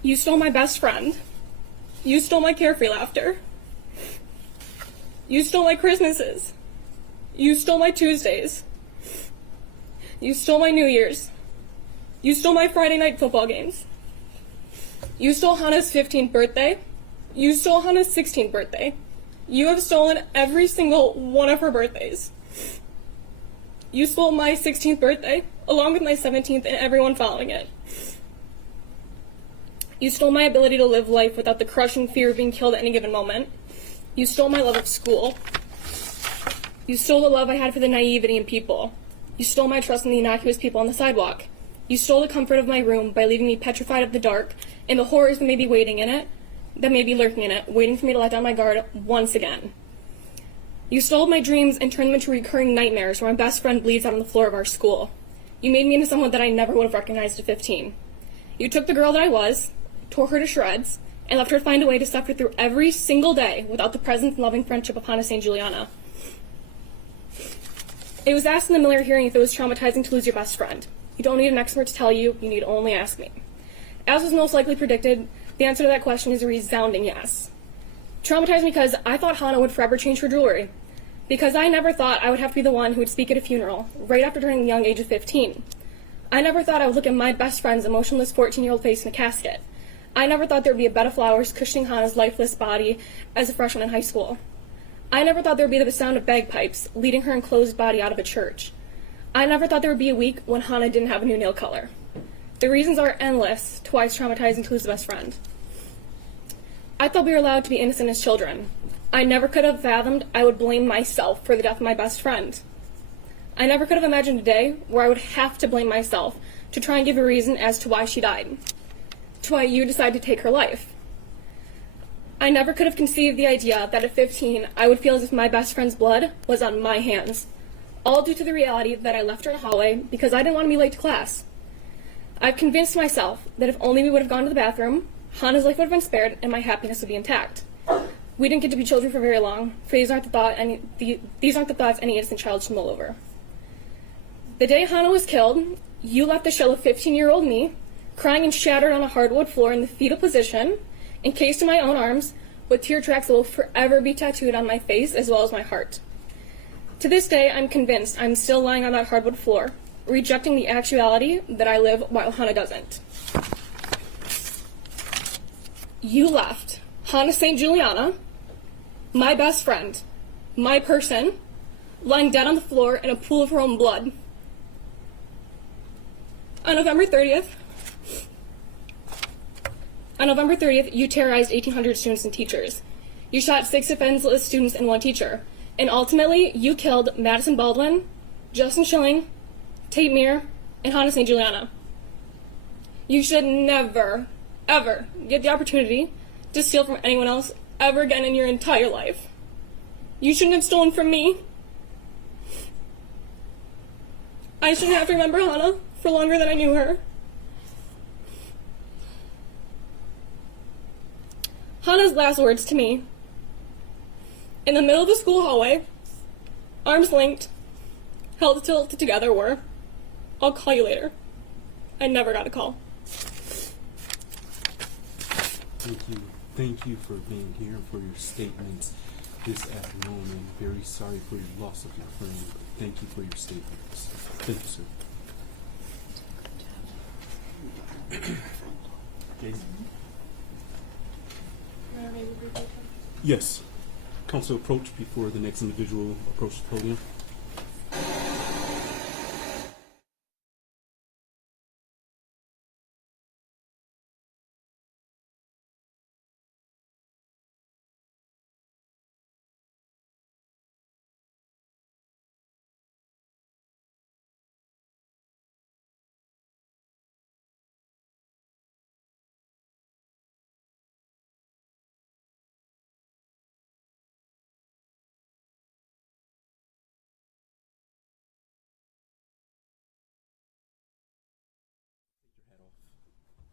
You stole my best friend. You stole my carefree laughter. You stole my Christmases. You stole my Tuesdays. You stole my New Year's. You stole my Friday night football games. You stole Hannah's 15th birthday. You stole Hannah's 16th birthday. You have stolen every single one of her birthdays. You stole my 16th birthday, along with my 17th and everyone following it. You stole my ability to live life without the crushing fear of being killed at any given moment. You stole my love of school. You stole the love I had for the naivety in people. You stole my trust in the innocuous people on the sidewalk. You stole the comfort of my room by leaving me petrified of the dark and the horrors that may be waiting in it, that may be lurking in it, waiting for me to let down my guard once again. You stole my dreams and turned them into recurring nightmares where my best friend bleeds out on the floor of our school. You made me into someone that I never would have recognized at 15. You took the girl that I was, tore her to shreds, and left her to find a way to suffer through every single day without the presence and loving friendship of Hannah St. Juliana. It was asked in the Miller hearing if it was traumatizing to lose your best friend. You don't need an expert to tell you, you need only ask me. As was most likely predicted, the answer to that question is a resounding yes. Traumatized me because I thought Hannah would forever change her jewelry. Because I never thought I would have to be the one who would speak at a funeral, right after turning the young age of 15. I never thought I would look at my best friend's emotionless 14-year-old face in a casket. I never thought there would be a bed of flowers cushioning Hannah's lifeless body as a freshman in high school. I never thought there would be the sound of bagpipes leading her enclosed body out of a church. I never thought there would be a week when Hannah didn't have a new nail color. The reasons are endless to why it's traumatizing to lose a best friend. I thought we were allowed to be innocent as children. I never could have fathomed I would blame myself for the death of my best friend. I never could have imagined a day where I would have to blame myself to try and give a reason as to why she died, to why you decided to take her life. I never could have conceived the idea that at 15 I would feel as if my best friend's blood was on my hands, all due to the reality that I left her in the hallway because I didn't want to be late to class. I've convinced myself that if only we would have gone to the bathroom, Hannah's life would have been spared and my happiness would be intact. We didn't get to be children for very long, for these aren't the thoughts any innocent child should mull over. The day Hannah was killed, you left the shell of 15-year-old me, crying and shattered on a hardwood floor in the fetal position, encased in my own arms, with tear tracks that will forever be tattooed on my face as well as my heart. To this day, I'm convinced I'm still lying on that hardwood floor, rejecting the actuality that I live while Hannah doesn't. You left Hannah St. Juliana, my best friend, my person, lying dead on the floor in a pool of her own blood. On November 30th, you terrorized 1,800 students and teachers. You shot 6 defenseless students and 1 teacher. And ultimately, you killed Madison Baldwin, Justin Schilling, Tate Meir, and Hannah St. Juliana. You should never, ever get the opportunity to steal from anyone else ever again in your entire life. You shouldn't have stolen from me. I shouldn't have to remember Hannah for longer than I knew her. Hannah's last words to me, in the middle of the school hallway, arms linked, held tilted together, were, "I'll call you later." I never got a call. Thank you. Thank you for being here and for your statements this afternoon. I'm very sorry for your loss of your friend. Thank you for your statements. Thank you, sir. Jason? Yes. Council approach before the next individual approaches the podium.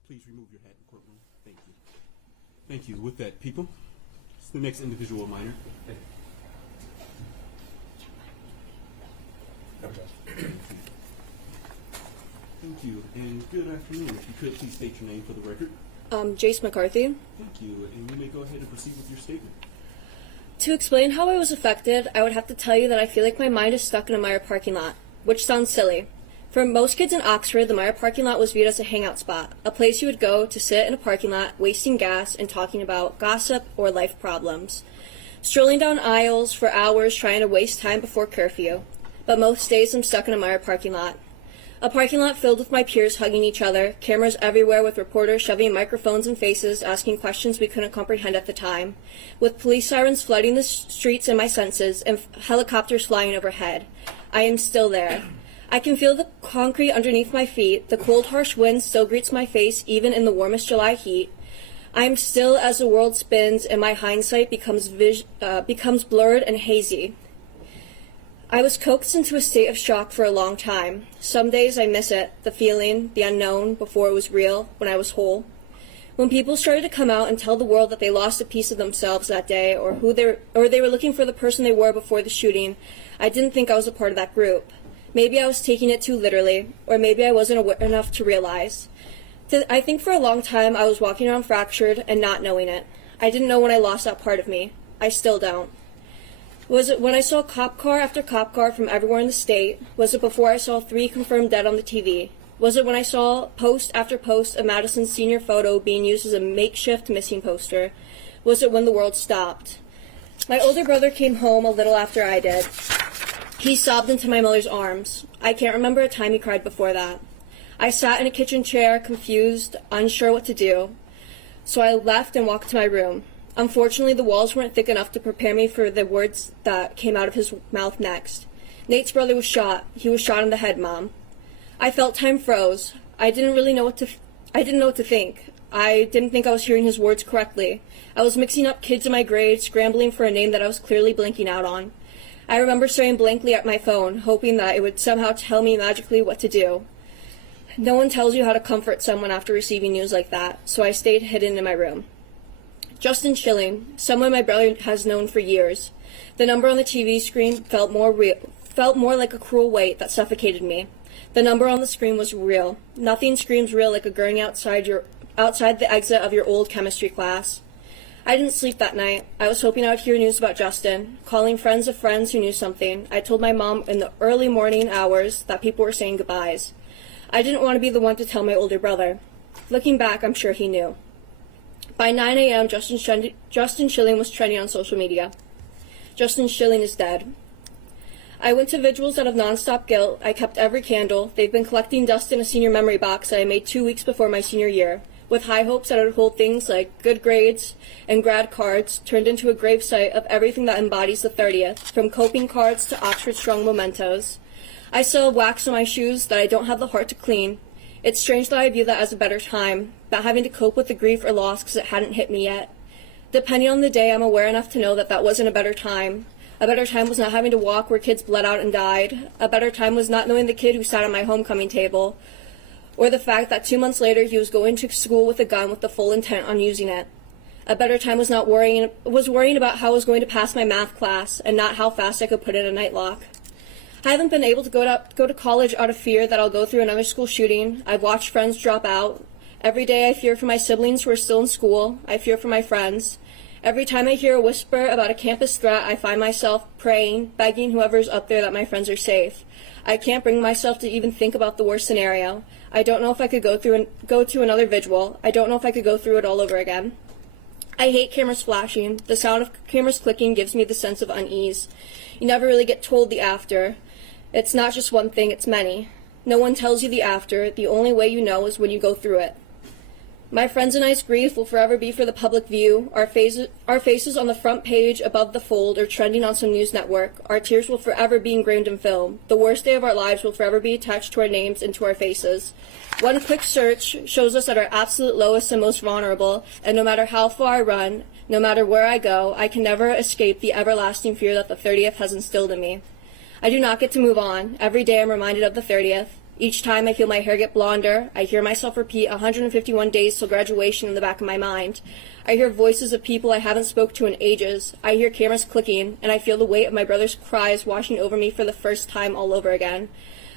Please remove your hat in courtroom. Thank you. Thank you. With that, people, it's the next individual minor. Thank you, and good afternoon. If you could, please state your name for the record. Jace McCarthy. Thank you, and you may go ahead and proceed with your statement. To explain how I was affected, I would have to tell you that I feel like my mind is stuck in a Meyer parking lot, which sounds silly. For most kids in Oxford, the Meyer parking lot was viewed as a hangout spot, a place you would go to sit in a parking lot, wasting gas and talking about gossip or life problems. Strolling down aisles for hours trying to waste time before curfew. But most days I'm stuck in a Meyer parking lot. A parking lot filled with my peers hugging each other, cameras everywhere with reporters shoving microphones in faces, asking questions we couldn't comprehend at the time, with police sirens flooding the streets in my senses, and helicopters flying overhead. I am still there. I can feel the concrete underneath my feet. The cold, harsh wind still greets my face, even in the warmest July heat. I am still as the world spins, and my hindsight becomes blurred and hazy. I was coaxed into a state of shock for a long time. Some days I miss it, the feeling, the unknown, before it was real, when I was whole. When people started to come out and tell the world that they lost a piece of themselves that day, or they were looking for the person they were before the shooting, I didn't think I was a part of that group. Maybe I was taking it too literally, or maybe I wasn't aware enough to realize. I think for a long time I was walking around fractured and not knowing it. I didn't know when I lost that part of me. I still don't. Was it when I saw cop car after cop car from everywhere in the state? Was it before I saw 3 confirmed dead on the TV? Was it when I saw post after post of Madison's senior photo being used as a makeshift missing poster? Was it when the world stopped? My older brother came home a little after I did. He sobbed into my mother's arms. I can't remember a time he cried before that. I sat in a kitchen chair, confused, unsure what to do. So I left and walked to my room. Unfortunately, the walls weren't thick enough to prepare me for the words that came out of his mouth next. Nate's brother was shot. He was shot in the head, Mom. I felt time froze. I didn't know what to think. I didn't think I was hearing his words correctly. I was mixing up kids in my grade, scrambling for a name that I was clearly blanking out on. I remember staring blankly at my phone, hoping that it would somehow tell me magically what to do. No one tells you how to comfort someone after receiving news like that, so I stayed hidden in my room. Justin Schilling, someone my brother has known for years. The number on the TV screen felt more like a cruel weight that suffocated me. The number on the screen was real. Nothing screams real like a gurney outside the exit of your old chemistry class. I didn't sleep that night. I was hoping I would hear news about Justin. Calling friends of friends who knew something, I told my mom in the early morning hours that people were saying goodbyes. I didn't want to be the one to tell my older brother. Looking back, I'm sure he knew. By 9 a.m., Justin Schilling was trending on social media. Justin Schilling is dead. I went to vigils out of nonstop guilt. I kept every candle. They've been collecting dust in a senior memory box that I made 2 weeks before my senior year, with high hopes that it would hold things like good grades and grad cards, turned into a gravesite of everything that embodies the 30th, from coping cards to Oxford Strong mementos. I still have wax on my shoes that I don't have the heart to clean. It's strange that I view that as a better time, not having to cope with the grief or loss because it hadn't hit me yet. Depending on the day, I'm aware enough to know that that wasn't a better time. A better time was not having to walk where kids bled out and died. A better time was not knowing the kid who sat at my homecoming table, or the fact that 2 months later he was going to school with a gun with the full intent on using it. A better time was worrying about how I was going to pass my math class and not how fast I could put in a night lock. I haven't been able to go to college out of fear that I'll go through another school shooting. I've watched friends drop out. Every day I fear for my siblings who are still in school. I fear for my friends. Every time I hear a whisper about a campus threat, I find myself praying, begging whoever's up there that my friends are safe. I can't bring myself to even think about the worst scenario. I don't know if I could go to another vigil. I don't know if I could go through it all over again. I hate cameras flashing. The sound of cameras clicking gives me the sense of unease. You never really get told the after. It's not just one thing, it's many. No one tells you the after. The only way you know is when you go through it. My friends and I's grief will forever be for the public view. Our faces on the front page, above the fold, or trending on some news network. Our tears will forever be ingrained in film. The worst day of our lives will forever be attached to our names and to our faces. One quick search shows us at our absolute lowest and most vulnerable, and no matter how far I run, no matter where I go, I can never escape the everlasting fear that the 30th has instilled in me. I do not get to move on. Every day I'm reminded of the 30th. Each time I feel my hair get blonder, I hear myself repeat 151 days till graduation in the back of my mind. I hear voices of people I haven't spoke to in ages. I hear cameras clicking, and I feel the weight of my brother's cries washing over me for the first time all over again.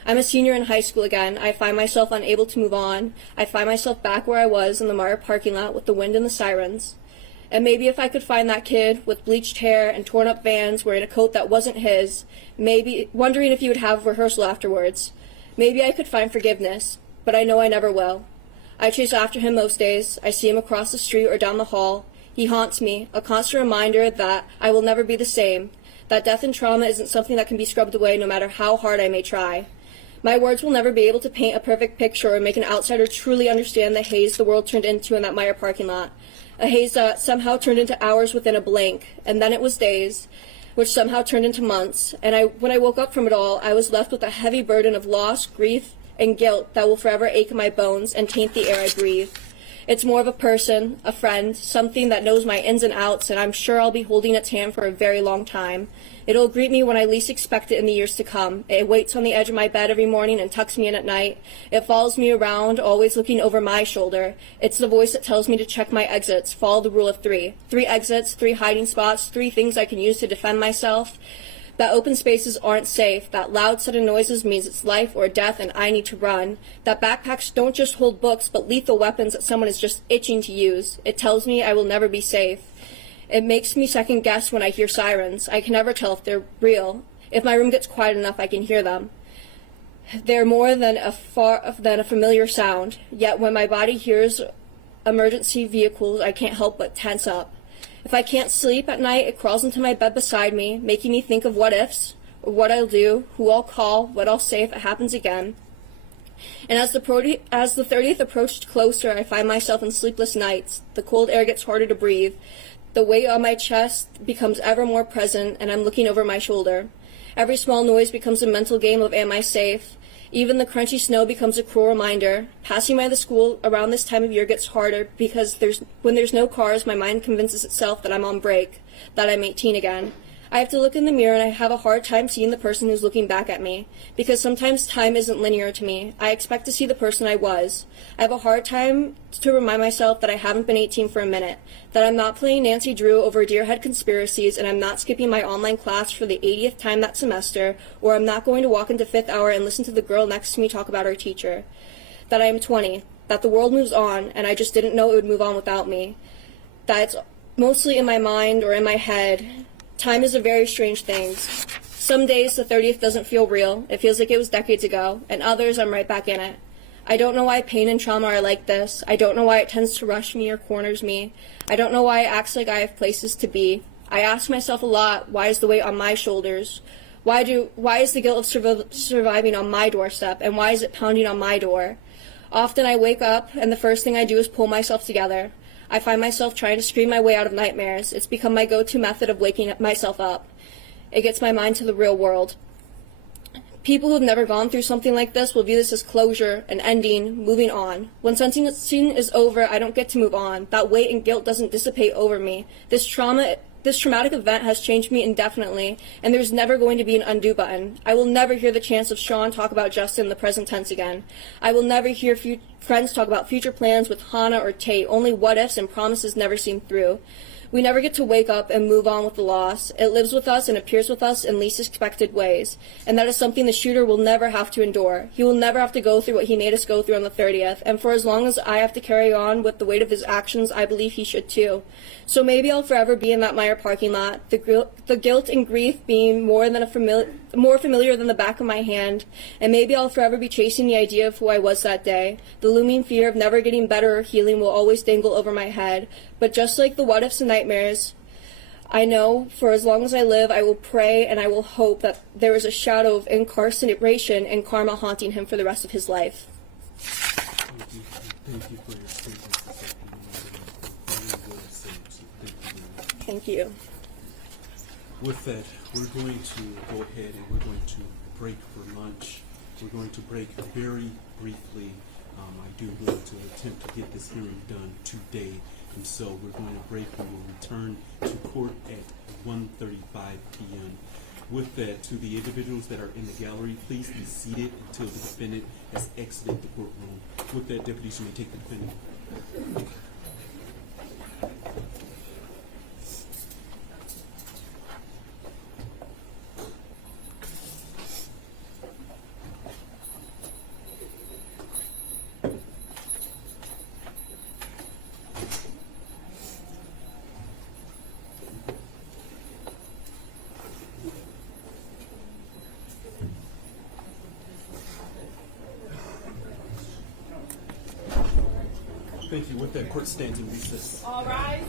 I'm a senior in high school again. I find myself unable to move on. I find myself back where I was in the Mara parking lot with the wind and the sirens. And maybe if I could find that kid with bleached hair and torn up Vans wearing a coat that wasn't his, maybe wondering if he would have rehearsal afterwards. Maybe I could find forgiveness, but I know I never will. I chase after him most days. I see him across the street or down the hall. He haunts me, a constant reminder that I will never be the same, that death and trauma isn't something that can be scrubbed away no matter how hard I may try. My words will never be able to paint a perfect picture or make an outsider truly understand the haze the world turned into in that Meyer parking lot, a haze that somehow turned into hours within a blink, and then it was days, which somehow turned into months, and when I woke up from it all, I was left with a heavy burden of loss, grief, and guilt that will forever ache in my bones and taint the air I breathe. It's more of a person, a friend, something that knows my ins and outs, and I'm sure I'll be holding its hand for a very long time. It'll greet me when I least expect it in the years to come. It waits on the edge of my bed every morning and tucks me in at night. It follows me around, always looking over my shoulder. It's the voice that tells me to check my exits, follow the rule of 3. 3 exits, 3 hiding spots, 3 things I can use to defend myself. That open spaces aren't safe, that loud sudden noises means it's life or death and I need to run, that backpacks don't just hold books but lethal weapons that someone is just itching to use. It tells me I will never be safe. It makes me second guess when I hear sirens. I can never tell if they're real. If my room gets quiet enough, I can hear them. They're more than a familiar sound, yet when my body hears emergency vehicles, I can't help but tense up. If I can't sleep at night, it crawls into my bed beside me, making me think of what ifs, or what I'll do, who I'll call, what I'll say if it happens again. And as the 30th approached closer, I find myself in sleepless nights. The cold air gets harder to breathe. The weight on my chest becomes ever more present, and I'm looking over my shoulder. Every small noise becomes a mental game of am I safe? Even the crunchy snow becomes a cruel reminder. Passing by the school around this time of year gets harder because when there's no cars, my mind convinces itself that I'm on break, that I'm 18 again. I have to look in the mirror and I have a hard time seeing the person who's looking back at me, because sometimes time isn't linear to me. I expect to see the person I was. I have a hard time to remind myself that I haven't been 18 for a minute, that I'm not playing Nancy Drew over Deerhead conspiracies, and I'm not skipping my online class for the 80th time that semester, or I'm not going to walk into 5th hour and listen to the girl next to me talk about her teacher. That I am 20, that the world moves on, and I just didn't know it would move on without me. That it's mostly in my mind or in my head. Time is a very strange thing. Some days the 30th doesn't feel real. It feels like it was decades ago, and others I'm right back in it. I don't know why pain and trauma are like this. I don't know why it tends to rush me or corners me. I don't know why it acts like I have places to be. I ask myself a lot, why is the weight on my shoulders? Why is the guilt of surviving on my doorstep, and why is it pounding on my door? Often I wake up, and the first thing I do is pull myself together. I find myself trying to scream my way out of nightmares. It's become my go-to method of waking myself up. It gets my mind to the real world. People who have never gone through something like this will view this as closure, an ending, moving on. When something is over, I don't get to move on. That weight and guilt doesn't dissipate over me. This traumatic event has changed me indefinitely, and there's never going to be an undo button. I will never hear the chance of Sean talk about Justin in the present tense again. I will never hear friends talk about future plans with Hannah or Tate, only what-ifs and promises never seen through. We never get to wake up and move on with the loss. It lives with us and appears with us in least expected ways. And that is something the shooter will never have to endure. He will never have to go through what he made us go through on the 30th. And for as long as I have to carry on with the weight of his actions, I believe he should too. So maybe I'll forever be in that Meyer parking lot, the guilt and grief being more familiar than the back of my hand, and maybe I'll forever be chasing the idea of who I was that day. The looming fear of never getting better or healing will always dangle over my head, but just like the what-ifs and nightmares, I know for as long as I live, I will pray and I will hope that there is a shadow of incarceration and karma haunting him for the rest of his life. Thank you for your statements this afternoon. Thank you. With that, we're going to go ahead and we're going to break for lunch. We're going to break very briefly. I do want to attempt to get this hearing done today, and so we're going to break. We will return to court at 1:35 p.m. With that, to the individuals that are in the gallery, please be seated until the defendant has exited the courtroom. With that, deputies, you may take the defendant. Thank you. With that, court stands in recess. All rise.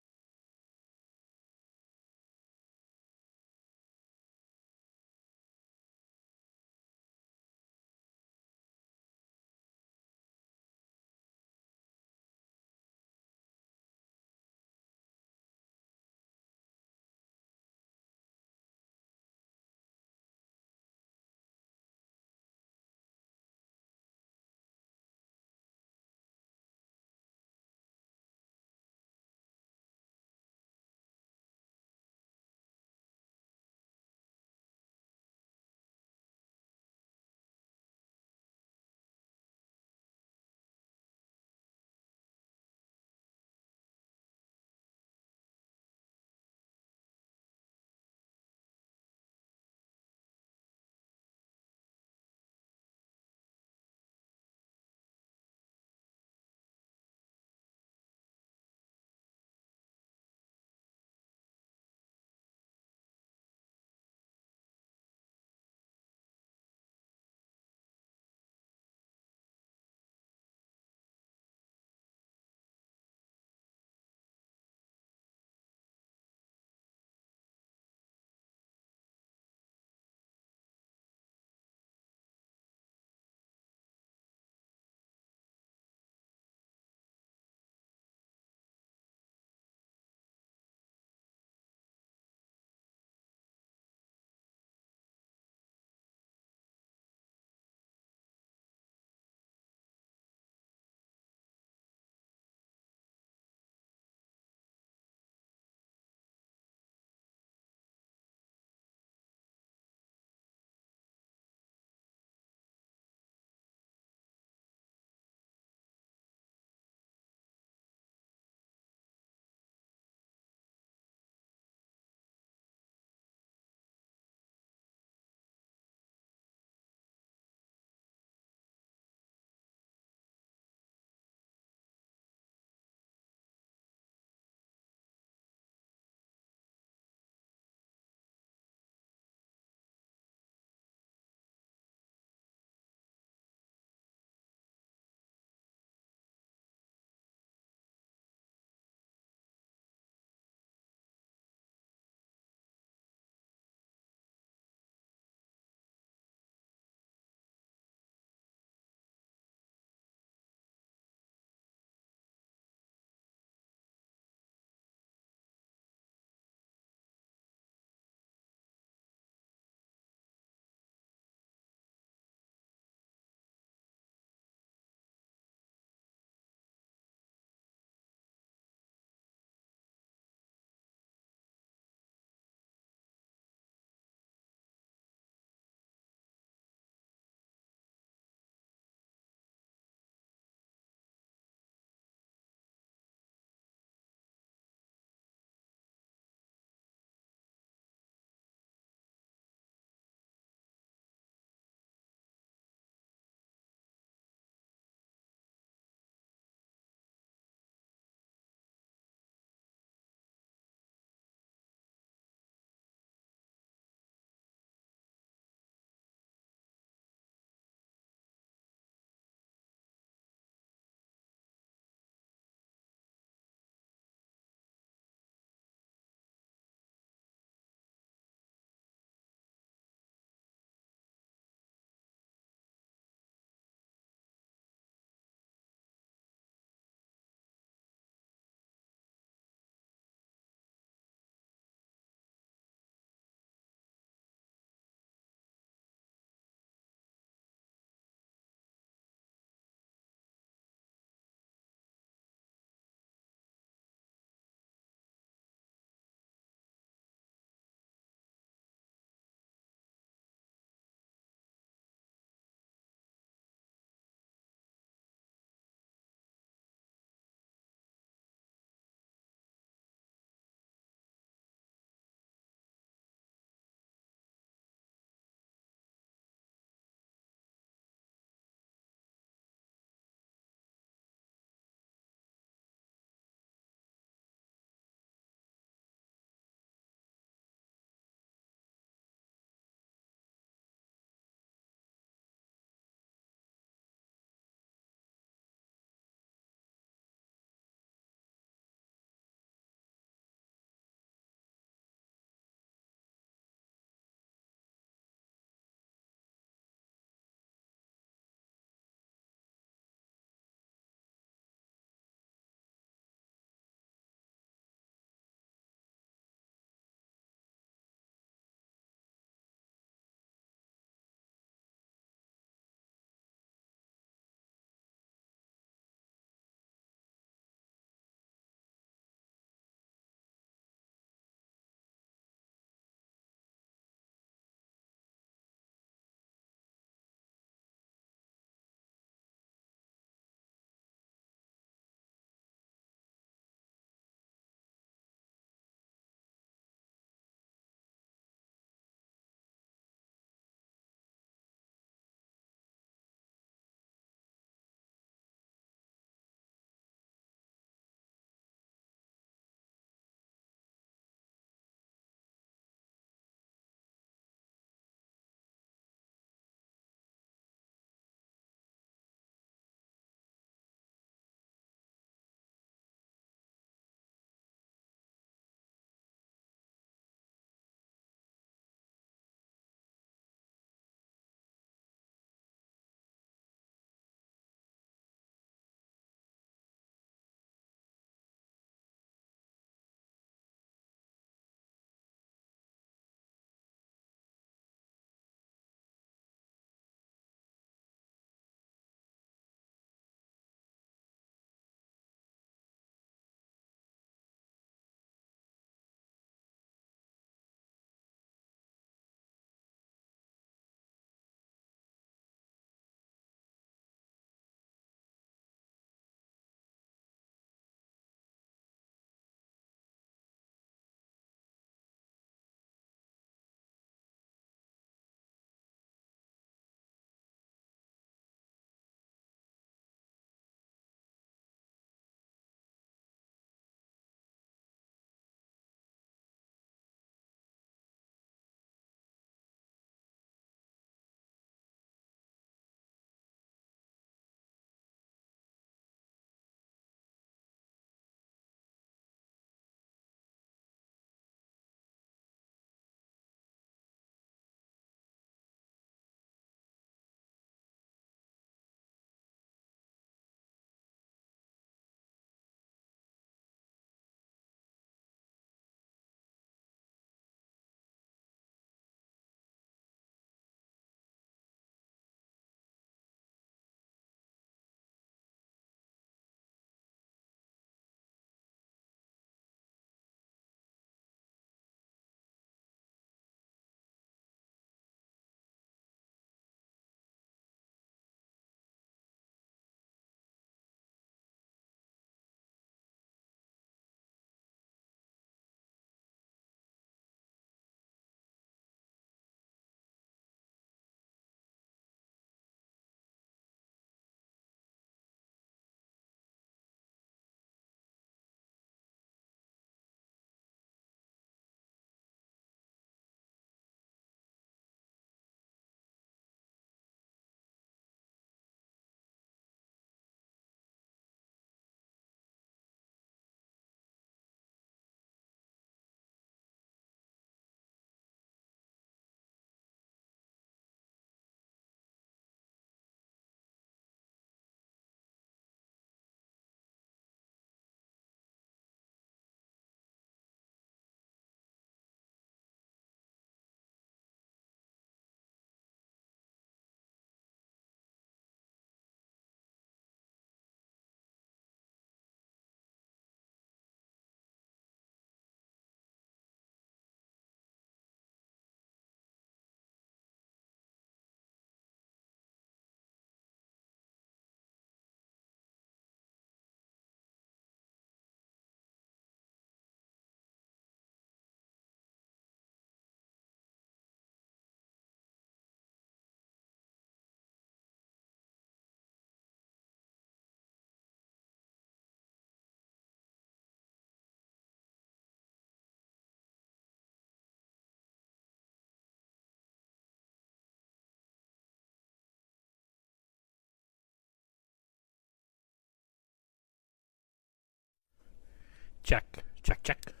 Check, check, check.